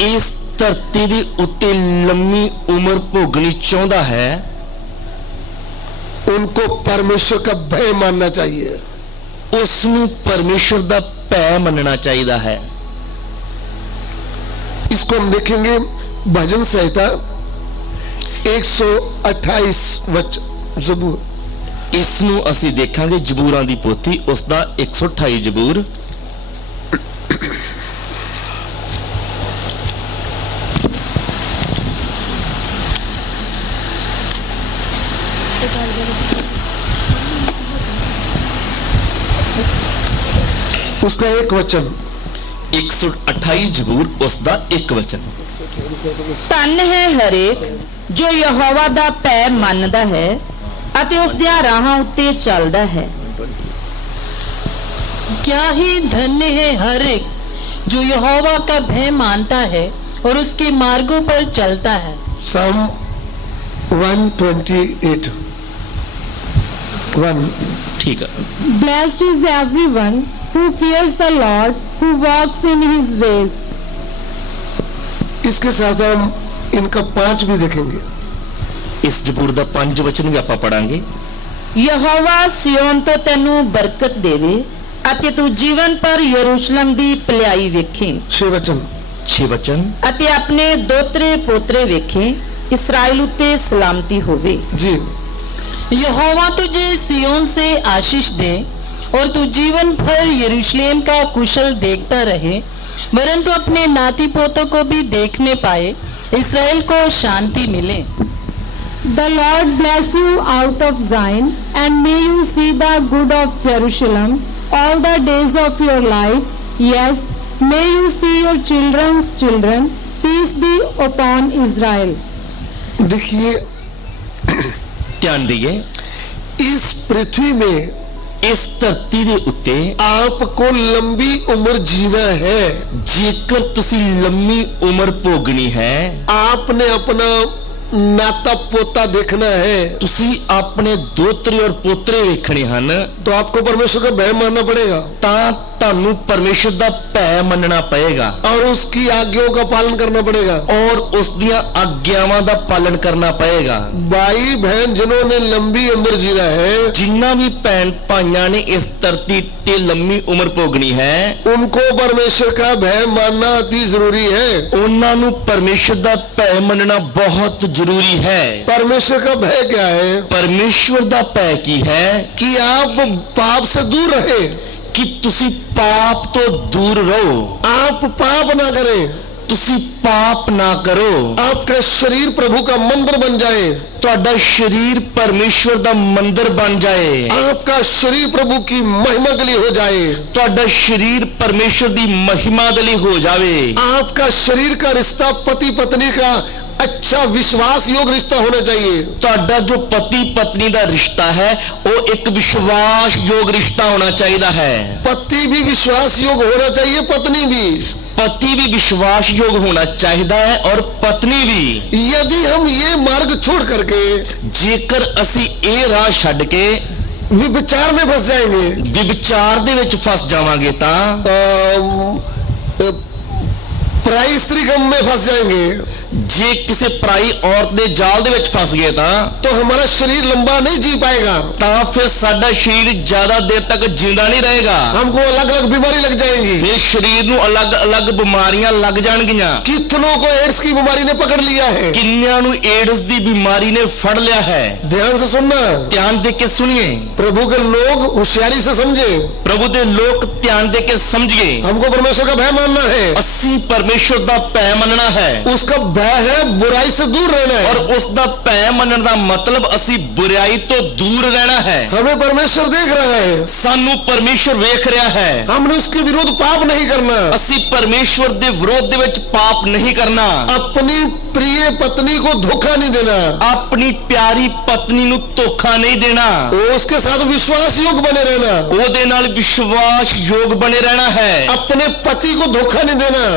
ਇਸ ਧਰਤੀ ਦੇ ਉੱਤੇ ਲੰਮੀ ਉਮਰ ਭੋਗਣੀ ਚਾਹੁੰਦਾ ਹੈ, उनको परमेश्वर का भय मानना चाहिए। ਉਸ ਨੂੰ ਪਰਮੇਸ਼ਰ ਦਾ ਭੈ ਮੰਨਣਾ ਚਾਹੀਦਾ ਹੈ। इसको हम देखेंगे भजन संहिता 128 वचन ज़बूर। ਇਸ ਨੂੰ ਅਸੀਂ ਦੇਖਾਂਗੇ ਜ਼ਬੂਰਾਂ ਦੀ ਪੋਥੀ ਉਸ ਦਾ 128 ਜ਼ਬੂਰ। उसका एक वचन 128 ਜ਼ਬੂਰ ਉਸ ਦਾ ਇੱਕ ਵਚਨ। ਧੰਨ ਹੈ ਹਰੇਕ ਜੋ ਯਹੋਵਾ ਦਾ ਭੈ ਮੰਨਦਾ ਹੈ ਅਤੇ ਉਸ ਦੀਆਂ ਰਾਹਾਂ ਉੱਤੇ ਚੱਲਦਾ ਹੈ। क्या ही धन्य है हर एक जो यहोवा का भय मानता है और उसके मार्गों पर चलता है। Psalm 128 1। ਠੀਕ ਹੈ। Blessed is everyone who fears the Lord, who walks in his ways. इसके साथ हम इनका 5 भी देखेंगे। ਇਸ ਜ਼ਬੂਰ ਦਾ 5 ਵਚਨ ਵੀ ਆਪਾਂ ਪੜਾਂਗੇ। ਯਹੋਵਾ ਸਿਯੋਨ ਤੋਂ ਤੈਨੂੰ ਬਰਕਤ ਦੇਵੇ ਅਤੇ ਤੂੰ ਜੀਵਨ ਪਰ ਯਰੂਸ਼ਲਮ ਦੀ ਭਲਾਈ ਵੇਖੇ 6 वचन 6 ਵਚਨ। ਅਤੇ ਆਪਣੇ ਦੋਤਰੇ ਪੋਤਰੇ ਵੇਖੇ, ਇਸਰਾਇਲ ਉੱਤੇ ਸਲਾਮਤੀ ਹੋਵੇ। जी। यहोवा तुझे सियोन से आशीष दे और तू जीवन भर यरूशलेम का कुशल देखता रहे, वरन तू अपने नाती पोतों को भी देखने पाए, इस्राएल को शांति मिले। The Lord bless you out of Zion, and may you see the good of Jerusalem all the days of your life. Yes, may you see your children's children. Peace be upon Israel. देखिए, ਧਿਆਨ ਦਈਏ, इस पृथ्वी में ਇਸ ਧਰਤੀ ਦੇ ਉੱਤੇ आपको लंबी उम्र जीना है। ਜੇਕਰ ਤੁਸੀਂ ਲੰਮੀ ਉਮਰ ਭੋਗਣੀ ਹੈ, आपने अपना नाता पोता देखना है, ਤੁਸੀਂ ਆਪਣੇ ਦੋਤਰੇ ਔਰ ਪੋਤਰੇ ਵੇਖਣੇ ਹਨ, तो आपको परमेश्वर का भय मानना पड़ेगा ਤਾਂ ਤੁਹਾਨੂੰ ਪਰਮੇਸ਼ਰ ਦਾ ਭੈ ਮੰਨਣਾ ਪਏਗਾ और उसकी आज्ञाओं का पालन करना पड़ेगा। ਔਰ ਉਸ ਦੀਆਂ ਆਗਿਆਵਾਂ ਦਾ ਪਾਲਣ ਕਰਨਾ ਪਏਗਾ। भाई बहन जिन्होंने लंबी उम्र जीना है, ਜਿੰਨਾ ਵੀ ਭੈਣ ਭਾਈਆਂ ਨੇ ਇਸ ਧਰਤੀ ਤੇ ਲੰਮੀ ਉਮਰ ਭੋਗਣੀ ਹੈ, उनको परमेश्वर का भय मानना अति जरूरी है। ਉਹਨਾਂ ਨੂੰ ਪਰਮੇਸ਼ਰ ਦਾ ਭੈ ਮੰਨਣਾ ਬਹੁਤ ਜ਼ਰੂਰੀ ਹੈ। परमेश्वर का भय क्या है? ਪਰਮੇਸ਼ਰ ਦਾ ਭੈ ਕੀ ਹੈ? कि आप पाप से दूर रहे, ਕਿ ਤੁਸੀਂ ਪਾਪ ਤੋਂ ਦੂਰ ਰਹੋ, आप पाप ना करें, ਤੁਸੀਂ ਪਾਪ ਨਾ ਕਰੋ, आपका शरीर प्रभु का मंदिर बन जाए, ਤੁਹਾਡਾ ਸਰੀਰ ਪਰਮੇਸ਼ਰ ਦਾ ਮੰਦਿਰ ਬਣ ਜਾਏ, आपका शरीर प्रभु की महिमा के लिए हो जाए, ਤੁਹਾਡਾ ਸਰੀਰ ਪਰਮੇਸ਼ਰ ਦੀ ਮਹਿਮਾ ਦੇ ਲਈ ਹੋ ਜਾਵੇ, आपका शरीर का रिश्ता पति पत्नी का अच्छा विश्वास योग रिश्ता होना चाहिए। ਤੁਹਾਡਾ ਜੋ ਪਤੀ ਪਤਨੀ ਦਾ ਰਿਸ਼ਤਾ ਹੈ ਉਹ ਇੱਕ ਵਿਸ਼ਵਾਸ ਯੋਗ ਰਿਸ਼ਤਾ ਹੋਣਾ ਚਾਹੀਦਾ ਹੈ। पति भी विश्वास योग होना चाहिए, पत्नी भी। ਪਤੀ ਵੀ ਵਿਸ਼ਵਾਸ ਯੋਗ ਹੋਣਾ ਚਾਹੀਦਾ ਹੈ ਔਰ ਪਤਨੀ ਵੀ। यदि हम ये मार्ग छोड़ करके ਜੇਕਰ ਅਸੀਂ ਇਹ ਰਾਹ ਛੱਡ ਕੇ विचार में फंस जाएंगे, ਵਿਚਾਰ ਦੇ ਵਿੱਚ ਫਸ ਜਾਵਾਂਗੇ ਤਾਂ पराई स्त्री गम में फंस जाएंगे, ਜੇ ਕਿਸੇ ਪਰਾਈ ਔਰਤ ਦੇ ਜਾਲ ਦੇ ਵਿੱਚ ਫਸ ਗਏ ਤਾਂ तो हमारा शरीर लंबा नहीं जी पाएगा, ਤਾਂ ਫਿਰ ਸਾਡਾ ਸਰੀਰ ਜ਼ਿਆਦਾ ਦੇਰ ਤੱਕ ਜਿੰਦਾ ਨਹੀਂ ਰਹੇਗਾ। हमको अलग अलग बीमारी लग जाएंगी। ਫਿਰ ਸਰੀਰ ਨੂੰ ਅਲੱਗ-ਅਲੱਗ ਬਿਮਾਰੀਆਂ ਲੱਗ ਜਾਣਗੀਆਂ। कितनों को एड्स की बीमारी ने पकड़ लिया है। ਕਿੰਨਿਆਂ ਨੂੰ ਏਡਸ ਦੀ ਬਿਮਾਰੀ ਨੇ ਫੜ ਲਿਆ ਹੈ। ध्यान से सुनना, ਧਿਆਨ ਦੇ ਕੇ ਸੁਣੀਏ, प्रभु के लोग होशियारी से समझे, ਪ੍ਰਭੂ ਦੇ ਲੋਕ ਧਿਆਨ ਦੇ ਕੇ ਸਮਝੀਏ। हमको परमेश्वर का भय मानना है। ਅਸੀਂ ਪਰਮੇਸ਼ਰ ਦਾ ਭੈ ਮੰਨਣਾ ਹੈ उसका भय है बुराई से दूर रहना है। ਔਰ ਉਸ ਦਾ ਭੈ ਮੰਨਣ ਦਾ ਮਤਲਬ ਅਸੀਂ ਬੁਰਾਈ ਤੋਂ ਦੂਰ ਰਹਿਣਾ ਹੈ। हमें परमेश्वर देख रहा है, ਸਾਨੂੰ ਪਰਮੇਸ਼ਰ ਵੇਖ ਰਿਹਾ ਹੈ। हमने उसके विरुद्ध पाप नहीं करना, ਅਸੀਂ ਪਰਮੇਸ਼ਰ ਦੇ ਵਿਰੋਧ ਦੇ ਵਿੱਚ ਪਾਪ ਨਹੀਂ ਕਰਨਾ। अपनी प्रिय पत्नी को धोखा नहीं देना, ਆਪਣੀ ਪਿਆਰੀ ਪਤਨੀ ਨੂੰ ਧੋਖਾ ਨਹੀਂ ਦੇਣਾ। उसके साथ विश्वास योग बने रहना, ਉਹਦੇ ਨਾਲ ਵਿਸ਼ਵਾਸ ਯੋਗ ਬਣੇ ਰਹਿਣਾ ਹੈ। अपने पति को धोखा नहीं देना,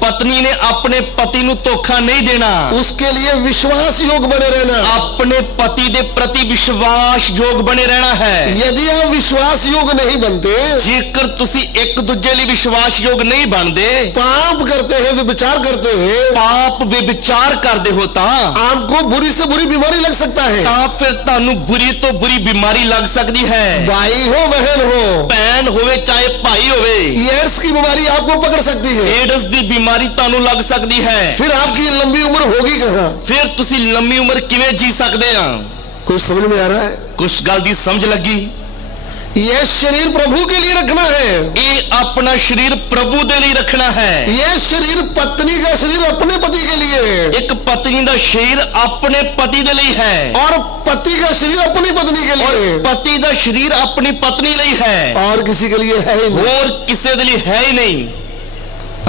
ਪਤਨੀ ਨੇ ਆਪਣੇ ਪਤੀ ਨੂੰ ਧੋਖਾ ਨਹੀਂ ਦੇਣਾ। उसके लिए विश्वास योग बने रहना। ਆਪਣੇ ਪਤੀ ਦੇ ਪ੍ਰਤੀ ਵਿਸ਼ਵਾਸ ਯੋਗ ਬਣੇ ਰਹਿਣਾ ਹੈ। यदि आप विश्वास योग नहीं बनते, ਜੇਕਰ ਤੁਸੀਂ ਇੱਕ ਦੂਜੇ ਲਈ विश्वास योग नहीं बनते, पाप करते हैं, विचार करते हैं, पाप विचार करते हो आपको बुरी से बुरी बीमारी लग सकता है। ਤਾਂ ਫਿਰ ਤੁਹਾਨੂੰ बुरी तो बुरी बीमारी लग सकती है। भाई हो बहन हो, ਭੈਣ ਹੋਵੇ ਚਾਹੇ ਭਾਈ ਹੋਵੇ, एड्स की बीमारी आपको पकड़ सकती है। ਏਡਸ ਦੀ ਬਿਮਾਰੀ ਤੁਹਾਨੂੰ ਲੱਗ ਸਕਦੀ ਹੈ। फिर आपकी लंबी उम्र होगी कहाँ? ਫਿਰ ਤੁਸੀਂ ਲੰਮੀ ਉਮਰ ਕਿਵੇਂ ਜੀ ਸਕਦੇ ਆ? कुछ समझ में आ रहा है? ਕੁਛ ਗੱਲ ਦੀ ਸਮਝ ਲੱਗੀ? यह शरीर प्रभु के लिए रखना है। ਇਹ ਆਪਣਾ ਸਰੀਰ ਪ੍ਰਭੂ ਦੇ ਲਈ ਰੱਖਣਾ ਹੈ। यह शरीर पत्नी का शरीर अपने पति के लिए है, ਇੱਕ ਪਤਨੀ ਦਾ ਸਰੀਰ ਆਪਣੇ ਪਤੀ ਦੇ ਲਈ ਹੈ, और पति का शरीर अपनी पत्नी के लिए है, ਪਤੀ ਦਾ ਸਰੀਰ ਆਪਣੀ ਪਤਨੀ ਲਈ ਹੈ, और किसी के लिए है ही नहीं। ਹੋਰ ਕਿਸੇ ਦੇ ਲਈ ਹੈ ਹੀ ਨਹੀਂ।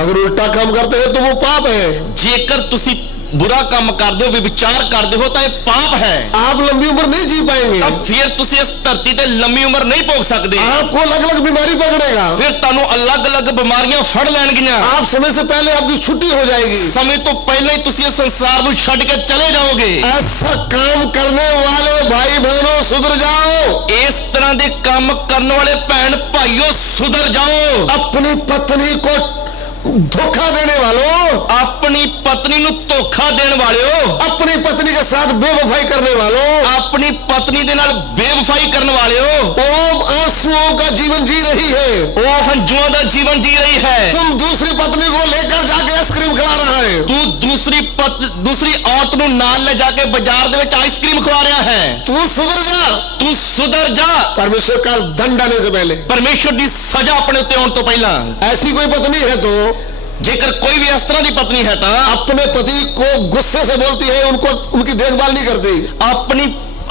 अगर उल्टा काम करते हैं तो वो पाप है। ਜੇਕਰ ਤੁਸੀਂ बुरा काम करते हो, विचार करते हो, तो ये पाप है। आप लंबी उम्र नहीं जी पाएंगे, तो फिर तुसी इस धरती ते लंबी उम्र नहीं भोग सकते। आपको अलग अलग बीमारी पकड़ेगा, फिर तानू अलग अलग बीमारियां फड़ लैणगियां। आप समय से पहले आपकी छुट्टी हो जाएगी, समय तो पहले ही तुसी इस संसार को छड़ के चले जाओगे। ऐसा काम करने वाले भाई बहनों सुधर जाओ। इस तरह के काम करने वाले भैन भाइयों सुधर जाओ। अपनी पत्नी को धोखा देने वालों, अपनी पत्नी नु धोखा देने वालों, अपनी पत्नी के साथ बेवफाई करने वालों, अपनी पत्नी दे नाल बेवफाई करने वालों, वो आंसुओं का जीवन जी रही है, वो हंजुओं का जीवन जी रही है। तुम दूसरी पत्नी को लेकर जाके आइसक्रीम खिला रहा है, तू दूसरी औरत नु नाल ले जाके बाजार दे विच आइसक्रीम खवा रहा है। तू सुधर जा, तू सुधर जा। परमेश्वर का दंड आने से पहले, परमेश्वर की सजा अपने उत्ते आने तो पहला। ऐसी कोई पत्नी है तो जेकर कोई भी इस तरह की पत्नी है तो अपने पति को गुस्से से बोलती है, उनको उनकी देखभाल नहीं करती,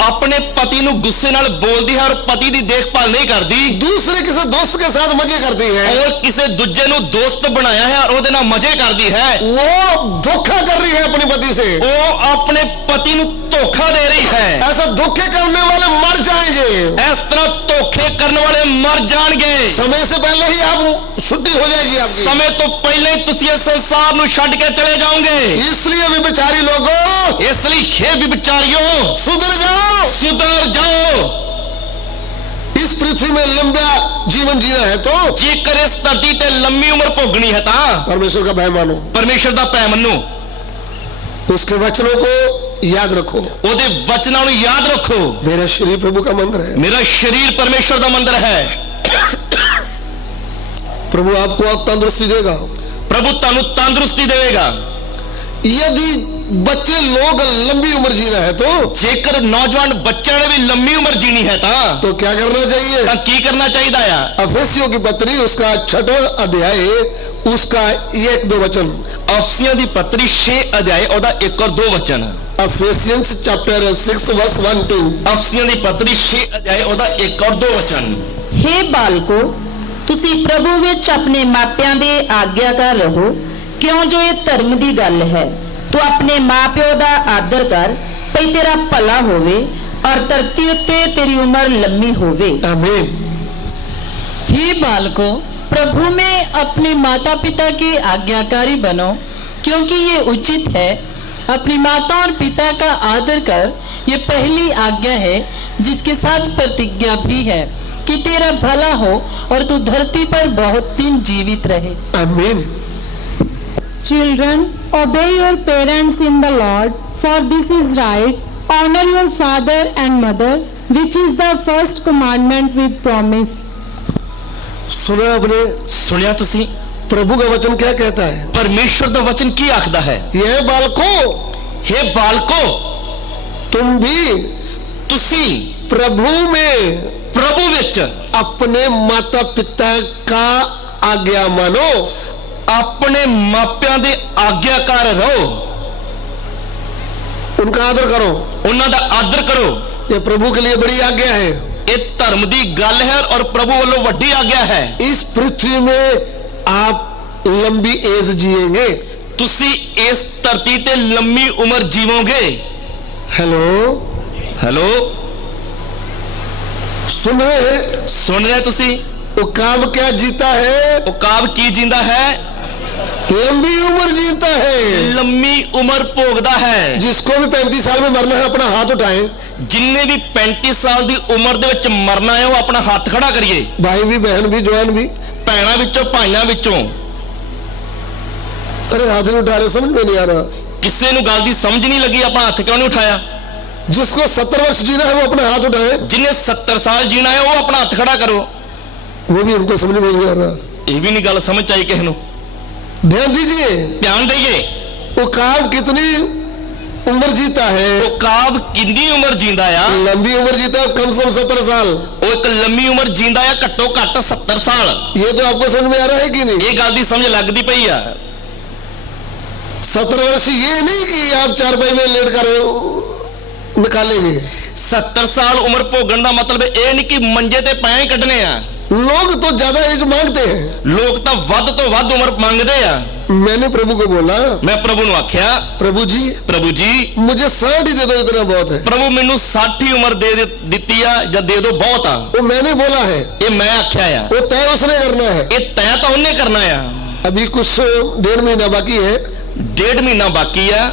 अपने पति नु गुस्से नाल बोलती है और पति की देखभाल नहीं करती, दूसरे किसी दोस्त के साथ मजे करती है, और किसी दूजे नु दोस्त बनाया है और ओदे नाल मजे करती है। वो धोखा कर रही है अपने पति से, वो अपने पति नु धोखा दे रही है। ऐसा धोखे करने वाले मर जाएंगे, इस तरह धोखे करने वाले मर जाएंगे। समय से पहले ही आप छुट्टी हो जाएगी आपकी, समय तो पहले ही तुसी इस संसार नु छड़ के चले जाओगे। इसलिए व्यभिचारी लोगों, इसलिए हे व्यभिचारियों सुधर जाओ, सुधर जाओ। इस पृथ्वी में लंबा जीवन जीना है तो जेकर इस धरती ते लंबी उम्र भोगनी है ता परमेश्वर का भय मानो, परमेश्वर दा भय मनो, उसके वचनों को याद रखो, ओदे वचनां नूं याद रखो। मेरा शरीर प्रभु का मंदिर है, मेरा शरीर परमेश्वर दा मंदिर है। प्रभु आपको आप तंदुरुस्ती देगा, प्रभु तानू तंदुरुस्ती देगा। यदि बच्चे लोग लंबी उम्र जीना है तो जेकर नौजवान बच्चों ने भी लंबी उम्र जीनी है तो क्या करना चाहिए? तां की करना चाहिए? अफेसियों की पत्री उसका 6वां अध्याय उसका 1-2 वचन, अफसियों की पत्री 6 अध्याय ओदा 1 और 2 वचन। अफेसियंस चैप्टर 6 वर्स 1-2, अफसियों की पत्री 6 अध्याय ओदा 1 और 2 वचन। हे बालको, ਤੁਸੀਂ ਪ੍ਰਭੂ ਵਿੱਚ ਆਪਣੇ ਮਾਪਿਆਂ ਦੇ ਆਗਿਆਕਾਰ ਰਹੋ, ਕਿਉਂ ਜੋ ਇਹ ਧਰਮ ਦੀ ਗੱਲ ਹੈ। ਤੂੰ ਆਪਣੇ ਮਾਪਿਓ ਦਾ ਆਦਰ ਕਰ ਭਈ ਤੇਰਾ ਭਲਾ ਹੋਵੇ ਔਰ ਧਰਤੀ ਉੱਤੇ ਤੇਰੀ ਉਮਰ ਲੰਮੀ ਹੋਵੇ। आमीन। हे बालकों, प्रभु में अपने माता पिता के आज्ञाकारी बनो, क्योंकि ये उचित है। अपनी माता और पिता का आदर कर, ये पहली आज्ञा है जिसके साथ प्रतिज्ञा भी है कि तेरा भला हो और तू धरती पर बहुत दिन जीवित रहे। आमीन। Children, obey your parents in the Lord, for this is right. Honor your father and mother, which is the first commandment with promise. सुना आपने सुनिया तुसी प्रभु का वचन क्या कहता है? परमेश्वर दा वचन की आखदा है? ये बालको, हे बालको, तुम भी तुसी प्रभु में प्रभु विच अपने माता पिता का आज्ञा मानो, अपने मापियां दे आज्ञाकार रहो, उनका आदर करो, उन्हां दा आदर करो। ये प्रभु के लिए बड़ी आज्ञा है, ये धर्म दी गल है और प्रभु वालों वड्डी आज्ञा है। इस पृथ्वी में आप लंबी एज जिएंगे, तुसी इस धरती ते लंबी उम्र जीवोगे। हेलो हेलो, सुन रहे? सुन रहे तुसी? उकाब क्या जीता है? उकाब की जिंदा है? लंबी उम्र जीता है। लंबी उम्र भोगदा है। जिसको भी 35 साल में मरना है अपना हाथ उठाएं। जिन्ने भी 35 साल की उम्र दे विच मरना है वो अपना हाथ खड़ा करिए। भाई भी, बहन भी, जवान भी, ਭੈਣਾਂ ਵਿੱਚੋਂ ਭਾਈਆਂ ਵਿੱਚੋਂ अरे हाथ नहीं उठा रहे, समझ में नहीं आ रहा। ਕਿਸੇ ਨੂੰ ਗੱਲ ਦੀ ਸਮਝ ਨਹੀਂ ਲੱਗੀ, ਆਪਾਂ ਹੱਥ ਕਿਉਂ ਨਹੀਂ ਉਠਾਇਆ? जिसको 70 वर्ष जीना है वो अपना हाथ उठाए। ਜਿਹਨੇ 70 ਸਾਲ ਜੀਣਾ ਹੈ ਉਹ ਆਪਣਾ ਹੱਥ ਖੜਾ ਕਰੋ। वो भी हमको समझ में नहीं आ रहा। ਇਹ ਵੀ ਨਹੀਂ ਗੱਲ ਸਮਝ ਆਈ ਕਿਸੇ ਨੂੰ। ध्यान दीजिए, ਧਿਆਨ ਦਈਏ, वो काब कितनी उम्र जीता है। ਉਹ ਕਾਬ ਕਿੰਨੀ ਉਮਰ ਜੀਂਦਾ ਆ? लंबी उम्र जीता है, कम से कम 70 साल। ਉਹ ਇੱਕ ਲੰਮੀ ਉਮਰ ਜੀਂਦਾ ਆ, ਘੱਟੋ ਘੱਟ 70 ਸਾਲ। ये तो आपको समझ में आ रहा है कि नहीं? ਇਹ ਗੱਲ ਦੀ ਸਮਝ ਲੱਗਦੀ ਪਈ ਆ। 70 वर्ष ये नहीं कि आप चारपाई में लेट कर निकालेंगे। 70 ਸਾਲ ਉਮਰ ਭੋਗਣ ਦਾ ਮਤਲਬ ਇਹ ਨਹੀਂ ਕਿ ਮੰਜੇ ਤੇ ਪੈ ਹੀ ਕੱਢਣੇ ਆ। लोग तो ज्यादा एज मांगते हैं। ਲੋਕ ਤਾਂ ਵੱਧ ਤੋਂ ਵੱਧ ਉਮਰ ਮੰਗਦੇ ਆ। मैंने प्रभु को बोला, ਮੈਂ ਪ੍ਰਭੂ ਨੂੰ ਆਖਿਆ, प्रभु जी ਪ੍ਰਭੂ ਜੀ मुझे 60 ही दे दो, इतना बहुत है। ਪ੍ਰਭੂ ਮੈਨੂੰ 60 ਹੀ ਉਮਰ ਦੇ ਦਿੱਤੀ ਆ ਜਾਂ ਦੇ ਦਿਓ, ਬਹੁਤ ਆ। वो मैंने बोला है, ਇਹ ਮੈਂ ਆਖਿਆ ਆ। वो तय उसने करना है। ਇਹ ਤੈਅ ਤਾਂ ਉਹਨੇ ਕਰਨਾ ਆ। अभी कुछ 1.5 महीना बाकी है। 1.5 ਮਹੀਨਾ ਬਾਕੀ ਆ।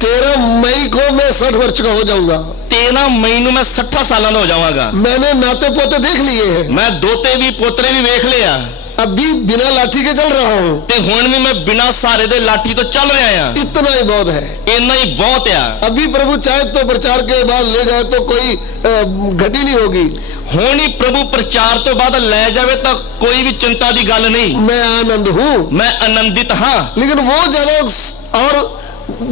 13 मई को मैं 60 वर्ष का हो जाऊंगा। 13 ਮਈ ਨੂੰ ਮੈਂ 60 ਸਾਲਾਂ ਦਾ ਹੋ ਜਾਵਾਂਗਾ। मैंने नाते पोते देख लिए हैं। ਮੈਂ ਦੋਤੇ ਵੀ ਪੋਤਰੇ ਵੀ ਵੇਖ ਲਿਆ अभी बिना लाठी के चल रहा हूँ। ਤੇ ਹੁਣ ਵੀ ਮੈਂ ਬਿਨਾਂ ਸਹਾਰੇ ਦੇ ਲਾਠੀ ਤੋਂ ਚੱਲ ਰਿਹਾ ਆ। इतना ही बहुत है। ਇੰਨਾ ਹੀ ਬਹੁਤ ਆ। अभी प्रभु चाहे तो प्रचार के बाद ले जाए तो कोई घटी नहीं होगी। ਹੁਣ ਹੀ ਪ੍ਰਭੂ ਪ੍ਰਚਾਰ ਤੋਂ ਬਾਅਦ ਲੈ ਜਾਵੇ ਤਾਂ ਕੋਈ ਵੀ ਚਿੰਤਾ ਦੀ ਗੱਲ ਨਹੀਂ। मैं आनंद हूँ। ਮੈਂ ਆਨੰਦਿਤ ਹਾਂ। लेकिन वो ज्यादा और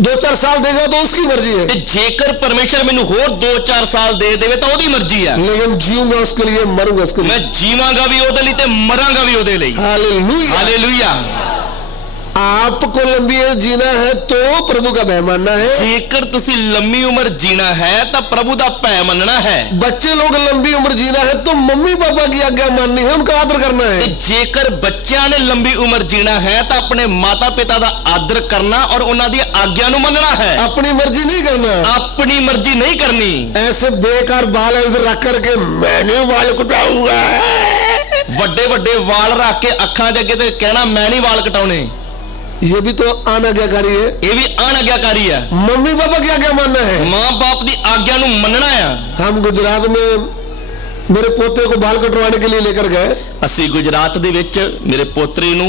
2-4 साल देगा तो उसकी मर्जी है। ਤੇ ਜੇਕਰ ਪਰਮੇਸ਼ਰ ਮੈਨੂੰ ਹੋਰ 2-4 ਸਾਲ ਦੇ ਦੇਵੇ ਤਾਂ ਉਹਦੀ ਮਰਜ਼ੀ ਆ। लेकिन जीऊंगा उसके लिए, मरूंगा उसके ਮੈਂ लिए। ਜੀਵਾਂਗਾ ਵੀ ਉਹਦੇ ਲਈ ਤੇ ਮਰਾਂਗਾ ਵੀ ਉਹਦੇ ਲਈ। हालेलुया। ਹਾਲੇਲੂਇਆ। आपको लंबी एज जीना है तो प्रभु का भय मानना है। ਜੇਕਰ ਤੁਸੀਂ ਲੰਮੀ ਉਮਰ ਜੀਣਾ ਹੈ ਤਾਂ ਪ੍ਰਭੂ ਦਾ ਭੈ ਮੰਨਣਾ ਹੈ। बच्चे लोग लंबी उम्र जीना है तो मम्मी पापा की आज्ञा माननी है, उनका आदर करना ਤੇ है। ਜੇਕਰ ਬੱਚਿਆਂ ਨੇ ਲੰਬੀ ਉਮਰ ਜੀਣਾ ਹੈ ਤਾਂ ਆਪਣੇ ਮਾਤਾ ਪਿਤਾ ਦਾ ਆਦਰ ਕਰਨਾ ਔਰ ਉਹਨਾਂ ਦੀ ਆਗਿਆ ਨੂੰ ਮੰਨਣਾ ਹੈ। अपनी मर्जी नहीं करना। ਆਪਣੀ ਮਰਜ਼ੀ ਨਹੀਂ ਕਰਨੀ। ऐसे बेकार बाल इधर रख करके मैंने बाल कटाऊंगा। ਵੱਡੇ ਵੱਡੇ ਵਾਲ ਰੱਖ ਕੇ ਅੱਖਾਂ ਦੇ ਅੱਗੇ ਤੇ ਕਹਿਣਾ ਮੈਂ ਨਹੀਂ ਵਾਲ ਕਟਾਉਣੇ। ये भी तो अनाज्ञाकारी है। ਇਹ ਵੀ ਅਣਆਗਿਆਕਾਰੀ ਹੈ। मम्मी पापा की आज्ञा मानना है। ਮਾਂ ਬਾਪ ਦੀ ਆਗਿਆ ਨੂੰ ਮੰਨਣਾ ਆ। हम गुजरात में मेरे पोते को बाल कटवाने के लिए लेकर गए। ਅਸੀਂ ਗੁਜਰਾਤ ਦੇ ਵਿੱਚ ਮੇਰੇ ਪੋਤਰੇ ਨੂੰ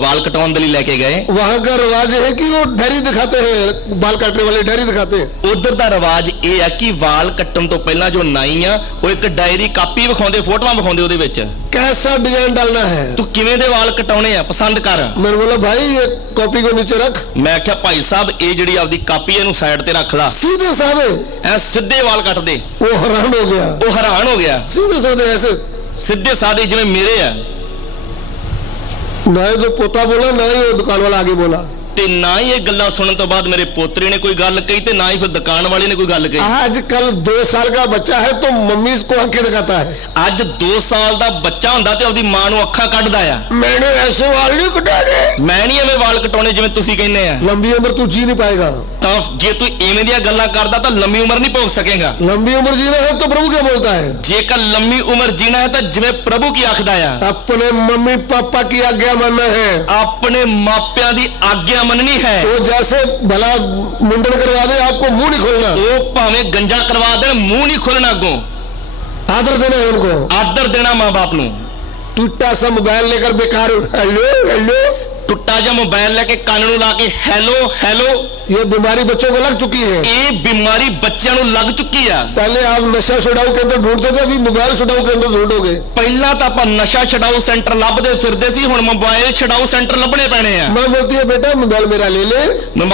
ਵਾਲ ਕਟਾਉਣ ਦੇ ਲਈ ਲੈ ਕੇ ਗਏ। वहाँ का रिवाज है कि वो डायरी दिखाते हैं, बाल काटने वाले डायरी दिखाते हैं। ਉਧਰ ਦਾ ਰਿਵਾਜ ਇਹ ਹੈ ਕਿ ਵਾਲ ਕੱਟਣ ਤੋਂ ਪਹਿਲਾਂ ਜੋ ਨਾਈ ਆ ਉਹ ਇੱਕ ਡਾਇਰੀ ਕਾਪੀ ਵਿਖਾਉਂਦੇ, ਫੋਟੋਆਂ ਵਿਖਾਉਂਦੇ ਉਹਦੇ ਵਿੱਚ कैसा डिजाइन डालना है। ਤੂੰ ਕਿਵੇਂ ਦੇ ਵਾਲ ਕਟਾਉਣੇ ਆ ਪਸੰਦ ਕਰ। मैंने बोला भाई ये कॉपी को नीचे रख। ਮੈਂ ਆਖਿਆ ਭਾਈ ਸਾਹਿਬ ਇਹ ਜਿਹੜੀ ਆਪਦੀ ਕਾਪੀ ਇਹਨੂੰ ਸਾਈਡ ਤੇ ਰੱਖ ਲਾ, सीधे साधे। ਐ ਸਿੱਧੇ ਵਾਲ ਕੱਟ ਦੇ। वो हैरान हो गया। ਉਹ ਹੈਰਾਨ ਹੋ ਗਿਆ। सीधे साधे ऐसे। ਸਿੱਧੇ ਸਾਦੇ ਜਿਵੇਂ ਮੇਰੇ ਆ। ना ही तो पोता बोला, ना ही वो दुकान वाला आगे बोला। ਤੇ ਨਾ ਹੀ ਇਹ ਗੱਲਾਂ ਸੁਣਨ ਤੋਂ ਬਾਅਦ ਮੇਰੇ ਪੋਤਰੇ ਨੇ ਕੋਈ ਗੱਲ ਕਹੀ ਤੇ ਨਾ ਹੀ ਫਿਰ ਦੁਕਾਨ ਵਾਲੇ ਨੇ ਕੋਈ ਗੱਲ ਕਹੀ। आजकल 2 साल का बच्चा है तो मम्मी इसको आंखें दिखाता है। ਅੱਜ 2 ਸਾਲ ਦਾ ਬੱਚਾ ਹੁੰਦਾ ਤੇ ਆਪਦੀ ਮਾਂ ਨੂੰ ਅੱਖਾਂ ਕੱਢਦਾ ਆ। मैंने ऐसे वाल नहीं कटाने। ਮੈਂ ਨਹੀਂ ਐਵੇਂ ਵਾਲ ਕਟਾਉਣੇ ਜਿਵੇਂ ਤੁਸੀਂ ਕਹਿੰਦੇ ਆ। लंबी उम्र तू जी नहीं पाएगा। ਤਾਂ ਜੇ ਤੂੰ ਐਵੇਂ ਦੀਆਂ ਗੱਲਾਂ ਕਰਦਾ ਤਾਂ ਲੰਮੀ ਉਮਰ ਨਹੀਂ ਭੋਗ ਸਕੇਗਾ। लंबी उम्र जीना है तो प्रभु क्या बोलता है। ਜੇਕਰ ਲੰਮੀ ਉਮਰ ਜੀਣਾ ਹੈ ਤਾਂ ਜਿਵੇਂ ਪ੍ਰਭੂ ਕੀ ਆਖਦਾ ਆ। अपने मम्मी पापा की आज्ञा मानना है। ਆਪਣੇ ਮਾਪਿਆਂ ਦੀ ਆਗਿਆ ਮੰਨਣੀ ਹੈ। वो जैसे भला मुंडन करवा दे आपको मुंह नहीं खोलना। ਉਹ ਭਾਵੇਂ ਗੰਜਾ ਕਰਵਾ ਦੇਣ ਮੂੰਹ ਨਹੀਂ ਖੋਲਣਾ ਅੱਗੋਂ। आदर देना है उनको। ਆਦਰ ਦੇਣਾ ਮਾਂ ਬਾਪ ਨੂੰ। टूटा सा मोबाइल लेकर बेकार हेलो हेलो। ਟੁੱਟਾ ਜਿਹਾ ਮੋਬਾਈਲ ਲੈ ਕੇ ਕੰਨ ਨੂੰ ਲਾ ਕੇ ਹੈਲੋ ਹੈਲੋ। ये बीमारी बच्चों को लग चुकी है। ਇਹ ਬਿਮਾਰੀ ਬੱਚਿਆਂ ਨੂੰ ਲੱਗ ਚੁੱਕੀ ਆ। पहले आप नशा छुड़ाऊ केंद्र ढूंढते थे, अभी मोबाइल छुड़ाऊ केंद्र ढूंढोगे। ਪਹਿਲਾਂ ਤਾਂ ਆਪਾਂ ਨਸ਼ਾ ਛਡਾਊ ਸੈਂਟਰ ਲੱਭਦੇ ਫਿਰਦੇ ਸੀ, ਹੁਣ ਮੋਬਾਈਲ ਛਡਾਊ ਸੈਂਟਰ ਲੱਭਣੇ ਪੈਣੇ ਆ। माँ बोलती है बेटा मोबाइल मेरा ले ले।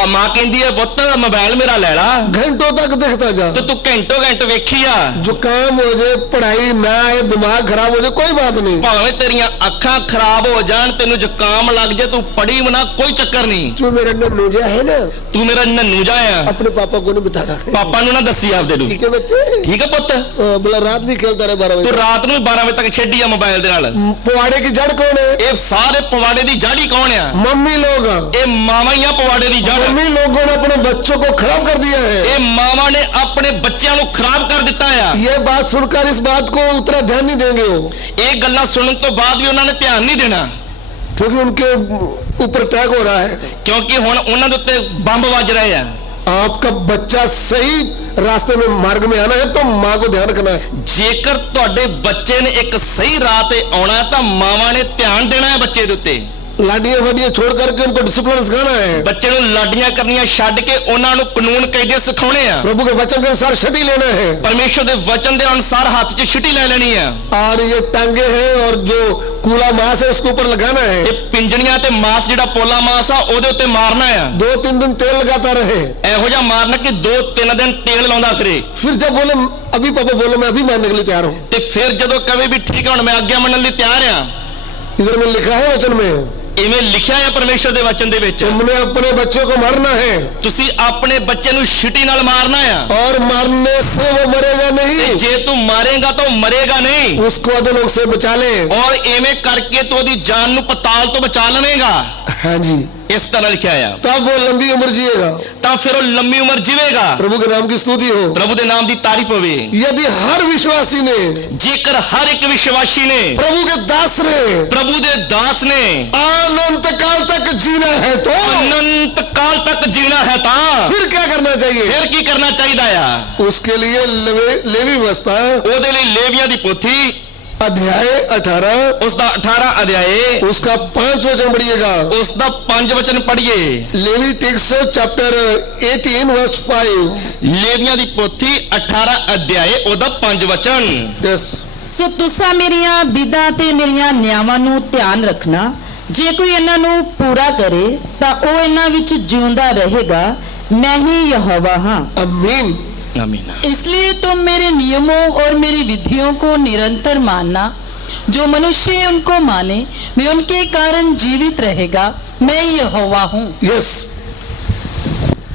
ਮਾਂ ਕਹਿੰਦੀ ਹੈ ਪੁੱਤ ਮੋਬਾਈਲ ਮੇਰਾ ਲੈ ਲਾ घंटों तक देखता जा। ਤੇ ਤੂੰ ਘੰਟੋ ਘੰਟ ਵੇਖੀ ਆ। जुकाम हो जाए, पढ़ाई ना आए, दिमाग खराब हो जाए, कोई बात नहीं। ਭਾਵੇਂ ਤੇਰੀਆਂ ਅੱਖਾਂ ਖਰਾਬ ਹੋ ਜਾਣ, ਤੈਨੂੰ ਜ਼ੁਕਾਮ ਲੱਗ ਜਾਏ, ਤੂੰ ਪੜੀ ਬਣਾ, ਕੋਈ ਚੱਕਰ ਨਹੀਂ। जो मेरा नन्नूजा है ना, ਤੂੰ ਮੇਰਾ ਨੰਨੂ ਜਾ ਆ। अपने पापा को नहीं बताना। ਪਾਪਾ ਨੂੰ ਨਾ ਦੱਸੀ ਆਪਦੇ ਨੂੰ। ठीक है बच्चे। ਠੀਕ ਹੈ ਪੁੱਤ। बोला रात भी खेलता रहे 12 ਤੂੰ बजे। ਰਾਤ ਨੂੰ 12 ਵਜੇ ਤੱਕ ਖੇਡੀ ਆ ਮੋਬਾਈਲ ਦੇ ਨਾਲ। पवाड़े की जड़ कौन है। ਇਹ ਸਾਰੇ ਪਵਾੜੇ ਦੀ ਜੜ ਹੀ ਕੌਣ ਆ? मम्मी लोग। ਇਹ ਮਾਵਾਂ ਹੀ ਆ ਪਵਾੜੇ ਦੀ ਜੜ। मम्मी लोगों ने अपने बच्चों को खराब कर दिया है। ਇਹ ਮਾਵਾਂ ਨੇ ਆਪਣੇ ਬੱਚਿਆਂ ਨੂੰ ਖਰਾਬ ਕਰ ਦਿੱਤਾ ਆ। ये बात सुनकर इस बात को उतना ध्यान नहीं देंगे वो, ਇਹ ਗੱਲਾਂ ਸੁਣਨ ਤੋਂ ਬਾਅਦ ਵੀ ਉਹਨਾਂ ਨੇ ਧਿਆਨ ਨਹੀਂ ਦੇਣਾ, क्योंकि उनके ऊपर अटैक हो रहा है। ਕਿਉਂਕਿ ਹੁਣ ਉਹਨਾਂ ਦੇ ਉੱਤੇ ਬੰਬ ਵੱਜ ਰਹੇ ਆ। आपका बच्चा सही रास्ते में मार्ग में आना है तो माँ को ध्यान रखना है। ਜੇਕਰ ਤੁਹਾਡੇ ਬੱਚੇ ਨੇ ਇੱਕ ਸਹੀ ਰਾਹ ਤੇ ਆਉਣਾ ਤਾਂ ਮਾਵਾਂ ਨੇ ਧਿਆਨ ਦੇਣਾ ਹੈ ਬੱਚੇ ਦੇ ਉੱਤੇ। लाडियां वाडियां छोड़ करके उनको डिसिप्लिन सिखाना है। ਬੱਚੇ ਨੂੰ ਲਾਡੀਆਂ ਕਰਨੀਆਂ ਛੱਡ ਕੇ ਉਹਨਾਂ ਨੂੰ ਕਾਨੂੰਨ ਕਾਇਦੇ ਸਿਖਾਉਣੇ ਆ। प्रभु के वचन के अनुसार छठी लेना है ਪਰਮੇਸ਼ਰ ਦੇ ਵਚਨ ਦੇ ਅਨੁਸਾਰ ਹੱਥ 'ਚ ਛਿੱਟੀ ਲੈ ਲੈਣੀ ਆ। और ये टांगे हैं और जो कूला मांस है उसके ऊपर लगाना है। ਇਹ ਪਿੰਜਣੀਆਂ ਤੇ ਮਾंस ਜਿਹੜਾ ਪੋਲਾ ਮਾंस ਆ ਉਹਦੇ ਉੱਤੇ ਮਾਰਨਾ ਆ। 2-3 दिन तेल लगाता रहे। ਇਹੋ ਜਿਹਾ ਮਾਰਨਾ ਕਿ 2-3 ਦਿਨ ਤੇਲ ਲਾਉਂਦਾ ਕਰੇ। फिर जब बोले अभी पापा बोलो मैं अभी मानने के लिए तैयार हूँ, ਤੇ ਫਿਰ ਜਦੋਂ ਕਵੇ ਵੀ ਠੀਕ ਹੈ ਹੁਣ ਮੈਂ ਆਗਿਆ ਮੰਨਣ ਲਈ ਤਿਆਰ ਆ। इधर में लिखा है वचन में ਇਵੇਂ ਲਿਖਿਆ ਹੈ ਪਰਮੇਸ਼ਰ ਦੇ ਵਚਨ ਦੇ ਵਿੱਚ। तुमने अपने बच्चे को मारना है ਤੁਸੀਂ ਆਪਣੇ ਬੱਚੇ ਨੂੰ ਛਿੱਟੀ ਨਾਲ ਮਾਰਨਾ ਆ। और मारने से वो मरेगा ਤੇ नहीं, ਜੇ ਤੂੰ ਮਾਰੇਗਾ ਤਾਂ ਉਹ ਮਰੇਗਾ ਨਹੀਂ। उसको अधोलोक से बचा ले। ਔਰ ਐਵੇਂ ਕਰਕੇ ਤੂੰ ਉਹਦੀ ਜਾਨ ਨੂੰ ਪਤਾਲ ਤੋਂ ਬਚਾ ਲਵੇਂਗਾ। हाँ जी, ਇਸ ਤਰ੍ਹਾਂ ਲਿਖਿਆ ਆ। तब वो लंबी उम्र जिएगा। ਤਾਂ ਫਿਰ ਉਹ ਲੰਮੀ ਉਮਰ ਜੀਵੇਗਾ। प्रभु के नाम की स्तुति हो। ਪ੍ਰਭੂ ਦੇ ਨਾਮ ਦੀ ਤਾਰੀਫ ਹੋਵੇ। यदि हर विश्वासी ने ਜੇਕਰ हर ਇੱਕ ਵਿਸ਼ਵਾਸੀ ਨੇ प्रभु के दास ने ਪ੍ਰਭੂ ਦੇ ਦਾਸ ਨੇ अनंत काल तक जीना है तो ਅਨੰਤ ਕਾਲ ਤੱਕ ਜੀਣਾ ਹੈ ਤਾਂ फिर क्या करना चाहिए? ਫਿਰ ਕੀ ਕਰਨਾ ਚਾਹੀਦਾ ਆ? उसके लिए लेवी व्यवस्था ਉਹਦੇ ਲਈ ਲੇਵੀਆਂ ਦੀ ਪੋਥੀ अध्याय 18 ਉਸ ਦਾ 18 ਅਧਿਆਏ उसका 5 वचन पढ़िएगा। ਉਸ ਦਾ 5 ਵਚਨ ਪੜ੍ਹੀਏ। लेविटिक्स चैप्टर 18 वर्स 5। ਲੇਵੀਆਂ ਦੀ ਪੋਥੀ 18 ਅਧਿਆਏ ਉਹਦਾ 5 ਵਚਨ। यस, ਸੋ ਤੁਸਾਂ ਮੇਰੀਆਂ ਵਿਧਾਂ ਤੇ ਮੇਰੀਆਂ ਨਿਯਮਾਂ ਨੂੰ ਧਿਆਨ ਰੱਖਣਾ। ਜੇ ਕੋਈ ਇਹਨਾਂ ਨੂੰ ਪੂਰਾ ਕਰੇ ਤਾਂ ਉਹ ਇਹਨਾਂ ਵਿੱਚ ਜਿਉਂਦਾ ਰਹੇਗਾ। ਮੈਂ ਹੀ ਯਹੋਵਾ ਹਾਂ। आमीन। आमीन। इसलिए तुम मेरे नियमों और मेरी विधियों को निरंतर मानना। जो मनुष्य उनको माने वे उनके कारण जीवित रहेगा। मैं यहोवा हूँ। Yes,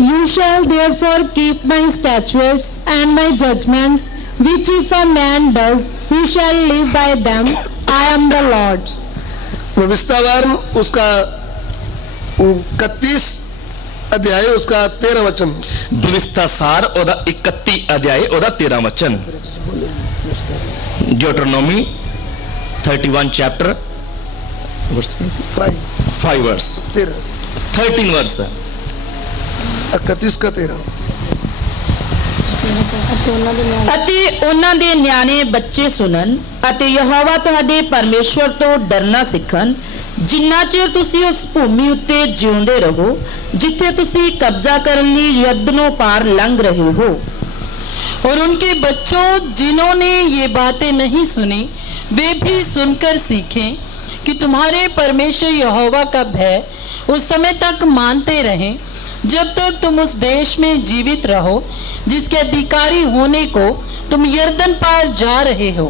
You shall therefore keep my statutes and my judgments, which if a man does, he shall live by them. I am the Lord. विस्तार उसका 31 अध्याय उसका 13 वचन। ਵਿਵਸਥਾ ਸਾਰ ਉਹਦਾ 31 ਅਧਿਆਏ ਉਹਦਾ 13 ਵਚਨ। ਡਿਊਟਰੋਨੋਮੀ 31 ਚੈਪਟਰ verse 5 verse 13 verse 31 का 13। ਅਤੇ ਉਹਨਾਂ ਦੇ ਨਿਆਣੇ ਬੱਚੇ ਸੁਣਨ ਅਤੇ ਯਹੋਵਾ ਤੁਹਾਡੇ ਪਰਮੇਸ਼ਵਰ ਤੋਂ ਡਰਨਾ ਸਿੱਖਣ। ਜਿੰਨਾ ਚਿਰ ਤੁਸੀਂ ਉਸ ਭੂਮੀ ਉੱਤੇ ਜਿਉਂਦੇ ਰਹੋ ਜਿੱਥੇ ਤੁਸੀਂ ਕਬਜ਼ਾ ਕਰਨ ਲਈ ਯਰਦਨੋਂ ਪਾਰ ਲੰਘ ਰਹੇ ਹੋ। और उनके बच्चों जिन्होंने ये बातें नहीं सुनी वे भी सुनकर सीखें कि तुम्हारे परमेश्वर यहोवा का भय उस समय तक मानते रहें जब तक तुम उस देश में जीवित रहो जिसके अधिकारी होने को तुम यरदन पार जा रहे हो।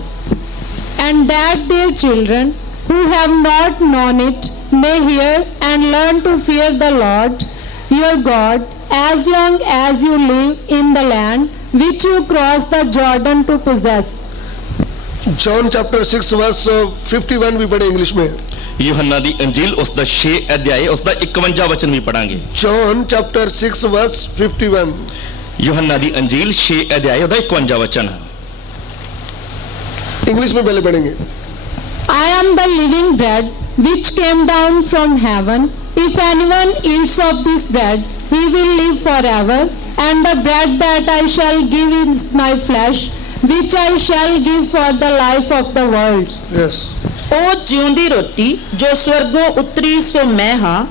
And that their children who have not known it may hear and learn to fear the Lord your God as long as you live in the land which you cross the Jordan to possess. John chapter 6 verse 51 भी पढ़े English में। यूहन्ना दी अंजील उस दा 6 अध्याय उस दा 51 वचन भी पढ़ांगे। John chapter 6 verse 51। यूहन्ना दी अंजील 6 अध्याय उस दा 51 वचन। इंग्लिश में पहले पढ़ेंगे। I am the living bread which came down from heaven. If anyone eats of this bread, he will live forever. And the bread that I shall give is my flesh, which I shall give for the life of the world. Yes, ਉਹ ਜਿਉਂਦੀ ਰੋਟੀ ਜੋ ਸਵਰਗੋਂ ਉਤਰੀ ਸੋ ਮੈਂ ਹਾਂ।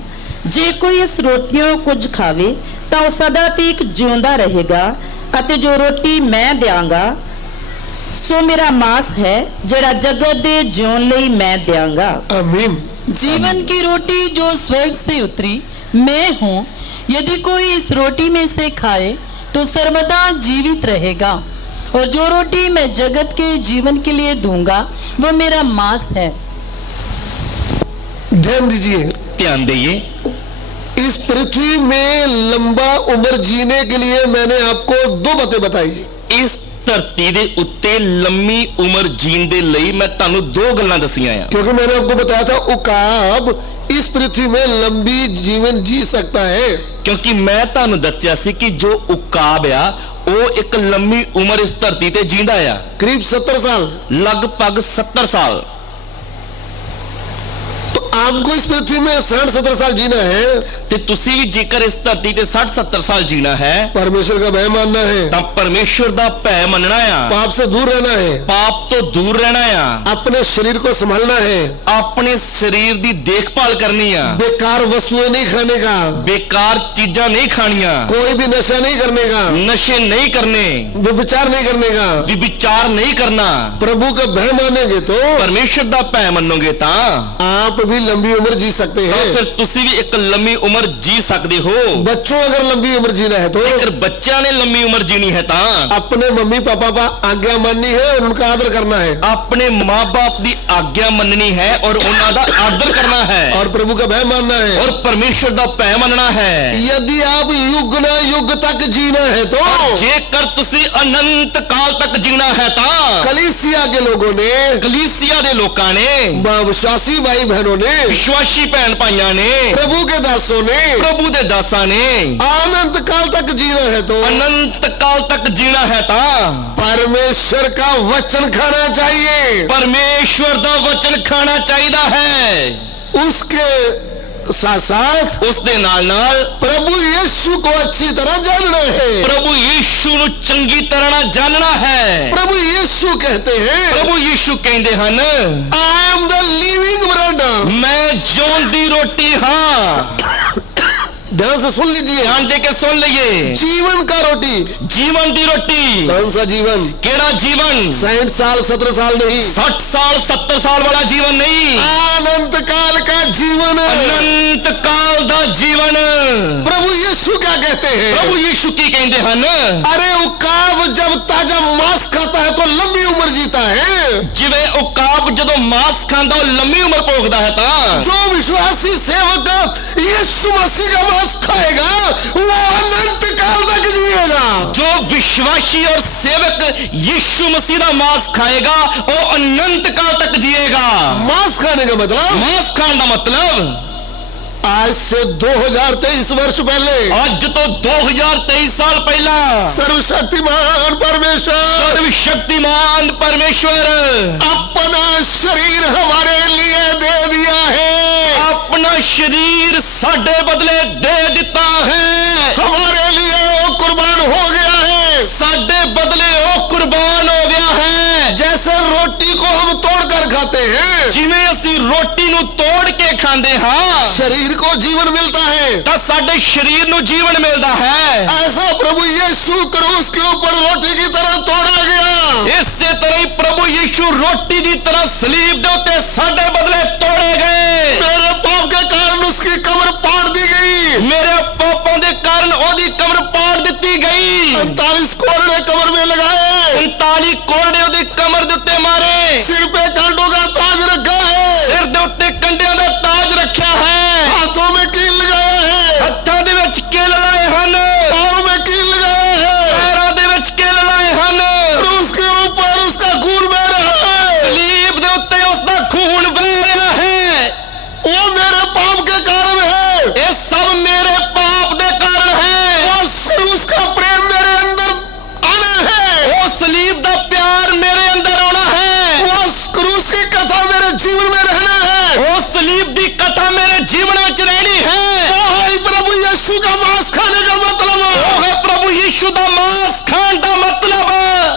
ਜੇ ਕੋਈ ਇਸ ਰੋਟੀਓਂ ਕੁਝ ਖਾਵੇ ਤਾਂ ਉਹ ਸਦਾ ਤੀਕ ਜਿਉਂਦਾ ਰਹੇਗਾ। ਅਤੇ ਜੋ ਰੋਟੀ ਮੈਂ ਦਿਆਂਗਾ ਸੋ ਮੇਰਾ ਮਾਸ ਹੈ ਜਿਹੜਾ ਜਗਤ ਦੇ ਜਿਉਣ ਲਈ ਮੈਂ ਦਿਆਂਗਾ। आमीन। जीवन की रोटी जो स्वर्ग से उतरी मैं हूँ। यदि कोई इस रोटी में से खाए तो सर्वदा जीवित रहेगा। और जो रोटी मैं जगत के जीवन के लिए दूंगा वो मेरा मांस है। ध्यान दीजिए, ध्यान दइए। इस पृथ्वी में लंबा उम्र जीने के लिए मैंने आपको 2 बातें बताई। इस ਧਰਤੀ ਦੇ ਉੱਤੇ ਲੰਮੀ ਉਮਰ ਜੀਣ ਦੇ ਲਈ ਮੈਂ ਤੁਹਾਨੂੰ 2 ਗੱਲਾਂ ਦਸੀਆਂ ਆ। क्योंकि मैंने आपको बताया था उकाब इस पृथ्वी में लंबी जीवन जी सकता है। ਕਿਉਂਕਿ ਮੈਂ ਤੁਹਾਨੂੰ ਦੱਸਿਆ ਸੀ ਕਿ ਜੋ ਉਕਾਬ ਆ ਉਹ ਇੱਕ ਲੰਮੀ ਉਮਰ ਇਸ ਧਰਤੀ ਤੇ ਜੀਂਦਾ ਆ। करीब 70 साल। ਲਗਭਗ 70 ਸਾਲ। तो आपको इस पृथ्वी में 60-70 साल जीना है ਤੇ ਤੁਸੀਂ ਵੀ ਜੇਕਰ ਇਸ ਧਰਤੀ ਤੇ 60-70 ਸਾਲ ਜੀਣਾ ਹੈ परमेश्वर का भय मानना है, ਤਾਂ ਪਰਮੇਸ਼ਵਰ ਦਾ ਭੈ ਮੰਨਣਾ ਆ, पाप से दूर रहना है, ਪਾਪ ਤੋਂ ਦੂਰ ਰਹਿਣਾ ਆ, अपने शरीर को संभालना है, ਆਪਣੇ ਸਰੀਰ ਦੀ ਦੇਖਭਾਲ ਕਰਨੀ ਆ, बेकार वस्तुएं नहीं खाने का, ਬੇਕਾਰ ਚੀਜ਼ਾਂ ਨਹੀਂ ਖਾਣੀਆਂ, कोई भी नशा नहीं करने का, ਨਸ਼ੇ ਨਹੀਂ ਕਰਨੇ, विचार नहीं करने का। ਵਿਚਾਰ ਨਹੀਂ ਕਰਨਾ। प्रभु का भय मानेंगे तो ਪਰਮੇਸ਼ਵਰ ਦਾ ਭੈ ਮੰਨੋਗੇ ਤਾਂ आप भी लंबी उम्र जी सकते ਤਾਂ हैं। ਫਿਰ ਤੁਸੀਂ ਵੀ ਇੱਕ ਲੰਮੀ ਉਮਰ ਜੀ ਸਕਦੇ ਹੋ। बच्चों अगर लंबी उम्र जीना है तो ਜੇਕਰ ਬੱਚਿਆਂ ਨੇ ਲੰਮੀ ਉਮਰ ਜੀਣੀ ਹੈ ਤਾਂ अपने मम्मी पापा का आज्ञा माननी है और उनका आदर करना है, ਆਪਣੇ ਮਾਂ-ਬਾਪ ਦੀ ਆਗਿਆ ਮੰਨਣੀ ਹੈ ਔਰ ਉਹਨਾਂ ਦਾ ਆਦਰ ਕਰਨਾ ਹੈ और प्रभु का भय मानना है। ਔਰ ਪਰਮੇਸ਼ਵਰ ਦਾ ਭੈ ਮੰਨਣਾ ਹੈ। यदि आप युग न युग तक जीना है तो ਜੇਕਰ ਤੁਸੀਂ ਅਨੰਤ ਕਾਲ ਤੱਕ ਜੀਣਾ ਹੈ ਤਾਂ कलीसिया के लोगों ने, ਕਲੀਸਿਆ ਦੇ ਲੋਕਾਂ ਨੇ, विश्वासी भाई बहनों ने, ਵਿਸ਼ਵਾਸੀ ਭੈਣ ਭਾਈਆਂ ਨੇ, प्रभु के दासों ने ਪ੍ਰਭੂ ਦੇ ਦਾਸਾਂ ਨੇ अनंत काल तक जीना है तो ਅਨੰਤ ਕਾਲ ਤੱਕ ਜੀਣਾ ਹੈ ਤਾਂ परमेश्वर का वचन खाना चाहिए, ਪਰਮੇਸ਼ਵਰ ਦਾ ਵਚਨ ਖਾਣਾ ਚਾਹੀਦਾ ਹੈ। उसके साथ साथ ਉਸ ਦੇ ਨਾਲ प्रभु यीशु को अच्छी तरह जानना है। ਪ੍ਰਭੂ ਯੀਸ਼ੂ ਨੂੰ ਚੰਗੀ ਤਰ੍ਹਾਂ ਨਾਲ ਜਾਣਨਾ ਹੈ। प्रभु यीशु कहते हैं ਪ੍ਰਭੂ ਯੀਸ਼ੂ ਕਹਿੰਦੇ ਹਨ I am the living bread. ਮੈਂ ਜੀਵਨ ਦੀ ਰੋਟੀ ਹਾਂ। ध्यान से सुन लीजिए, ਧਿਆਨ ਦੇ ਕੇ ਸੁਣ ਲਈਏ। जीवन का रोटी। ਜੀਵਨ ਦੀ ਰੋਟੀ। कौन सा जीवन? ਕਿਹੜਾ ਜੀਵਨ? 60 साल 17 साल नहीं, 60 ਸਾਲ 70 ਸਾਲ ਵਾਲਾ ਜੀਵਨ ਨਹੀਂ, अनंत काल का जीवन। ਅਨੰਤ ਕਾਲ ਦਾ ਜੀਵਨ। प्रभु यीशु क्या कहते हैं? ਪ੍ਰਭੂ ਯੀਸ਼ੂ ਕੀ ਕਹਿੰਦੇ ਹਨ? अरे उकाब जब ताजा मांस खाता है तो लंबी उम्र जीता है। ਜਿਵੇਂ ਉਕਾਬ ਜਦੋਂ ਮਾंस ਖਾਂਦਾ ਉਹ ਲੰਮੀ ਉਮਰ ਭੋਗਦਾ ਹੈ ਤਾਂ जो विश्वासी सेवक यीशु मसीह का मांस खाएगा वो अनंत काल तक जिएगा। जो विश्वासी और सेवक यीशु मसीह का मांस खाएगा वो अनंत काल तक जिएगा। मांस खाने का मतलब, मांस खाने का मतलब आज से 2023 वर्ष पहले आज तो 2023 साल पहला सर्वशक्तिमान परमेश्वर, सर्वशक्तिमान परमेश्वर अपना शरीर हमारे लिए दे दिया है। अपना शरीर साडे बदले दे दिता है। हमारे लिए वो कुर्बान हो गया है। साडे बदले वो कुर्बान हो गया है। जैसे रोटी को हम तोड़कर खाते हैं, जिवें असी रोटी नु तोड़ के खांदे हां शरीर को जीवन मिलता है, तां साडे शरीर नु जीवन मिलता है। ऐसा प्रभु यीशु क्रूस के ऊपर रोटी की तरह तोड़ा गया। इसे तरह ही प्रभु यीशु रोटी की तरह सलीब दे उत्ते साडे बदले तोड़े गए। मेरे पाप के कारण उसकी कमर पाड़ दी गई। मेरे पापों के कारण ओदी कमर पाड़ दी गई। 39 कोड़े कमर में लगाए, 39 कोड़े ओदी कमर दे उत्ते मारे। सिर पे कांटों का ताज रखा है, सिर दे उत्ते कंडियां दा ताज रखा है। हाथों में कील लगाया है, हत्थां दे विच किल लाए हन, पांव में कील लगाया है, पैरां दे विच किल लाए हन। क्रूस के ऊपर उसका खून बह रहा है। सलीब दे उत्ते उसदा खून बह रहा है। वो मेरे पाप के कारण है, ये सब मेरे पाप दे कारण है। वो क्रूस का प्रेम मेरे अंदर आना है, वो सलीब दा प्यार मेरे अंदर आना है। वो क्रूस की कथा मेरे जीवन में रहना है। वो सलीब दी कथा मेरे जीवन में रहनी है। वो है प्रभु यीशु का मांस खाने का मतलब। वो है प्रभु यीशु दा मांस खान दा मतलब।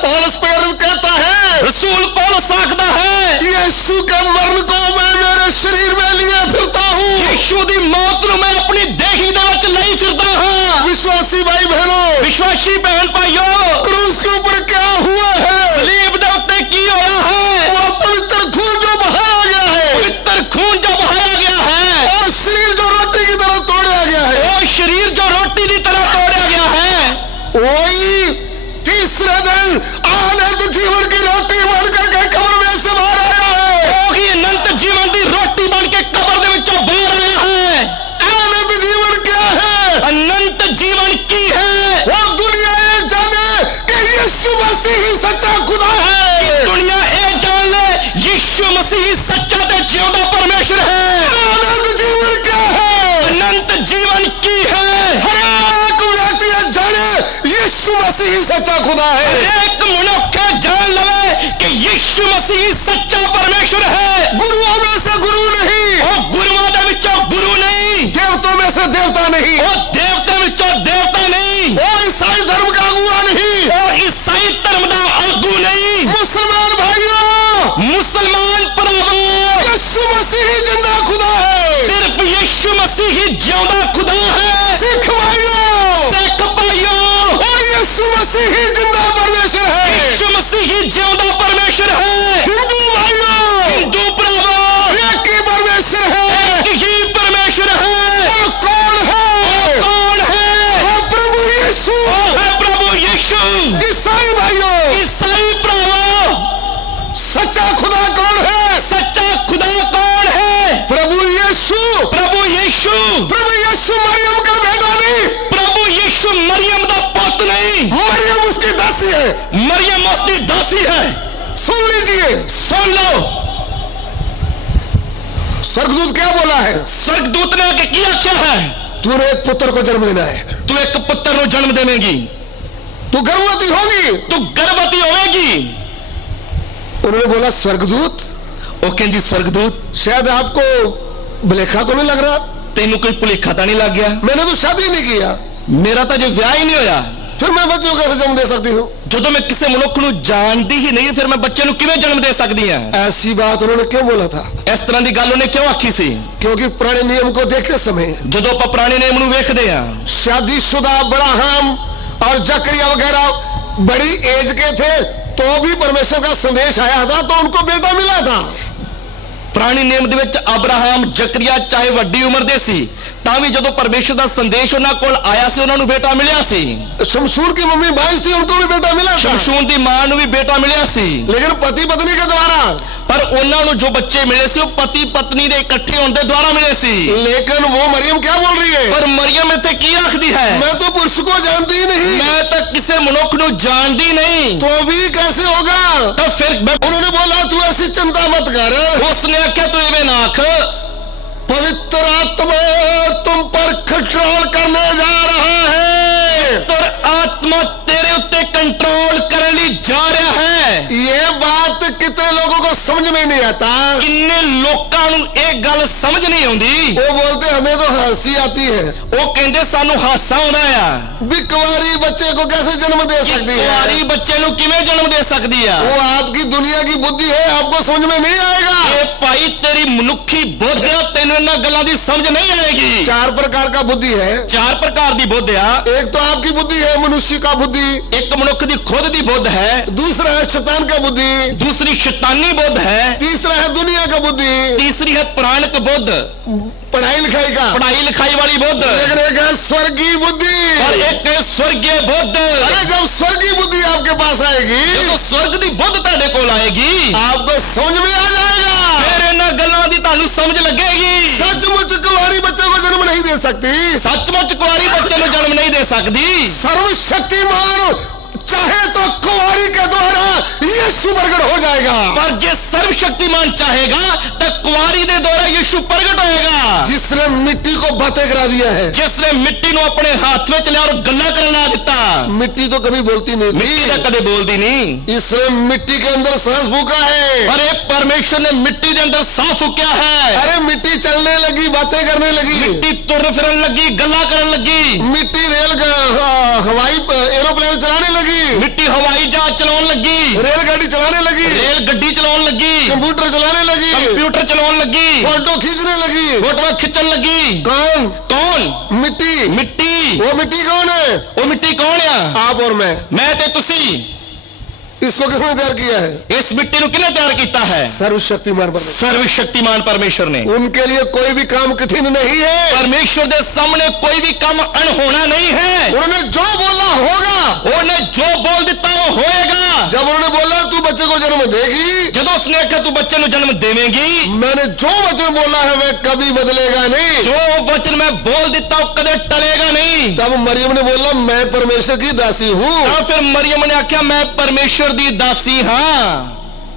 पौलुस प्रेरित कहता है, रसूल पौलुस आखदा है यीशु के मरण को मैं मेरे शरीर में लिए फिरता हूँ। यीशु दी मौत नु मैं अपनी देही दे विच लई फिरदा हां। विश्वासी भाई बहनों, विश्वासी बहन भाइयों, क्रूस के ऊपर क्या हुआ है? सलीब दे उत्ते की होया है? वो पवित्र खून जो बहाया गया है, पवित्र खून जो बहाया गया है, और शरीर जो रोटी की तरह तोड़ा गया है, वो शरीर जो रोटी की तरह तोड़ा गया है, वही तीसरे दिन अनंत जीवन की रोटी बन करके कब्र में से बाहर आया है। वो ही अनंत जीवन की रोटी बन के कब्र दे विचों बाहर आया है। अनंत जीवन क्या है? अनंत जीवन की है? वो दुनिया ये जाने कि यीशु मसीह ही सच्चा खुदा है। दुनिया ये जान ले यीशु मसीह सच्चा ते जिउंदा परमेश्वर है। अनंत जीवन क्या है? अनंत जीवन की है? हर एक व्यक्ति ये जाने यीशु मसीह ही सच्चा खुदा है। एक मनुष्य जान लवे कि यीशु मसीह सच्चा परमेश्वर है। गुरुओं में से गुरु नहीं, और गुरुओं दे विचों गुरु नहीं, देवताओं में से देवता मसीह ही जिंदा परमेश्वर है। यीशु मसीह ही जिंदा परमेश्वर है। हिंदू भाइयों, हिंदू भरावो, एक ही परमेश्वर है। एक ही परमेश्वर है। वो कौन है? कौन है? वो प्रभु यीशु। वो है प्रभु यीशु। ईसाई भाइयों, ईसाई भरावो, सच्चा खुदा कौन है? सच्चा खुदा कौन है? प्रभु यीशु। प्रभु यीशु। प्रभु यीशु मरियम का बेटा नहीं, प्रभु यीशु मरियम दा पुत नहीं, मरियम उसकी दासी है। मरियम उसकी दासी है। सुन लीजिए, सुन लो, स्वर्गदूत क्या बोला है? स्वर्गदूत ने आके क्या क्या है? तूने एक पुत्र को जन्म देना है, तू एक पुत्र नु जन्म देवेगी, तू गर्भवती होगी। तू गर्भवती होएगी। उन्होंने बोला स्वर्गदूत, ओ कहंदी स्वर्गदूत, शायद आपको भुलेखा तो नहीं लग रहा? तेनू कोई भुलेखा तो नहीं लग गया? मैंने तो शादी नहीं किया, मेरा तो जो ब्याह ही नहीं होया, फिर मैं बच्चों को कैसे जन्म दे सकती हूँ? ਜਦੋਂ मैं किसी मनुख ਨੂੰ ਜਾਣਦੀ ਹੀ ਨਹੀਂ, ਫਿਰ मैं बच्चे ਨੂੰ ਕਿਵੇਂ जन्म दे सकदी हां? ऐसी बात उन्होंने क्यों बोला था? इस तरह की गल ਉਹਨੇ ਕਿਉਂ ਆਖੀ ਸੀ? क्योंकि पुराने नियम को देखते समय ਜਦੋਂ ਆਪਾਂ ਪੁਰਾਣੇ ਨਿਯਮ ਨੂੰ ਵੇਖਦੇ ਆ, शादीशुदा अब्राहम और जकरिया वगैरह बड़ी एज के थे तो भी परमेश्वर का संदेश आया था तो उनको बेटा मिला था। ਪੁਰਾਣੇ ਨਿਯਮ ਦੇ ਵਿੱਚ ਅਬਰਾਹਮ ਜਕਰੀਆ ਚਾਹੇ ਵੱਡੀ ਉਮਰ ਦੇ ਸੀ ਤਾਂ ਵੀ ਜਦੋਂ ਪਰਮੇਸ਼ਰ ਦਾ ਸੰਦੇਸ਼ ਉਹਨਾਂ ਕੋਲ ਆਇਆ ਸੀ ਉਹਨਾਂ ਨੂੰ ਬੇਟਾ ਮਿਲਿਆ ਸੀ। शमशून की मम्मी बाइस थी, उनको भी बेटा मिला था, ਸ਼ਮਸ਼ੂਨ ਦੀ ਮਾਂ ਨੂੰ ਵੀ ਬੇਟਾ ਮਿਲਿਆ ਸੀ। लेकिन पति पत्नी के द्वारा। ਪਰ ਉਹਨਾਂ ਨੂੰ ਜੋ ਬੱਚੇ ਮਿਲੇ ਸੀ ਉਹ ਪਤੀ ਪਤਨੀ ਦੇ ਇਕੱਠੇ ਹੋਣ ਦੇ ਦੁਆਰਾ ਮਿਲੇ ਸੀ। लेकिन वो मरियम क्या बोल रही है? ਪਰ ਮਰੀਮ ਇੱਥੇ ਕੀ ਆਖਦੀ ਹੈ? मैं तो पुरुष को जानती ही नहीं, ਮੈਂ ਤਾਂ ਕਿਸੇ ਮਨੁੱਖ ਨੂੰ ਜਾਣਦੀ ਨਹੀਂ। तो भी कैसे होगा? ਤਾਂ ਫਿਰ उन्होंने बोला तू ऐसी चिंता मत कर, ਉਸਨੇ ਆਖਿਆ ਤੂੰ ਐਵੇਂ ਨਾ ਆਖ, पवित्र आत्मा तुम पर कंट्रोल करने जा रहा है। ਤੁਰ ਆਤਮਾ ਤੇਰੇ ਉੱਤੇ ਕੰਟਰੋਲ ਕਰਨ ਲਈ ਜਾ ਰਿਹਾ ਹੈ। ये बात कितने लोगों को समझ में नहीं आता। ਕਿੰਨੇ ਲੋਕਾਂ ਨੂੰ ਇਹ ਗੱਲ ਸਮਝ ਨਹੀਂ ਆਉਂਦੀ। वो बोलते हमें तो हंसी आती है, ਉਹ ਕਹਿੰਦੇ ਸਾਨੂੰ ਹਾਸਾ ਆਉਂਦਾ ਆ भी कुंवारी बच्चे को कैसे जन्म दे सकती है? ਕੁਆਰੀ ਬੱਚੇ ਨੂੰ ਕਿਵੇਂ ਜਨਮ ਦੇ ਸਕਦੀ ਆ? वो आपकी दुनिया की बुद्धि है, आपको समझ में नहीं आएगा। ਇਹ ਭਾਈ ਤੇਰੀ ਮਨੁੱਖੀ ਬੁੱਧ ਆ, ਤੈਨੂੰ ਇਹਨਾਂ ਗੱਲਾਂ ਦੀ ਸਮਝ ਨਹੀਂ ਆਏਗੀ। चार प्रकार का बुद्धि है। ਚਾਰ ਪ੍ਰਕਾਰ ਦੀ ਬੁੱਧ ਆ। एक तो आपकी बुद्धि है, मनुष्य का बुद्धि। ਇੱਕ ਮਨੁੱਖ ਦੀ ਖੁਦ ਦੀ ਬੁੱਧ ਹੈ, दूसरा है शैतान का बुद्धि। ਦੂਸਰੀ ਸ਼ੈਤਾਨੀ ਬੁੱਧ ਹੈ, तीसरा है दुनिया का बुद्धि, ਤੀਸਰੀ ਹੈ ਪੁਰਾਣਕ ਬੁੱਧ, पढ़ाई लिखाई का। ਪੜ੍ਹਾਈ ਲਿਖਾਈ ਵਾਲੀ ਬੁੱਧ, लेकिन एक है स्वर्गीय बुद्धि। और एक है स्वर्गीय बुद्ध। अरे जब स्वर्गीय बुद्धि आपके पास आएगी ਜਦੋਂ स्वर्ग ਦੀ ਬੁੱਧ ਤੁਹਾਡੇ ਕੋਲ ਆਏਗੀ, आपको समझ में आ जाएगा। ਫਿਰ ਇਹਨਾਂ ਗੱਲਾਂ ਦੀ ਤੁਹਾਨੂੰ ਸਮਝ ਲੱਗੇਗੀ। सचमुच कुंवारी बच्चे को जन्म नहीं दे सकती। ਸੱਚਮੁੱਚ ਕੁਆਰੀ ਬੱਚੇ ਨੂੰ ਜਨਮ ਨਹੀਂ ਦੇ ਸਕਦੀ। सर्वशक्तिमान चाहे तो कुंवारी के द्वारा यीशु प्रकट हो जाएगा। पर जे सर्वशक्तिमान चाहेगा तो कुआरी दे द्वारा यीशु प्रकट होएगा। जिसने मिट्टी को बातें करा दिया है। जिसने मिट्टी ਨੂੰ ਆਪਣੇ ਹੱਥ ਵਿੱਚ ਲਿਆ और ਗੱਲਾਂ ਕਰਨ ਲਾ ਦਿੱਤਾ। मिट्टी तो कभी बोलती नहीं ਮਿੱਟੀ ਤਾਂ थी, ਕਦੇ ਬੋਲਦੀ ਨਹੀਂ। इसने मिट्टी के अंदर सांस फूका है। पर एक परमेश्वर ने मिट्टी के अंदर सांस फूकिया है। अरे मिट्टी चलने लगी, बातें करने लगी, मिट्टी तुरन फिरन लगी, गल्ला करन लगी। मिट्टी हवाई एरोप्लेन चलाने लगी, मिट्टी हवाई जहाज चलाउन लगी, रेलगाड़ी चलाने लगी, रेल गड्डी चलाउन लगी, कंप्यूटर चलाने लगी, कंप्यूटर चलाउन लगी, फोटो खींचने लगी। फोटो खिंचन लगी। कौन? कौन? मिट्टी। मिट्टी। वो मिट्टी कौन है? वो मिट्टी कौन है? आप और मैं ते तुसी। इसको किसने तैयार किया है? इस मिट्टी को किसने तैयार किया है? सर्वशक्तिमान परमेश्वर। सर्वशक्तिमान परमेश्वर ने। उनके लिए कोई भी काम कठिन नहीं है। परमेश्वर के सामने कोई भी काम अनहोना नहीं है। उन्होंने जो बोला होगा, उन्होंने जो बोल दिता वो होएगा। जब उन्होंने बोला तू बच्चे को जन्म देगी, जब उसने कहा तू बच्चे को जन्म देवेगी, मैंने जो वचन बोला है वह कभी बदलेगा नहीं। जो वचन मैं बोल देता हूं कदे टलेगा नहीं। तब मरियम ने बोला मैं परमेश्वर की दासी हूँ। फिर मरियम ने आख्या मैं परमेश्वर दी दासी हां।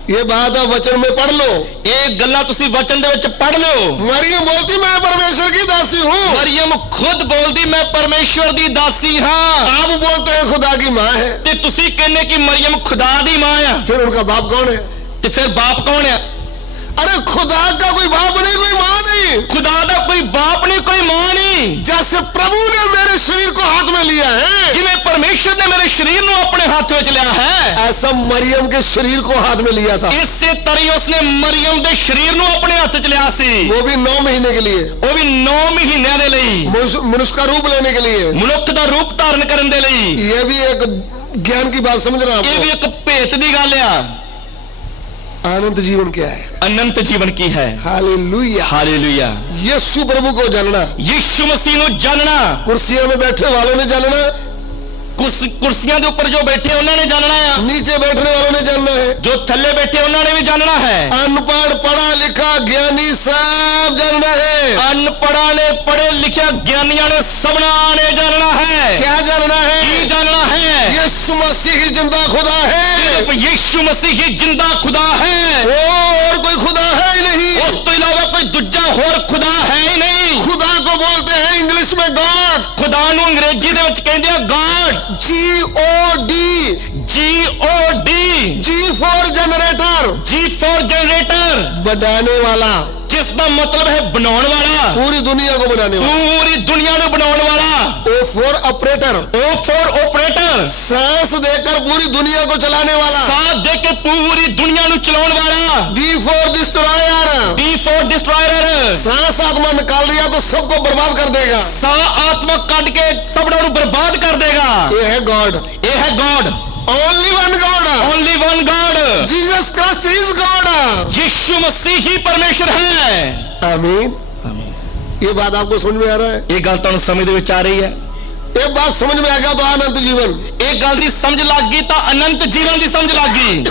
ये बात आप वचन में पढ़ लो। एक गल्ला तुसी वचन दे विच पढ़ लो। मरियम बोलती मैं परमेश्वर की दासी हूँ। मरियम खुद बोलती मैं परमेश्वर दी दासी हां। आप बोलते हैं खुदा की माँ है। ते तुसी कहने की मरियम खुदा दी मां है। फिर उनका बाप कौन है? ते फिर बाप कौन है? अरे खुदा का कोई बाप नहीं, कोई माँ नहीं। खुदा दा कोई बाप नहीं, कोई मां नहीं। जैसे प्रभु ने मेरे शरीर को हाथ में लिया है, जिवें परमेश्वर ने मेरे शरीर को अपने हाथ में लिया है, ऐसा मरियम के शरीर को हाथ में लिया था। इससे तरी उसने मरियम दे शरीर को अपने हाथ में लिया सी। वो भी 9 महीने के लिए, वो भी 9 महीने दे लई, मनुष्य का रूप लेने के लिए। मनुष्य का रूप धारण करने दे लई। ये भी एक ज्ञान की बात समझना ਇਹ आपको। ਵੀ ਇੱਕ ਭੇਤ ਦੀ ਗੱਲ ਆ। अनंत जीवन क्या है? ਅਨੰਤ ਜੀਵਨ ਕੀ ਹੈ? हालेलुया। ਹਾਲੇਲੂਇਆ। यीशु प्रभु को जानना, ਯਿਸੂ ਮਸੀਹ ਨੂੰ ਜਾਣਨਾ, कुर्सियों में बैठे वालों ने जानना, ਕੁਰਸੀਆਂ ਦੇ ਉੱਪਰ ਜੋ ਬੈਠੇ ਉਹਨਾਂ ਨੇ ਜਾਣਨਾ ਆ, नीचे बैठने वालों ने जानना है, ਜੋ ਥੱਲੇ ਬੈਠੇ ਉਹਨਾਂ ਨੇ ਵੀ ਜਾਣਨਾ ਹੈ। अनपढ़ पढ़ा लिखा ज्ञानी सब जानना है। ਅਨਪੜ੍ਹਾਂ ਨੇ ਪੜ੍ਹੇ ਲਿਖਿਆ ਗਿਆਨੀਆਂ ਨੇ ਸਭਨਾਂ ਨੇ ਜਾਣਨਾ ਹੈ। क्या जानना ਕੀ है? ਜਾਣਨਾ ਹੈ? यीशु मसीह ही जिंदा खुदा है, ਸਿਰਫ ਯਿਸੂ ਮਸੀਹ ਹੀ ਜਿੰਦਾ ਖੁਦਾ ਹੈ। और कोई खुदा है ही नहीं। ਉਸ ਤੋਂ ਇਲਾਵਾ ਕੋਈ ਦੂਜਾ ਹੋਰ ਖੁਦਾ ਹੈ ਹੀ ਨਹੀਂ। खुदा को बोलते हैं इंग्लिश में गॉड, ਖੁਦਾ ਨੂੰ ਅੰਗਰੇਜ਼ੀ ਦੇ ਵਿੱਚ ਕਹਿੰਦੇ ਆ god. GOD, GOD, G for generator, G for generator, बनाने वाला, ਜਿਸ ਦਾ ਮਤਲਬ ਹੈ ਬਣਾਉਣ ਵਾਲਾ, पूरी दुनिया को बनाने वाला। ਪੂਰੀ ਦੁਨੀਆ ਨੂੰ ਬਣਾਉਣ ਵਾਲਾ। O for operator, O for operator, सांस देकर पूरी दुनिया को चलाने वाला। ਸਾਥ ਦੇ ਕੇ ਪੂਰੀ ਦੁਨੀਆ ਨੂੰ ਚਲਾਉਣ ਵਾਲਾ। D for destroyer, D for destroyer, सांस आत्मा निकाल लिया तो सबको बर्बाद कर देगा। ਸਾਹ ਆਤਮਾ ਕੱਢ ਕੇ ਸਭਨਾਂ ਨੂੰ ਬਰਬਾਦ ਕਰ ਦੇਗਾ। ये है गॉड, ਇਹ ਹੈ God, only one God, only one God. Jesus Christ is God. यीशु मसीह ही परमेश्वर है। आमीन। ये बात आपको समझ में आ रहा है? ਇਹ ਗੱਲ ਤੁਹਾਨੂੰ ਸਮਝ ਦੇ ਵਿੱਚ ਆ ਰਹੀ ਹੈ? एक बात समझ में आ गया तो अनंत जीवन, ਇਹ ਗੱਲ ਦੀ ਸਮਝ ਲੱਗ ਗਈ ਤਾਂ ਅਨੰਤ ਜੀਵਨ ਦੀ ਸਮਝ ਲੱਗ ਗਈ।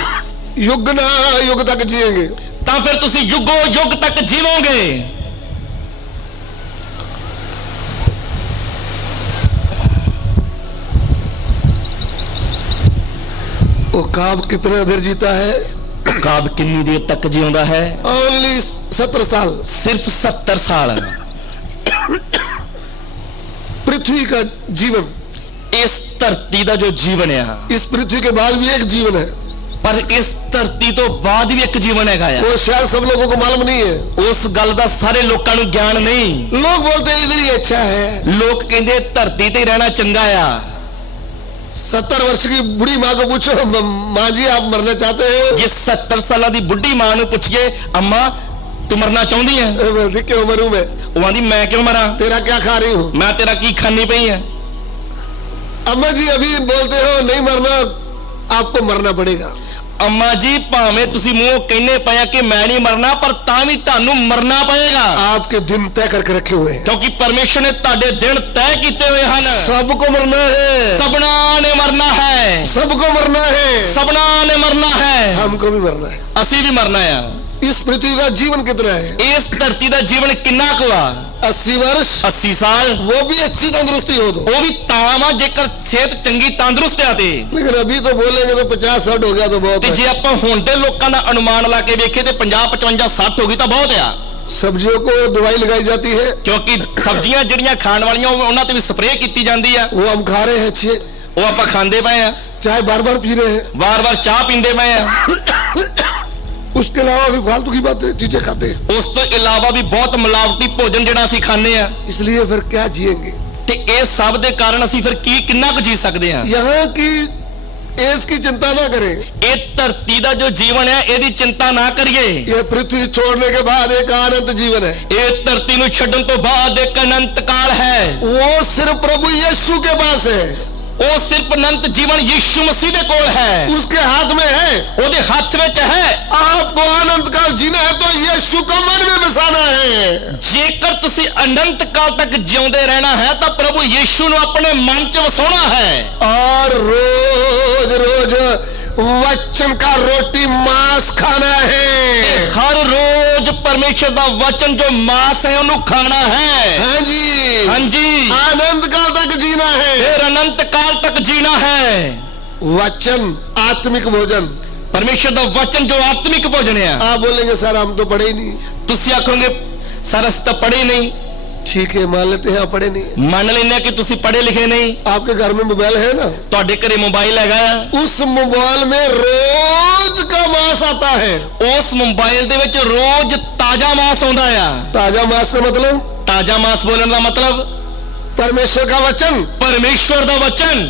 युग ना युग तक जिएंगे। ਤਾਂ ਫਿਰ ਤੁਸੀਂ ਯੁਗੋ ਯੁਗ ਤੱਕ ਜੀਵੋਗੇ। ओकाब कितना देर जीता है? ਕਾਬ ਕਿੰਨੀ ਦੇਰ ਤੱਕ ਜਿਉਂਦਾ ਹੈ? ओनली 70 साल। ਸਿਰਫ 70 ਸਾਲ। पृथ्वी का जीवन, ਇਸ ਧਰਤੀ ਦਾ ਜੋ ਜੀਵਨ ਆ, इस पृथ्वी के बाद भी एक जीवन है, ਪਰ ਇਸ ਧਰਤੀ ਤੋਂ ਬਾਅਦ ਵੀ ਇੱਕ ਜੀਵਨ ਹੈਗਾ ਆ। वो शायद सब लोगों को मालूम नहीं है। ਉਸ ਗੱਲ ਦਾ ਸਾਰੇ ਲੋਕਾਂ ਨੂੰ ਗਿਆਨ ਨਹੀਂ। लोग बोलते हैं इधर ही अच्छा है। ਲੋਕ ਕਹਿੰਦੇ ਧਰਤੀ ਤੇ ਹੀ ਰਹਿਣਾ ਚੰਗਾ ਆ। 70 वर्ष की बूढ़ी माँ को पूछो, माँ जी आप मरना चाहते हो? ਜੇ 70 ਸਾਲਾਂ ਦੀ ਬੁੱਢੀ ਮਾਂ ਨੂੰ ਪੁੱਛੀਏ, ਅੰਮਾ ਤੂੰ ਮਰਨਾ ਚਾਹੁੰਦੀ ਹੈ? बोलती क्यों मरूं मैं? ਉਹ ਆਂਦੀ ਮੈਂ ਕਿਉਂ ਮਰਾਂ, तेरा क्या खा रही हूँ? ਮੈਂ ਤੇਰਾ ਕੀ ਖਾਣੀ ਪਈ ਆ। अम्मा जी अभी बोलते हो नहीं मरना, आपको मरना पड़ेगा। ਅੰਮਾ ਜੀ ਭਾਵੇਂ ਤੁਸੀਂ ਮੂੰਹੋਂ ਕਹਿੰਦੇ ਪਏ ਕਿ ਮੈਂ ਨਹੀਂ ਮਰਨਾ, ਪਰ ਤਾਂ ਵੀ ਤੁਹਾਨੂੰ ਮਰਨਾ ਪਏਗਾ। आपके दिन तय करके रखे हुए हैं, ਕਿਉਂਕਿ ਪਰਮੇਸ਼ਰ ਨੇ ਤੁਹਾਡੇ ਦਿਨ ਤੈਅ ਕੀਤੇ ਹੋਏ ਹਨ। सबको मरना है, ਸਭਨਾਂ ਨੇ ਮਰਨਾ ਹੈ, सबको मरना है, ਸਭਨਾਂ ਨੇ ਮਰਨਾ ਹੈ। हमको भी मरना है। ਅਸੀਂ ਵੀ ਮਰਨਾ ਆ। इस पृथ्वी का जीवन कितना है? ਇਸ ਧਰਤੀ ਦਾ ਜੀਵਨ ਕਿੰਨਾ ਕੁ ਆ? 80 वर्ष, 80 ਸਾਲ। वो भी अच्छी तंदुरुस्ती हो तो। ਉਹ ਵੀ ਤਾਂ ਵਾ ਜੇਕਰ ਸਿਹਤ ਚੰਗੀ ਤੰਦਰੁਸਤ ਆ ਤੇ। लेकिन अभी तो बोलेंगे तो 50-60 हो गया तो बहुत ਤੇ है। ਜੇ ਆਪਾਂ ਹੁਣ ਦੇ ਲੋਕਾਂ ਦਾ ਅਨੁਮਾਨ ਲਾ ਕੇ ਵੇਖੇ ਤੇ 50 55 60 ਹੋ ਗਈ ਤਾਂ ਬਹੁਤ ਆ। सब्जियों को दवाई लगाई जाती है, ਕਿਉਂਕਿ ਸਬਜ਼ੀਆਂ ਜਿਹੜੀਆਂ ਖਾਣ ਵਾਲੀਆਂ ਉਹਨਾਂ ਤੇ ਵੀ ਸਪਰੇਅ ਕੀਤੀ ਜਾਂਦੀ ਆ। वो हम खा रहे हैं अच्छे, ਉਹ ਆਪਾਂ ਖਾਂਦੇ ਪਏ ਆ, चाय बार बार पी रहे हैं। ਵਾਰ-ਵਾਰ ਚਾਹ ਪੀਂਦੇ ਪਏ ਆ। उसके अलावा भी फालतू की बातें चीजें खाते हैं। ਉਸ ਤੋਂ ਇਲਾਵਾ ਵੀ ਬਹੁਤ ਮਿਲਾਵਟੀ ਭੋਜਨ ਜਿਹੜਾ ਅਸੀਂ ਖਾਂਦੇ ਆ। इसलिए फिर क्या जिएंगे? ਤੇ ਇਹ ਸਭ ਦੇ ਕਾਰਨ ਅਸੀਂ ਫਿਰ ਕਿੰਨਾ ਕੁ ਜੀ ਸਕਦੇ ਆ। यहाँ की एज की चिंता ना करें। ਇਹ ਧਰਤੀ ਦਾ ਜੋ ਜੀਵਨ ਹੈ ਇਹਦੀ ਚਿੰਤਾ ਨਾ ਕਰੀਏ। यह पृथ्वी छोड़ने के बाद एक अनंत जीवन है। ਇਹ ਧਰਤੀ ਨੂੰ ਛੱਡਣ ਤੋਂ ਬਾਅਦ ਇੱਕ ਅਨੰਤ ਕਾਲ ਹੈ। वो सिर्फ प्रभु यीशु के पास है, ਉਹ ਸਿਰਫ ਅਨੰਤ ਜੀਵਨ ਯਿਸੂ ਮਸੀਹ ਦੇ ਕੋਲ ਹੈ। उसके हाथ में है। ਉਹਦੇ ਹੱਥ ਵਿੱਚ ਹੈ। आपको अनंत काल जीना है तो यीशु को मन में बसाना है। ਜੇਕਰ ਤੁਸੀਂ ਅਨੰਤ ਕਾਲ ਤੱਕ ਜਿਉਂਦੇ ਰਹਿਣਾ ਹੈ ਤਾਂ ਪ੍ਰਭੂ ਯਿਸੂ ਨੂੰ ਆਪਣੇ ਮਨ 'ਚ ਵਸਾਉਣਾ ਹੈ। और रोज रोज वचन का रोटी मांस खाना है। ਹਰ ਰੋਜ਼ ਪਰਮੇਸ਼ਰ ਦਾ ਵਚਨ ਜੋ ਮਾਸ ਹੈ ਉਹਨੂੰ ਖਾਣਾ ਹੈ। हाँ जी, ਹਾਂਜੀ, आनंद काल तक जीना है। ਫਿਰ ਅਨੰਤ ਕਾਲ ਤੱਕ ਜੀਣਾ ਹੈ। वचन आत्मिक भोजन। ਪਰਮੇਸ਼ਰ ਦਾ ਵਚਨ ਜੋ ਆਤਮਿਕ ਭੋਜਨ ਹੈ। आप बोलेंगे सर हम तो पढ़े ही नहीं। ਤੁਸੀਂ ਆਖੋਗੇ ਸਰ ਅਸੀਂ ਤਾਂ ਪੜ੍ਹੇ ਨਹੀਂ। ठीक है, मान लेते हैं आप पढ़े नहीं। ਮੰਨ ਲੈਂਦੇ ਕਿ ਤੁਸੀਂ ਪੜ੍ਹੇ ਲਿਖੇ ਨਹੀਂ। आपके घर में मोबाइल है ना, ਤੁਹਾਡੇ ਘਰੇ ਮੋਬਾਈਲ ਹੈਗਾ ਆ। उस मोबाइल में रोज का मांस आता है। ਉਸ ਮੋਬਾਈਲ ਦੇ ਵਿੱਚ ਰੋਜ਼ ਤਾਜ਼ਾ ਮਾਸ ਆਉਂਦਾ ਆ। ताजा मांस का मतलब ਤਾਜ਼ਾ ਮਾਸ ਬੋਲਣ ਦਾ ਮਤਲਬ परमेश्वर का वचन। ਪਰਮੇਸ਼ਵਰ ਦਾ ਵਚਨ।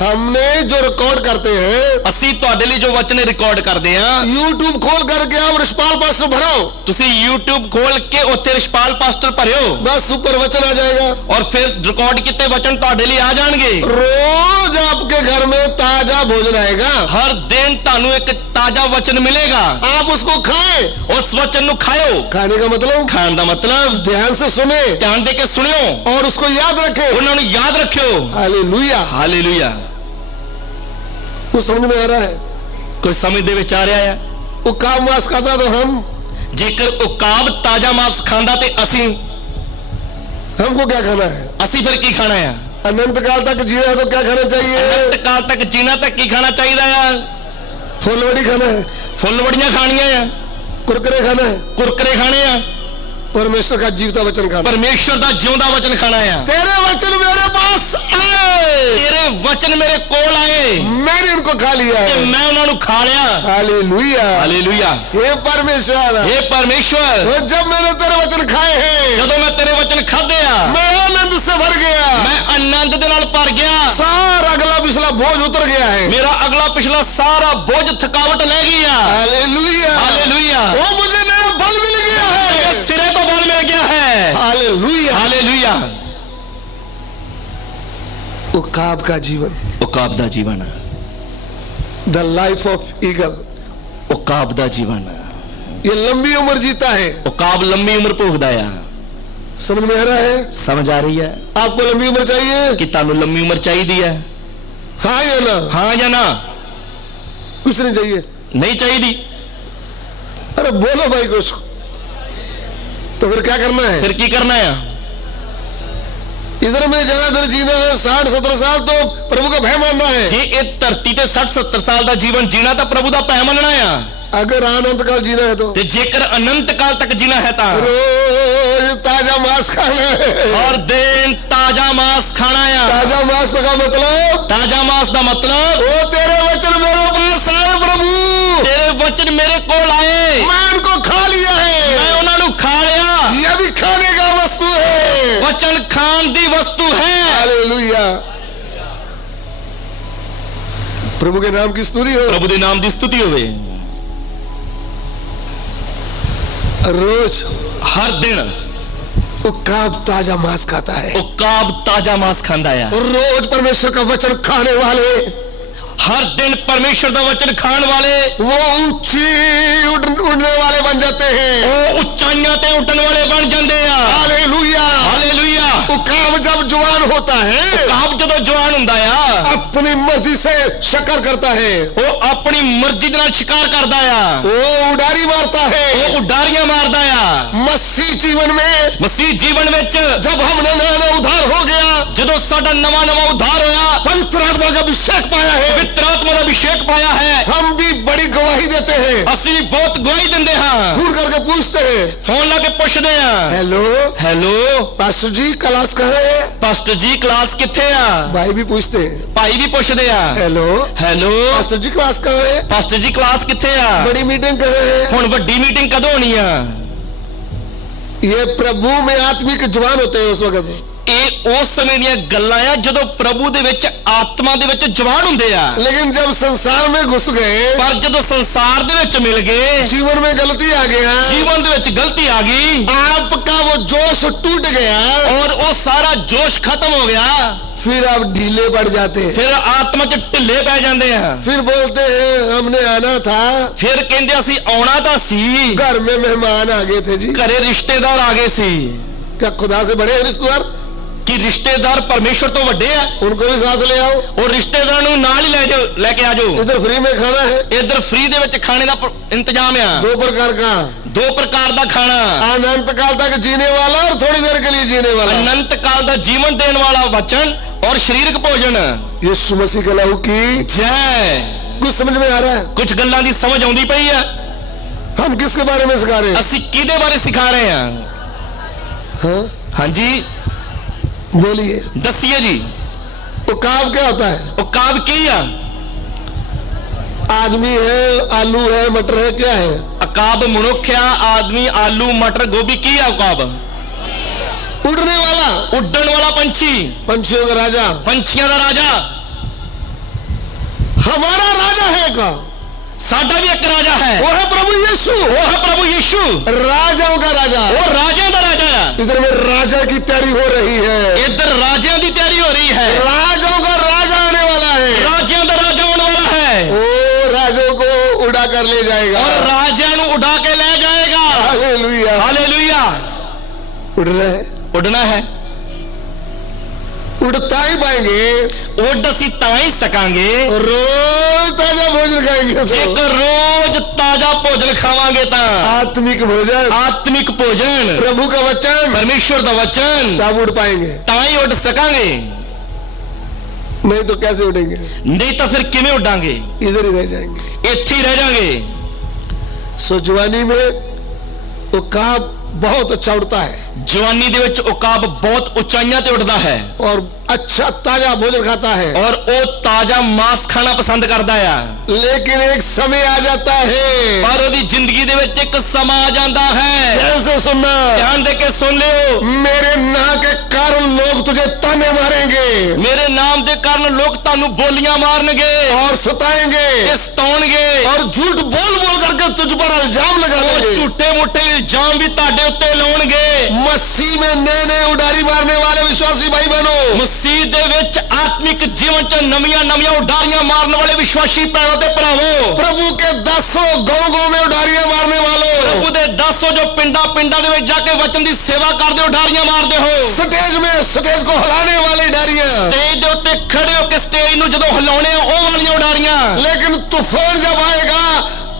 हमने जो रिकॉर्ड करते हैं, ਅਸੀਂ ਤੁਹਾਡੇ ਲਈ ਜੋ ਵਚਨ ਰਿਕਾਰਡ ਕਰਦੇ ਆ, YouTube खोल करके आप रिशपाल पास्टर भराओ, ਤੁਸੀਂ YouTube ਖੋਲ ਕੇ ਉੱਥੇ ਰਿਸ਼ਪਾਲ ਪਾਸਟਰ ਭਰਿਓ, बस ऊपर वचन आ जाएगा। ਔਰ ਫਿਰ ਰਿਕਾਰਡ ਕੀਤੇ ਵਚਨ ਤੁਹਾਡੇ ਲਈ ਆ ਜਾਣਗੇ। रोज आपके घर में ताजा भोजन आएगा, ਹਰ ਦਿਨ ਤੁਹਾਨੂੰ ਇੱਕ ਤਾਜ਼ਾ ਵਚਨ ਮਿਲੇਗਾ, आप उसको खाएं। ਉਸ ਵਚਨ ਨੂੰ ਖਾਓ। खाने का मतलब ਖਾਣ ਦਾ ਮਤਲਬ ध्यान से सुने ਧਿਆਨ ਦੇ ਕੇ ਸੁਣਿਓ, और उसको याद रखें। ਉਹਨਾਂ ਨੂੰ ਯਾਦ ਰੱਖਿਓ। हालेलुया। ਹਾਲੇਲੂਇਆ। कुछ समझ में आ रहा है? ਕੋਈ ਸਮਝ ਦੇ ਵਿੱਚ ਆ ਰਿਹਾ ਹੈ? वो काम मांस खाता तो हम, ਜੇਕਰ ਉਕਾਬ ਤਾਜ਼ਾ ਮਾंस ਖਾਂਦਾ ਤੇ ਅਸੀਂ हमको क्या खाना है? ਅਸੀਂ ਫਿਰ ਕੀ ਖਾਣਾ ਆ? अनंत काल तक जीना है तो क्या खाना चाहिए? ਅਨੰਤ ਕਾਲ ਤੱਕ ਜੀਣਾ ਤੱਕ ਕੀ ਖਾਣਾ ਚਾਹੀਦਾ ਆ? फुलवड़ी खाना है, ਫੁੱਲਵੜੀਆਂ ਖਾਣੀਆਂ ਆ, कुरकुरे खाना है, ਕੁਰਕਰੇ ਖਾਣੇ ਆ, परमेश्वर का जीवता वचन खाना। ਪਰਮੇਸ਼ਰ ਦਾ ਜਿਉਂਦਾ ਵਚਨ ਖਾਣਾ ਆ। तेरे वचन मेरे पास आए, ਤੇਰੇ ਵਚਨ ਮੇਰੇ ਕੋਲ ਆਏ मैंने उनको खा लिया ਤੇ है। ਮੈਂ ਉਹਨਾਂ ਨੂੰ ਖਾ ਲਿਆ। हालेलुया। ਹਾਲੇਲੂਇਆ। हे परमेश्वर, हे परमेश्वर, वो जब मैंने तेरे वचन खाए हैं, ਜਦੋਂ मैं तेरे वचन खाधे आ, मैं आनंद से भर गया, मैं आनंद ਦੇ ਨਾਲ ਭਰ ਗਿਆ। सारा अगला पिछला बोझ उतर गया है। ਮੇਰਾ ਅਗਲਾ ਪਿਛਲਾ ਸਾਰਾ ਬੋਝ ਥਕਾਵਟ ਲੈ ਗਈ ਆ। हालेलुया। हालेलुया। वो मुझे नया बल मिल गया है। ਸਿਰੇ ਤੋਂ ਬਲ ਮਿਲ ਗਿਆ ਹੈ। हालेलुया। ਹਾਲੇਲੂਇਆ। उकाब का जीवन, ਉਕਾਬ ਦਾ ਜੀਵਨ, द लाइफ ऑफ ईगल, ਉਕਾਬ ਦਾ ਜੀਵਨ। ये लंबी उम्र जीता है। ਉਕਾਬ ਲੰਮੀ ਉਮਰ ਭੋਗਦਾ ਆ। समझ में आ रहा है? ਸਮਝ ਆ ਰਹੀ ਹੈ आपको लंबी उम्र चाहिए? ਕਿ ਤੁਹਾਨੂੰ ਲੰਮੀ ਉਮਰ ਚਾਹੀਦੀ ਹੈ? हाँ या ना? ਹਾਂ ਜਾਂ ਨਾ? कुछ नहीं चाहिए? ਨਹੀਂ ਚਾਹੀਦੀ? अरे बोलो भाई कुछ। तो फिर क्या करना है? ਫਿਰ ਕੀ ਕਰਨਾ ਆ? इधर में ज्यादा इधर जीना है, 60-70 साल, तो प्रभु का भय मानना है। ਜੇ ਇਹ ਧਰਤੀ ਤੇ 60-70 ਸਾਲ ਦਾ ਜੀਵਨ ਜੀਣਾ ਤਾਂ ਪ੍ਰਭੂ ਦਾ ਭੈ ਮੰਨਣਾ ਆ। अगर अनंत काल जीना है तो ਤੇ ਜੇਕਰ ਅਨੰਤ ਕਾਲ ਤੱਕ ਜੀਣਾ ਹੈ ਤਾਂ रोज ताजा मांस खाना है। ਹਰ ਦਿਨ ਤਾਜ਼ਾ ਮਾंस ਖਾਣਾ ਆ। ताजा मांस का मतलब, ਤਾਜ਼ਾ ਮਾंस ਦਾ ਮਤਲਬ वो तेरे वचन मेरे पास आए प्रभु, ਤੇਰੇ ਵਚਨ ਮੇਰੇ ਕੋਲ ਆਏ, मैं उनको खा लिया ਮੈਂ है। ਉਹਨਾਂ ਨੂੰ ਖਾ ਲਿਆ। यह भी खाने का वस्तु है। ਵਚਨ ਖਾਣ ਦੀ ਵਸਤੂ ਹੈ। हालेलुया। प्रभु के नाम की स्तुति हो। ਪ੍ਰਭੂ ਦੇ ਨਾਮ ਦੀ ਸਤੁਤੀ ਹੋਵੇ। रोज ਹਰ ਦਿਨ उकाब ताजा मांस खाता है। ਉਕਾਬ ਤਾਜ਼ਾ ਮਾंस ਖਾਂਦਾ ਆ। रोज परमेश्वर का वचन खाने वाले, ਹਰ ਦਿਨ ਪਰਮੇਸ਼ਰ ਦਾ ਵਚਨ ਖਾਣ ਵਾਲੇ वो ऊंची उड़ने वाले बन जाते हैं। ਉਹ ਉੱਚਾਈਆਂ ਤੇ ਉੱਡਣ ਵਾਲੇ ਬਣ ਜਾਂਦੇ ਆ। हालेलुया। ਹਾਲੇਲੂਇਆ। उकाब जब जवान होता है, ਉਕਾਬ ਜਦੋਂ ਜਵਾਨ ਹੁੰਦਾ ਆ, अपनी मर्जी से शकर करता है, ਉਹ ਆਪਣੀ ਮਰਜ਼ੀ ਦੇ ਨਾਲ ਸ਼ਿਕਾਰ ਕਰਦਾ ਆ। वो उडारी मारता है। ਉਹ ਉਡਾਰੀਆਂ ਮਾਰਦਾ ਆ। मसीह जीवन में ਮਸੀਹ ਜੀਵਨ ਵਿੱਚ जब हमने नया उद्धार हो गया, ਜਦੋਂ ਸਾਡਾ ਨਵਾਂ ਉद्धार ਹੋਇਆ, पवित्र आत्मा का अभिषेक पाया है, ਪਵਿੱਤਰ ਆਤਮਾ ਦਾ ਅਭਿਸ਼ੇਕ ਪਾਇਆ ਹੈ, हम भी बड़ी गवाही देते हैं। ਅਸੀਂ ਬਹੁਤ ਗਵਾਹੀ ਦਿੰਦੇ ਹਾਂ। घूर करके पूछते हैं, ਫੋਨ ਲਾ ਕੇ ਪੁੱਛਦੇ ਆ, हेलो ਹੈਲੋ पास्टर जी, क्लास कहाँ है? ਪਾਸਟਰ ਜੀ ਕਲਾਸ ਕਿੱਥੇ ਆ? भाई भी पूछते हैं, ਭਾਈ ਵੀ ਪੁੱਛਦੇ ਆ, हेलो ਹੈਲੋ पास्टर जी, क्लास कहाँ है? ਪਾਸਟਰ ਜੀ ਕਲਾਸ ਕਿੱਥੇ ਆ? बड़ी मीटिंग कहाँ है? ਹੁਣ ਵੱਡੀ ਮੀਟਿੰਗ ਕਦੋਂ ਹੋਣੀ ਆ? ये प्रभु में आत्मिक जवान होते हैं उस वक्त। ਇਹ ਉਸ ਸਮੇਂ ਦੀਆਂ ਗੱਲਾਂ ਆ ਜਦੋਂ ਪ੍ਰਭੂ ਦੇ ਵਿੱਚ ਆਤਮਾ ਦੇ ਵਿੱਚ ਜਵਾਨ ਹੁੰਦੇ ਆ। लेकिन जब संसार में घुस गए, ਪਰ ਜਦੋਂ ਸੰਸਾਰ ਦੇ ਵਿੱਚ ਮਿਲ गए, जीवन में गलती आ गया, ਜੀਵਨ ਦੇ ਵਿੱਚ ਗਲਤੀ ਆ ਗਈ आपका वो जोश टूट गया, ਔਰ ਉਹ ਸਾਰਾ ਜੋਸ਼ ਖਤਮ ਹੋ ਗਿਆ, फिर आप ढीले पड़ जाते हैं। ਫਿਰ ਆਤਮਾ 'ਚ ਢਿੱਲੇ ਪੈ ਜਾਂਦੇ ਆ। फिर बोलते हैं हमने आना था, ਫਿਰ ਕਹਿੰਦੇ ਅਸੀਂ ਆਉਣਾ ਤਾਂ ਸੀ, घर में मेहमान आ गए थे जी। ਘਰੇ ਰਿਸ਼ਤੇਦਾਰ ਆ ਗਏ ਸੀ। क्या खुदा से बड़े हैं रिश्तेदार? ਕਿ ਰਿਸ਼ਤੇਦਾਰ ਪਰਮੇਸ਼ਰ ਤੋਂ ਵੱਡੇ ਆ? उनको भी साथ ले आओ। ਉਹ ਰਿਸ਼ਤੇਦਾਰਾਂ ਨੂੰ ਨਾਲ ਹੀ ਲੈ ਕੇ ਆ ਜਾਓ। इधर फ्री में खाना है, ਇੱਧਰ ਫ੍ਰੀ ਦੇ ਵਿੱਚ ਖਾਣੇ ਦਾ ਇੰਤਜ਼ਾਮ ਆ। 2 प्रकार का, 2 ਪ੍ਰਕਾਰ ਦਾ ਖਾਣਾ, अनंत काल तक जीने वाला और थोड़ी देर के लिए जीने वाला। ਅਨੰਤ ਕਾਲ ਦਾ ਜੀਵਨ ਦੇਣ ਵਾਲਾ ਵਚਨ ਔਰ ਸਰੀਰਕ ਭੋਜਨ। यीशु मसीह के लहू की ਜੈ। कुछ समझ में आ रहा है? ਕੁਝ ਗੱਲਾਂ ਦੀ ਸਮਝ ਆਉਂਦੀ ਪਈ ਆ। हम किसके बारे में सिखा रहे हैं? ਅਸੀਂ ਕਿਹਦੇ ਬਾਰੇ ਸਿਖਾ ਰਹੇ ਹਾਂ? हाँ, ਹਾਂਜੀ बोलिए। ਦੱਸੀਏ ਜੀ। उकाब क्या होता है? ਉਕਾਬ ਕੀ ਆ? आदमी है, आलू है, मटर है, क्या है? ਉਕਾਬ ਮਨੁੱਖ ਆ, ਆਦਮੀ, ਆਲੂ, ਮਟਰ, ਗੋਭੀ। ਕੀ ਆ ਉਕਾਬ? उड़ने वाला, ਉੱਡਣ ਵਾਲਾ ਪੰਛੀ, पंछियों का राजा। ਪੰਛੀਆਂ ਦਾ ਰਾਜਾ। हमारा राजा है का, ਸਾਡਾ ਵੀ ਇੱਕ ਰਾਜਾ ਹੈ, वो है प्रभु यीशु, ਉਹ ਹੈ ਪ੍ਰਭु ਯੀਸ਼ੂ, राजाओं का राजा। ਉਹ ਰਾਜਿਆਂ ਦਾ ਰਾਜਾ ਆ। इधर में राजा की तैयारी हो रही है, ਇੱਧਰ ਰਾਜਿਆਂ ਦੀ ਤਿਆਰੀ ਹੋ ਰਹੀ ਹੈ, राजाओं का राजा आने वाला है, ਰਾਜਿਆਂ ਦਾ ਰਾਜਾ ਆਉਣ ਵਾਲਾ ਹੈ, वो राजों को उड़ा कर ले जाएगा। ਔਰ ਰਾਜਿਆਂ ਨੂੰ ਉਡਾ ਕੇ ਲੈ ਜਾਏਗਾ। हालेलुया। ਹਾਲੇਲੂਇਆ। उड़ रहे हैं, ਉੱਡਣਾ ਹੈ, उड़ता ही पाएंगे, ਉੱਡ ਅਸੀਂ ਤਾਂ ਹੀ ਸਕਾਂਗੇ रोज ताजा भोजन खाएंगे ਜੇਕਰ ਰੋਜ਼ ਤਾਜ਼ਾ ਭੋਜਨ ਖਾਵਾਂਗੇ ਤਾਂ। आत्मिक भोजन, ਆਤਮਿਕ ਭੋਜਨ, प्रभु का वचन, ਪਰਮੇਸ਼ਵਰ ਦਾ ਵਚਨ, तब उड़ पाएंगे, ਤਾਂ ਹੀ ਉੱਡ ਸਕਾਂਗੇ। नहीं तो कैसे उड़ेंगे? ਨਹੀਂ ਤਾਂ ਫਿਰ ਕਿਵੇਂ ਉੱਡਾਂਗੇ? इधर ही रह जाएंगे। ਇੱਥੇ ही रह जाएंगे। सो जवानी में उकाब बहुत अच्छा उड़ता है जवानी ਦੇ ਵਿੱਚ ਉਕਾਬ ਬਹੁਤ ਉਚਾਈਆਂ ਤੇ ਉੱਡਦਾ ਹੈ, और अच्छा ताजा भोजन खाता है, ਔਰ ਉਹ ਤਾਜ਼ਾ ਮਾंस ਖਾਣਾ ਪਸੰਦ ਕਰਦਾ ਆ। लेकिन एक समय आ जाता है, ਪਰ ਉਹਦੀ ਜ਼ਿੰਦਗੀ ਦੇ ਵਿੱਚ ਇੱਕ ਸਮਾਂ ਆ ਜਾਂਦਾ ਹੈ। ध्यान से सुनना, ਧਿਆਨ ਦੇ ਕੇ ਸੁਣ ਲਿਓ। मेरे नाम के कारण लोग तुझे ताने मारेंगे ਮੇਰੇ ਨਾਮ ਦੇ ਕਾਰਨ ਲੋਕ ਤੁਹਾਨੂੰ ਬੋਲੀਆਂ ਮਾਰਨਗੇ और सताएंगे ਤੇ ਸਤਾਉਣਗੇ, और झूठ बोल बोल करके तुझ पर इल्जाम ਉਹ लगाएंगे। ਝੂਠੇ ਮੋਟੇ ਇਲਜ਼ਾਮ ਵੀ ਤੁਹਾਡੇ ਉੱਤੇ ਲਾਉਣਗੇ। मसीह में नए नए उडारी मारने वाले विश्वासी भाई बहनों, ਮਸੀਹ ਦੇ ਵਿੱਚ ਆਤਮਿਕ ਜੀਵਨ ਚ ਨਵੀਆਂ ਨਵੀਆਂ ਉਡਾਰੀਆਂ ਮਾਰਨ ਵਾਲੇ ਵਿਸ਼ਵਾਸੀ ਭੈਣੋ ਤੇ ਭਰਾਵੋ, प्रभु के 10 गांव गांव में उडारियां मारने वालों, ਪ੍ਰਭੂ ਦੇ ਦਾਸੋ ਜੋ ਪਿੰਡਾਂ ਪਿੰਡਾਂ ਦੇ ਵਿੱਚ ਜਾ ਕੇ ਵਚਨ ਦੀ ਸੇਵਾ ਕਰਦੇ ਹੋ, ਉਡਾਰੀਆਂ ਮਾਰਦੇ ਹੋ, स्टेज को हिलाने वाली उडारियां, ਸਟੇਜ ਦੇ ਉੱਤੇ ਖੜੇ ਹੋ ਕੇ ਸਟੇਜ ਨੂੰ ਜਦੋਂ ਹਿਲਾਉਣੇ ਆ ਉਹ ਵਾਲੀਆਂ ਉਡਾਰੀਆਂ। लेकिन तूफान जब आएगा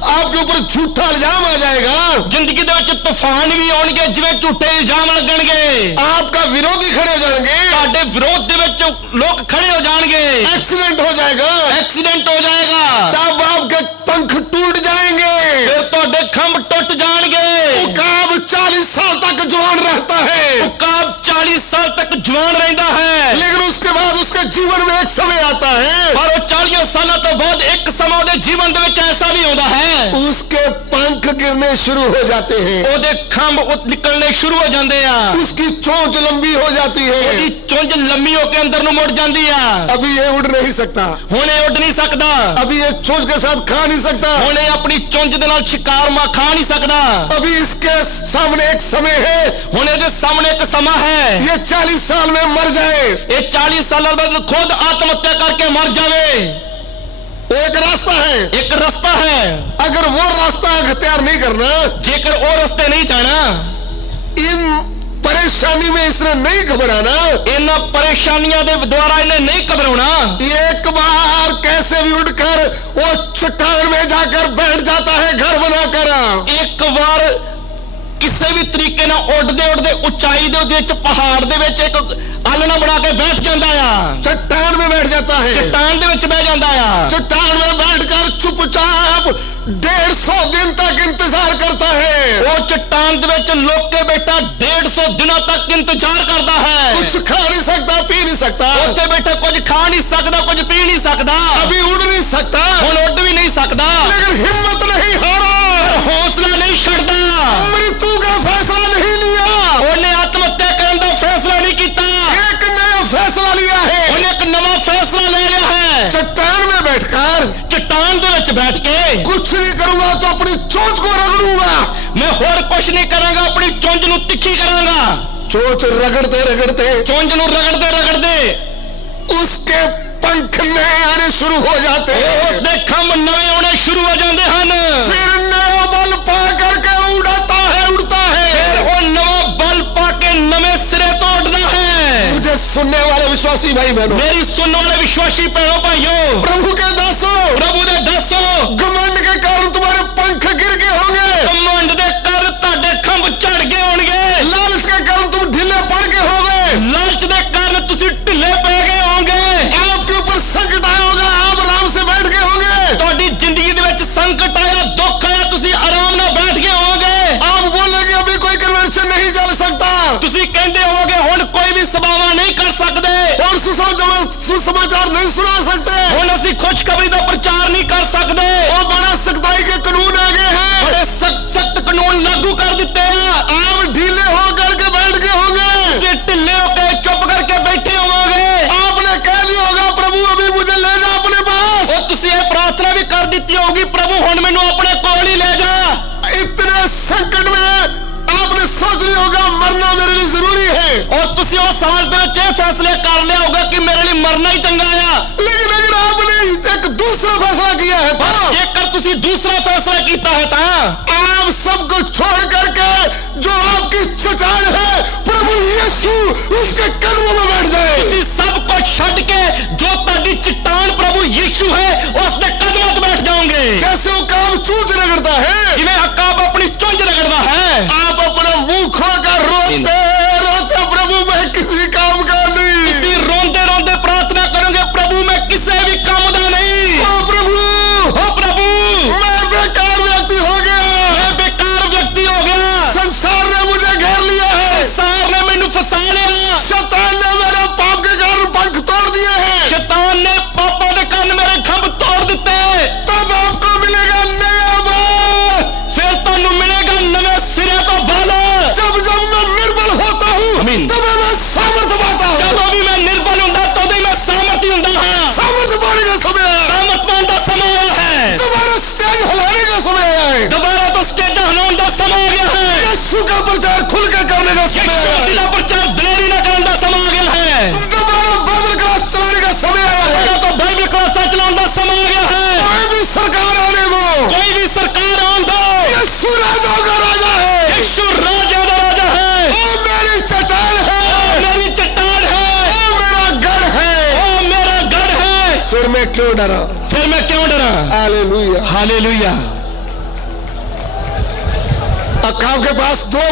आपके ऊपर झूठा इल्जाम आ जाएगा, ਜ਼ਿੰਦਗੀ ਦੇ ਵਿੱਚ ਤੂਫਾਨ ਵੀ ਆਉਣਗੇ, ਜਿਵੇਂ ਝੂਠੇ ਇਲਜ਼ਾਮ ਲੱਗਣਗੇ, आपका विरोधी खड़े हो जाएंगे, ਤੁਹਾਡੇ ਵਿਰੋਧ ਦੇ ਵਿੱਚ ਲੋਕ ਖੜੇ ਹੋ ਜਾਣਗੇ, एक्सीडेंट हो जाएगा, ਐਕਸੀਡੈਂਟ ਹੋ ਜਾਏਗਾ, तब आपके पंख टूट जाएंगे। ਫਿਰ ਤੁਹਾਡੇ ਖੰਭ ਟੁੱਟ ਜਾਣਗੇ। उकाब 40 साल तक जवान रहता है, ਉਕਾਬ 40 ਸਾਲ ਤੱਕ ਜਵਾਨ ਰਹਿੰਦਾ ਹੈ, लेकिन उसके बाद उसके जीवन में एक समय आता है, ਪਰ ਉਹ 40 ਸਾਲਾਂ ਤੋਂ ਬਾਅਦ ਇੱਕ ਸਮਾਂ ਉਹਦੇ ਜੀਵਨ ਦੇ ਵਿੱਚ ਐਸਾ ਵੀ ਆਉਂਦਾ ਹੈ, उसके पंख गिरने शुरू हो जाते हैं, ਉਹਦੇ ਖੰਭ ਨਿਕਲਣੇ ਸ਼ੁਰੂ ਹੋ ਜਾਂਦੇ ਆ, उसकी चोंच लंबी हो जाती ਉਹਦੀ है। ਚੁੰਝ ਲੰਮੀ ਹੋ ਕੇ ਅੰਦਰ ਨੂੰ ਮੁੜ ਜਾਂਦੀ ਆ। अभी ये उड़ नहीं सकता, ਹੁਣ ਇਹ ਉੱਡ ਨਹੀਂ ਸਕਦਾ, अभी ये चोंच के साथ खा नहीं सकता, ਹੁਣ ਇਹ ਆਪਣੀ ਚੁੰਝ ਦੇ ਨਾਲ ਸ਼ਿਕਾਰ ਖਾ ਨਹੀਂ ਸਕਦਾ। अभी इसके सामने एक समय है, ਹੁਣ ਇਹਦੇ ਸਾਹਮਣੇ ਇੱਕ ਸਮਾਂ ਹੈ, ये 40 साल में मर जाए, ਇਹ 40 ਸਾਲਾਂ ਬਾਅਦ ਖੁਦ ਆਤਮ ਹੱਤਿਆ ਕਰਕੇ ਮਰ ਜਾਵੇ। वो एक रास्ता है। ਇੱਕ ਰਸਤਾ ਹੈ, अगर वो रास्ता अख्तियार नहीं करना, ਜੇਕਰ ਉਹ ਰਸਤੇ ਨਹੀਂ ਜਾਣਾ, इन परेशानी में इसने नहीं घबराना, ਇਹਨਾਂ ਪਰੇਸ਼ਾਨੀਆਂ ਦੇ ਦੁਆਰਾ ਇਹਨੇ ਨਹੀਂ ਘਬਰਾਉਣਾ। एक बार कैसे भी उड़कर वो चट्टान में जाकर बैठ जाता है घर बनाकर, ਇੱਕ ਵਾਰ ਕਿਸੇ ਵੀ ਤਰੀਕੇ ਨਾਲ ਉੱਡਦੇ ਉੱਡਦੇ ਉਚਾਈ ਦੇ ਵਿੱਚ ਪਹਾੜ ਦੇ ਵਿੱਚ ਇੱਕ ਆਲਣਾ ਬਣਾ ਕੇ ਬੈਠ ਜਾਂਦਾ ਆ, चट्टान में बैठ जाता है, ਚਟਾਨ ਦੇ ਵਿੱਚ ਬਹਿ ਜਾਂਦਾ ਆ, चट्टान में बैठकर चुपचाप 150 दिन तक इंतजार करता है, ਉਹ ਚਟਾਨ ਦੇ ਵਿੱਚ ਲੁਕ ਕੇ ਬੈਠਾ 150 ਦਿਨਾਂ ਤੱਕ ਇੰਤਜ਼ਾਰ ਕਰਦਾ ਹੈ। कुछ खा नहीं सकता, पी नहीं सकता, ਉੱਥੇ ਬੈਠਾ ਕੁਝ ਖਾ ਨਹੀਂ ਸਕਦਾ, ਕੁਝ ਪੀ ਨਹੀਂ ਸਕਦਾ, अभी उड़ नहीं सकता, ਹੁਣ ਉੱਡ ਵੀ ਨਹੀਂ ਸਕਦਾ, लेकिन हिम्मत नहीं हारा, ਹੌਸਲਾ ਨਹੀਂ ਛੱਡਦਾ, मृत्यु का फैसला नहीं लिया, ਉਹਨੇ ਆਤਮ ਹੱਤਿਆ ਕਰਨ ਦਾ ਫੈਸਲਾ ਨਹੀਂ ਕੀਤਾ, एक नया फैसला लिया है, ਉਹਨੇ ਇੱਕ ਨਵਾਂ ਫੈਸਲਾ ਲੈ ਲਿਆ ਹੈ। चट्टान में बैठकर ਚਟਾਨ ਦੇ ਵਿੱਚ ਬੈਠ ਕੇ कुछ नहीं करूंगा तो अपनी चोंच को रगड़ूंगा, ਮੈਂ ਹੋਰ ਕੁਝ ਨਹੀਂ ਕਰਾਂਗਾ, ਆਪਣੀ ਚੁੰਝ ਨੂੰ ਤਿੱਖੀ ਕਰਾਂਗਾ। चोंच रगड़ते रगड़ते ਚੁੰਝ ਨੂੰ ਰਗੜਦੇ ਰਗੜਦੇ उसके पंख नए आने शुरू हो जाते हैं, ਉਸਦੇ ਖੰਭ ਨਵੇਂ ਆਉਣੇ ਸ਼ੁਰੂ ਹੋ ਜਾਂਦੇ ਹਨ। फिर नया बल पा करके उड़ाता है, उड़ता है। ਫਿਰ ਉਹ ਨਵਾਂ ਬਲ ਪਾ ਕੇ ਨਵੇਂ ਸਿਰੇ ਤੋਂ ਉੱਡਦਾ ਹੈ। मुझे सुनने वाले विश्वासी भाई बहनों, ਮੇਰੀ ਸੁਣਨ ਵਾਲੇ ਵਿਸ਼ਵਾਸੀ ਭੈਣੋ ਭਾਈਓ, प्रभु के दासों, ਪ੍ਰਭੂ ਦੇ ਦਾਸੋ, घमंड के कारण तुम्हारे पंख गिर गए होंगे, ਕਮੰਡ ਦੇ ਕਾਰਨ ਤੁਹਾਡੇ ਖੰਭ ਝੜ ਗਏ ਹੋਣਗੇ, लालच के कारण तुम ढीले पड़ गए होंगे, ਲਾਲਚ ਦੇ ਕਾਰਨ ਤੁਸੀਂ ਢਿੱਲੇ ਪੈ ਗਏ ਹੋਵੋਗੇ, आपके ऊपर संकट आया होगा, आप आराम से बैठ गए होंगे, ਤੁਹਾਡੀ ਜ਼ਿੰਦਗੀ ਦੇ ਵਿੱਚ ਸੰਕਟ ਆਇਆ, ਦੁੱਖ ਆਇਆ, ਤੁਸੀਂ ਆਰਾਮ ਨਾਲ ਬੈਠ ਗਏ ਹੋਵੋਗੇ, आप बोलेंगे अभी कोई कन्वेंशन नहीं चल सकता, ਤੁਸੀਂ ਕਹਿੰਦੇ ਹੋਵੋਗੇ ਹੁਣ ਕੋਈ ਵੀ ਸਭਾਵਾਂ ਨਹੀਂ ਕਰ ਸਕਦੇ, और सुसमाचार नहीं सुना सकते, ਹੁਣ ਅਸੀਂ ਖੁਸ਼ਖਬਰੀ ਦਾ ਪ੍ਰਚਾਰ ਨਹੀਂ ਕਰ ਸਕਦੇ, और बड़ा सख्ताई के कानून आ गए हैं, ਬੜੇ ਸਖਤ ਕਾਨੂੰਨ ਲਾਗੂ ਕਰ ਦਿੱਤੇ ਆ, आप ढीले हो करके बैठ गए होंगे, ਤੁਸੀਂ ਢਿੱਲੇ ਹੋ ਕੇ ਚੁੱਪ ਕਰਕੇ ਬੈਠੇ ਹੋਵੋਗੇ, आपने कह दिया होगा प्रभु अभी मुझे ले जा अपने पास, ਉਹ ਤੁਸੀਂ ਇਹ ਸਾਲ ਦੇ ਵਿੱਚ ਇਹ ਫੈਸਲੇ ਕਰ ਲਿਆ होगा कि मेरे लिए मरना ही चंगा आ। लेकिन आपने एक दूसरा फैसला किया है पर जेकर तुसी दूसरा फैसला कीता है ता आप सब कुछ छोड़ करके जो आपकी चट्टान है प्रभु यीशु उसके कदमों में बैठ जाए। तुसी सब कुछ छड़ के जो ताड़ी चट्टान प्रभु यीशु है उसके कदमों में बैठ जाओगे। जैसे वो काम चूंच रगड़ता है, जिवें अकाब अपनी चुंझ रगड़दा है, आप अपना मुंह खोलकर रोते रोते प्रभु मैं किसी काम का नहीं। तुसी रोंदे रोंदे प्रार्थना करोगे प्रभु मैं किसी भी काम दा नहीं। ओ प्रभु मैं बेकार व्यक्ति हो गया, मैं बेकार व्यक्ति हो गया, संसार ने मुझे घेर लिया है, संसार ने मैनू फसा लिया, शैतान ने मेरे पाप के कारण पंख तोड़ दिए हैं, शैतान ने पापों के कारण मेरे खंभ तोड़ दिते। तब आपको मिलेगा नया बल, फिर तुहानू मिलेगा नवे सिरे तो बल। जब जब मैं निर्बल होता हूँ आमीन। तब मैं सामर्थ पाता हूँ। जब भी मैं निर्बल हुंदा तद ही मैं सामर्थी हुंदा हां। सामर्थ पाने का समय है, सामर्थ पाने का समय आया है, दोबारा स्टेज हिलाने का समय है, दोबारा तो स्टेज हिलाने का समय आ गया है, यीशु का प्रचार खुल के करने का समय यीशु है, मसीह का प्रचार दिलेरी ना करने का समय आ गया है, दोबारा बाइबल क्लास चलाने का समय आया है, दोबारा तो बाइबल क्लास चलाने का समय आ गया है। कोई भी सरकार आने दो, कोई भी सरकार आने दो, यीशु राजाओं का राजा है, यीशु राजा का राजा है, ओ मेरी चट्टान है, ओ मेरी चट्टान है, ओ मेरा गढ़ है, ओ मेरा गढ़ है, फिर मैं क्यों डरा। फिर मैं क्यों डरा। हालेलुया। हालेलुया। अकाब के पास दो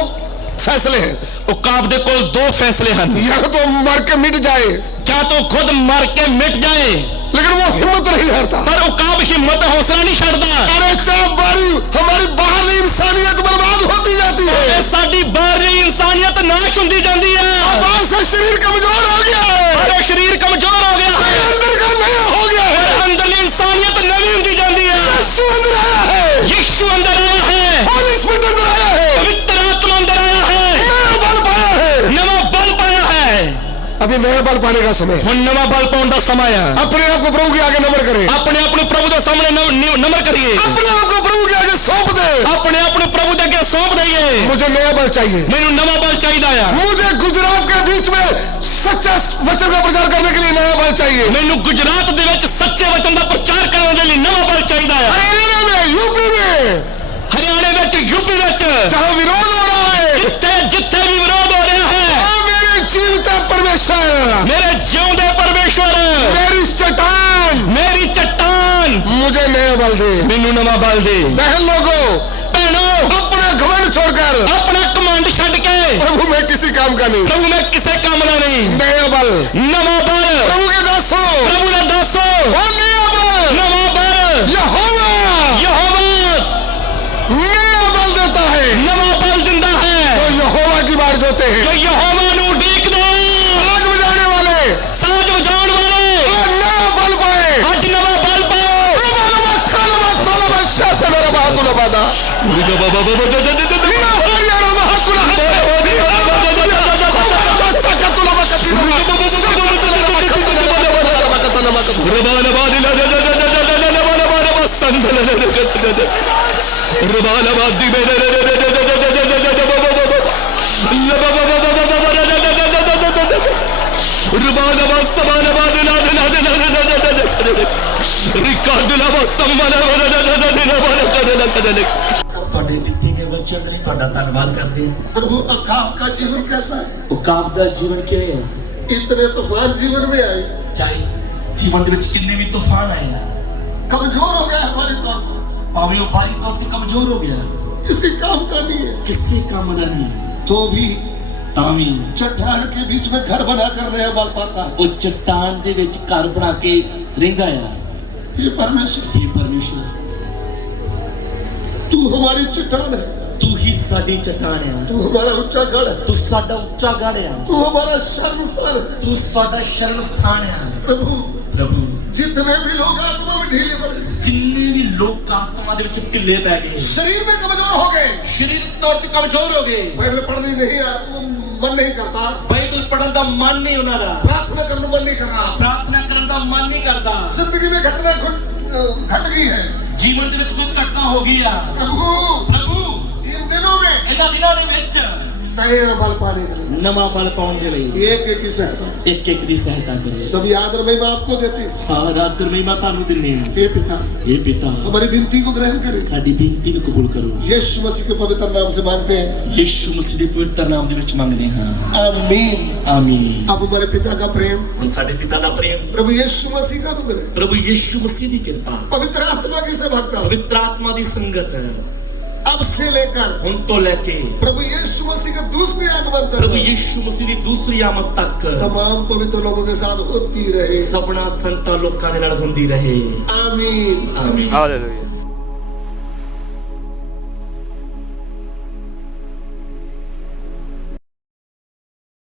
फैसले हैं, उकाब दे कोल दो फैसले हैं, या तो मर के मिट जाए, क्या तो खुद मर के मिट जाए, लेकिन वो हिम्मत नहीं हारता। पर उकाब हिम्मत हौसला नहीं छड़दा। अरे चाहे बारी हमारी बाहरी इंसानियत बर्बाद होती जाती है, ये साडी बाहरी इंसानियत नाश हुंदी जांदी है, बाहर से शरीर कमजोर हो गया है, अरे शरीर कमजोर हो गया है, अंदर का नया हो गया है, अंदरली इंसानियत नवी हुंदी जांदी है, यीशु अंदर आया है, यीशु अंदर आया है, होली स्पिरिट अंदर आया है, पवित्र आत्मा अंदर आया है, नया बल पाया है, नवा बल पाया है। अभी नया बल पाने का समय, हुण नवा बल पाउण दा समय है। अपने आप को प्रभु के आगे नमन करें, अपने अपने प्रभु के सामने नमन करिए, अपने आप को प्रभु के आगे सौंप दे, अपने अपने प्रभु के आगे सौंप दइए। मुझे नया बल चाहिए, मैनू नवा बल चाहिए, मुझे गुजरात के बीच में सच्चा वचन का प्रचार करने के लिए नया बल चाहिए, मैनू गुजरात दे विच सच्चे वचन दा प्रचार करने के लिए नवा बल चाहिए, हरियाणा में, यूपी में, हरियाणे विच, यूपी विच, जहां विरोध हो रहा है, जिथे जिथे भी विरोध हो रहा है, मेरे जीवित परमेश्वर, मेरे जिਉਂदे परमेश्वर, मेरी चट्टान, मेरी चट्टान, मुझे नया बल दे, मैनू नवा बल दे। बहन लोगों, भैनों, अपना घमंड छोड़कर अपना कमांड छड्ड के प्रभु मैं किसी काम का नहीं, प्रभु मैं किसे काम दा नहीं, नया बल, नवा बल, प्रभु के दासों, प्रभु ने दसो, और नया बल, नवा बल, यहोवा यहोवा नया बल देता है, नवा बल दिंदा है, तो यहोवा की बात जोते हैं, जो यहोवा नू उडीक दे, साज बजाने वाले, साज बजाउण वाले, और नया बल पाए, आज नवा बल पाओ। ਤੁਹਾਡੇ ਦਿੱਤੇ ਗਏ ਵਚਨ ਲਈ ਤੁਹਾਡਾ ਧੰਨਵਾਦ ਕਰਦੇ ਹਾਂ। प्रभु अकाब का जीवन कैसा है, ਉਕਾਬ ਦਾ ਜੀਵਨ ਕਿਵੇਂ ਹੈ? इतने तूफान जीवन में आए, ਚਾਹੇ ਜੀਵਨ ਦੇ ਵਿੱਚ ਕਿੰਨੇ ਵੀ ਤੂਫਾਨ ਆਏ ਆ, कमजोर हो गया हमारे तौर पर, ਭਾਵੇਂ ਉਹ ਬਾਹਰੀ ਤੌਰ ਤੇ ਕਮਜ਼ੋਰ ਹੋ ਗਿਆ, किसी काम का नहीं है, ਕਿਸੇ ਕੰਮ ਦਾ ਨਹੀਂ, तो भी ਤਾਂ ਵੀ चट्टान के बीच में घर बना कर नया बल पाता है। ਉਹ ਚट्टान ਦੇ ਵਿੱਚ ਘਰ ਬਣਾ ਕੇ ਰਹਿੰਦਾ ਆ। हे परमेश्वर, हे परमेश्वर, तू हमारी चट्टान है, ਤੂੰ ਹੀ ਸਾਡੀ ਚਟਾਨ ਆ, तू हमारा ऊंचा गढ़ है, ਤੂੰ ਸਾਡਾ ਉੱਚਾ ਗੜ੍ਹ ਆ, तू हमारा शर्मसार है। ਤੂੰ ਸਾਡਾ ਸ਼ਰਨ ਸਥਾਨ ਆ। प्रभु ਪ੍ਰਭੂ, जितने भी लोग आत्मा में ढीले पड़ गए, ਜਿੰਨੇ ਵੀ ਲੋਕ ਆਤਮਾ ਦੇ ਵਿੱਚ ਢਿੱਲੇ ਪੈ ਗਏ, शरीर में कमजोर हो गए, ਸਰੀਰਕ ਤੌਰ ਤੇ ਕਮਜ਼ੋਰ ਹੋ गए, बाइबल पढ़नी नहीं मन नहीं करता, ਬਾਈਬਲ ਪੜਨ ਦਾ ਮਨ ਨਹੀਂ ਉਹਨਾਂ ਦਾ, प्रार्थना करने मन नहीं कर रहा, ਪ੍ਰਾਰਥਨਾ ਕਰਨ ਦਾ ਮਨ ਨਹੀਂ ਕਰਦਾ, जिंदगी में घटना घट गई है। ਜੀਵਨ ਦੇ ਵਿੱਚ ਕੋਈ ਘਟਨਾ ਹੋ ਗਈ ਆ। प्रभु ਪ੍ਰਭੂ, इन दिनों में ਇਹਨਾਂ ਦਿਨਾਂ ਦੇ ਵਿੱਚ नए बल पाने के लिए, ਨਵਾਂ ਬਲ ਪਾਉਣ ਦੇ ਲਈ एक एक की सहायता, ਇੱਕ ਇੱਕ ਦੀ ਸਹਾਇਤਾ ਕਰੋ। सभी आदर महिमा आपको देते हैं। ਸਾਰਾ ਆਦਰ ਮਹਿਮਾ ਤੁਹਾਨੂੰ ਦਿੰਦੇ ਹਾਂ। हे पिता, हे पिता, हमारी विनती को ग्रहण करें। ਸਾਡੀ ਬੇਨਤੀ ਨੂੰ ਕਬੂਲ ਕਰੋ। यीशु मसीह के पवित्र नाम से मांगते हैं, ਯਿਸੂ ਮਸੀਹ ਦੇ ਪਵਿੱਤਰ ਨਾਮ ਦੇ ਵਿੱਚ ਮੰਗਦੇ ਹਾਂ। आमीन। ਆਮੀਨ। अब हमारे पिता का प्रेम, ਹੁਣ ਸਾਡੇ ਪਿਤਾ ਦਾ ਪ੍ਰੇਮ, प्रभु यीशु मसीह का अनुग्रह, ਪ੍ਰਭु ਯਿਸੂ ਮਸੀਹ ਦੀ ਕਿਰਪਾ, पवित्र आत्मा की सेवकता ਪਵਿੱਤਰ ਆਤਮਾ ਦੀ ਸੰਗਤ अब से लेकर ਹੁਣ ਤੋਂ ਲੈ ਕੇ प्रभु यीशु मसीह के दूसरे आगमन ਪ੍ਰਭੂ तक ਯਿਸੂ ਮਸੀਹ ਦੀ ਦੂਸਰੀ ਆਮਦ ਤੱਕ तमाम पवित्र लोगों के साथ होती रहे। ਸਭਨਾ ਸੰਤਾਂ ਲੋਕਾਂ ਦੇ ਨਾਲ ਹੁੰਦੀ ਰਹੇ। आमीन। ਆਮੀਨ। ਹਾਲੇਲੂਇਆ।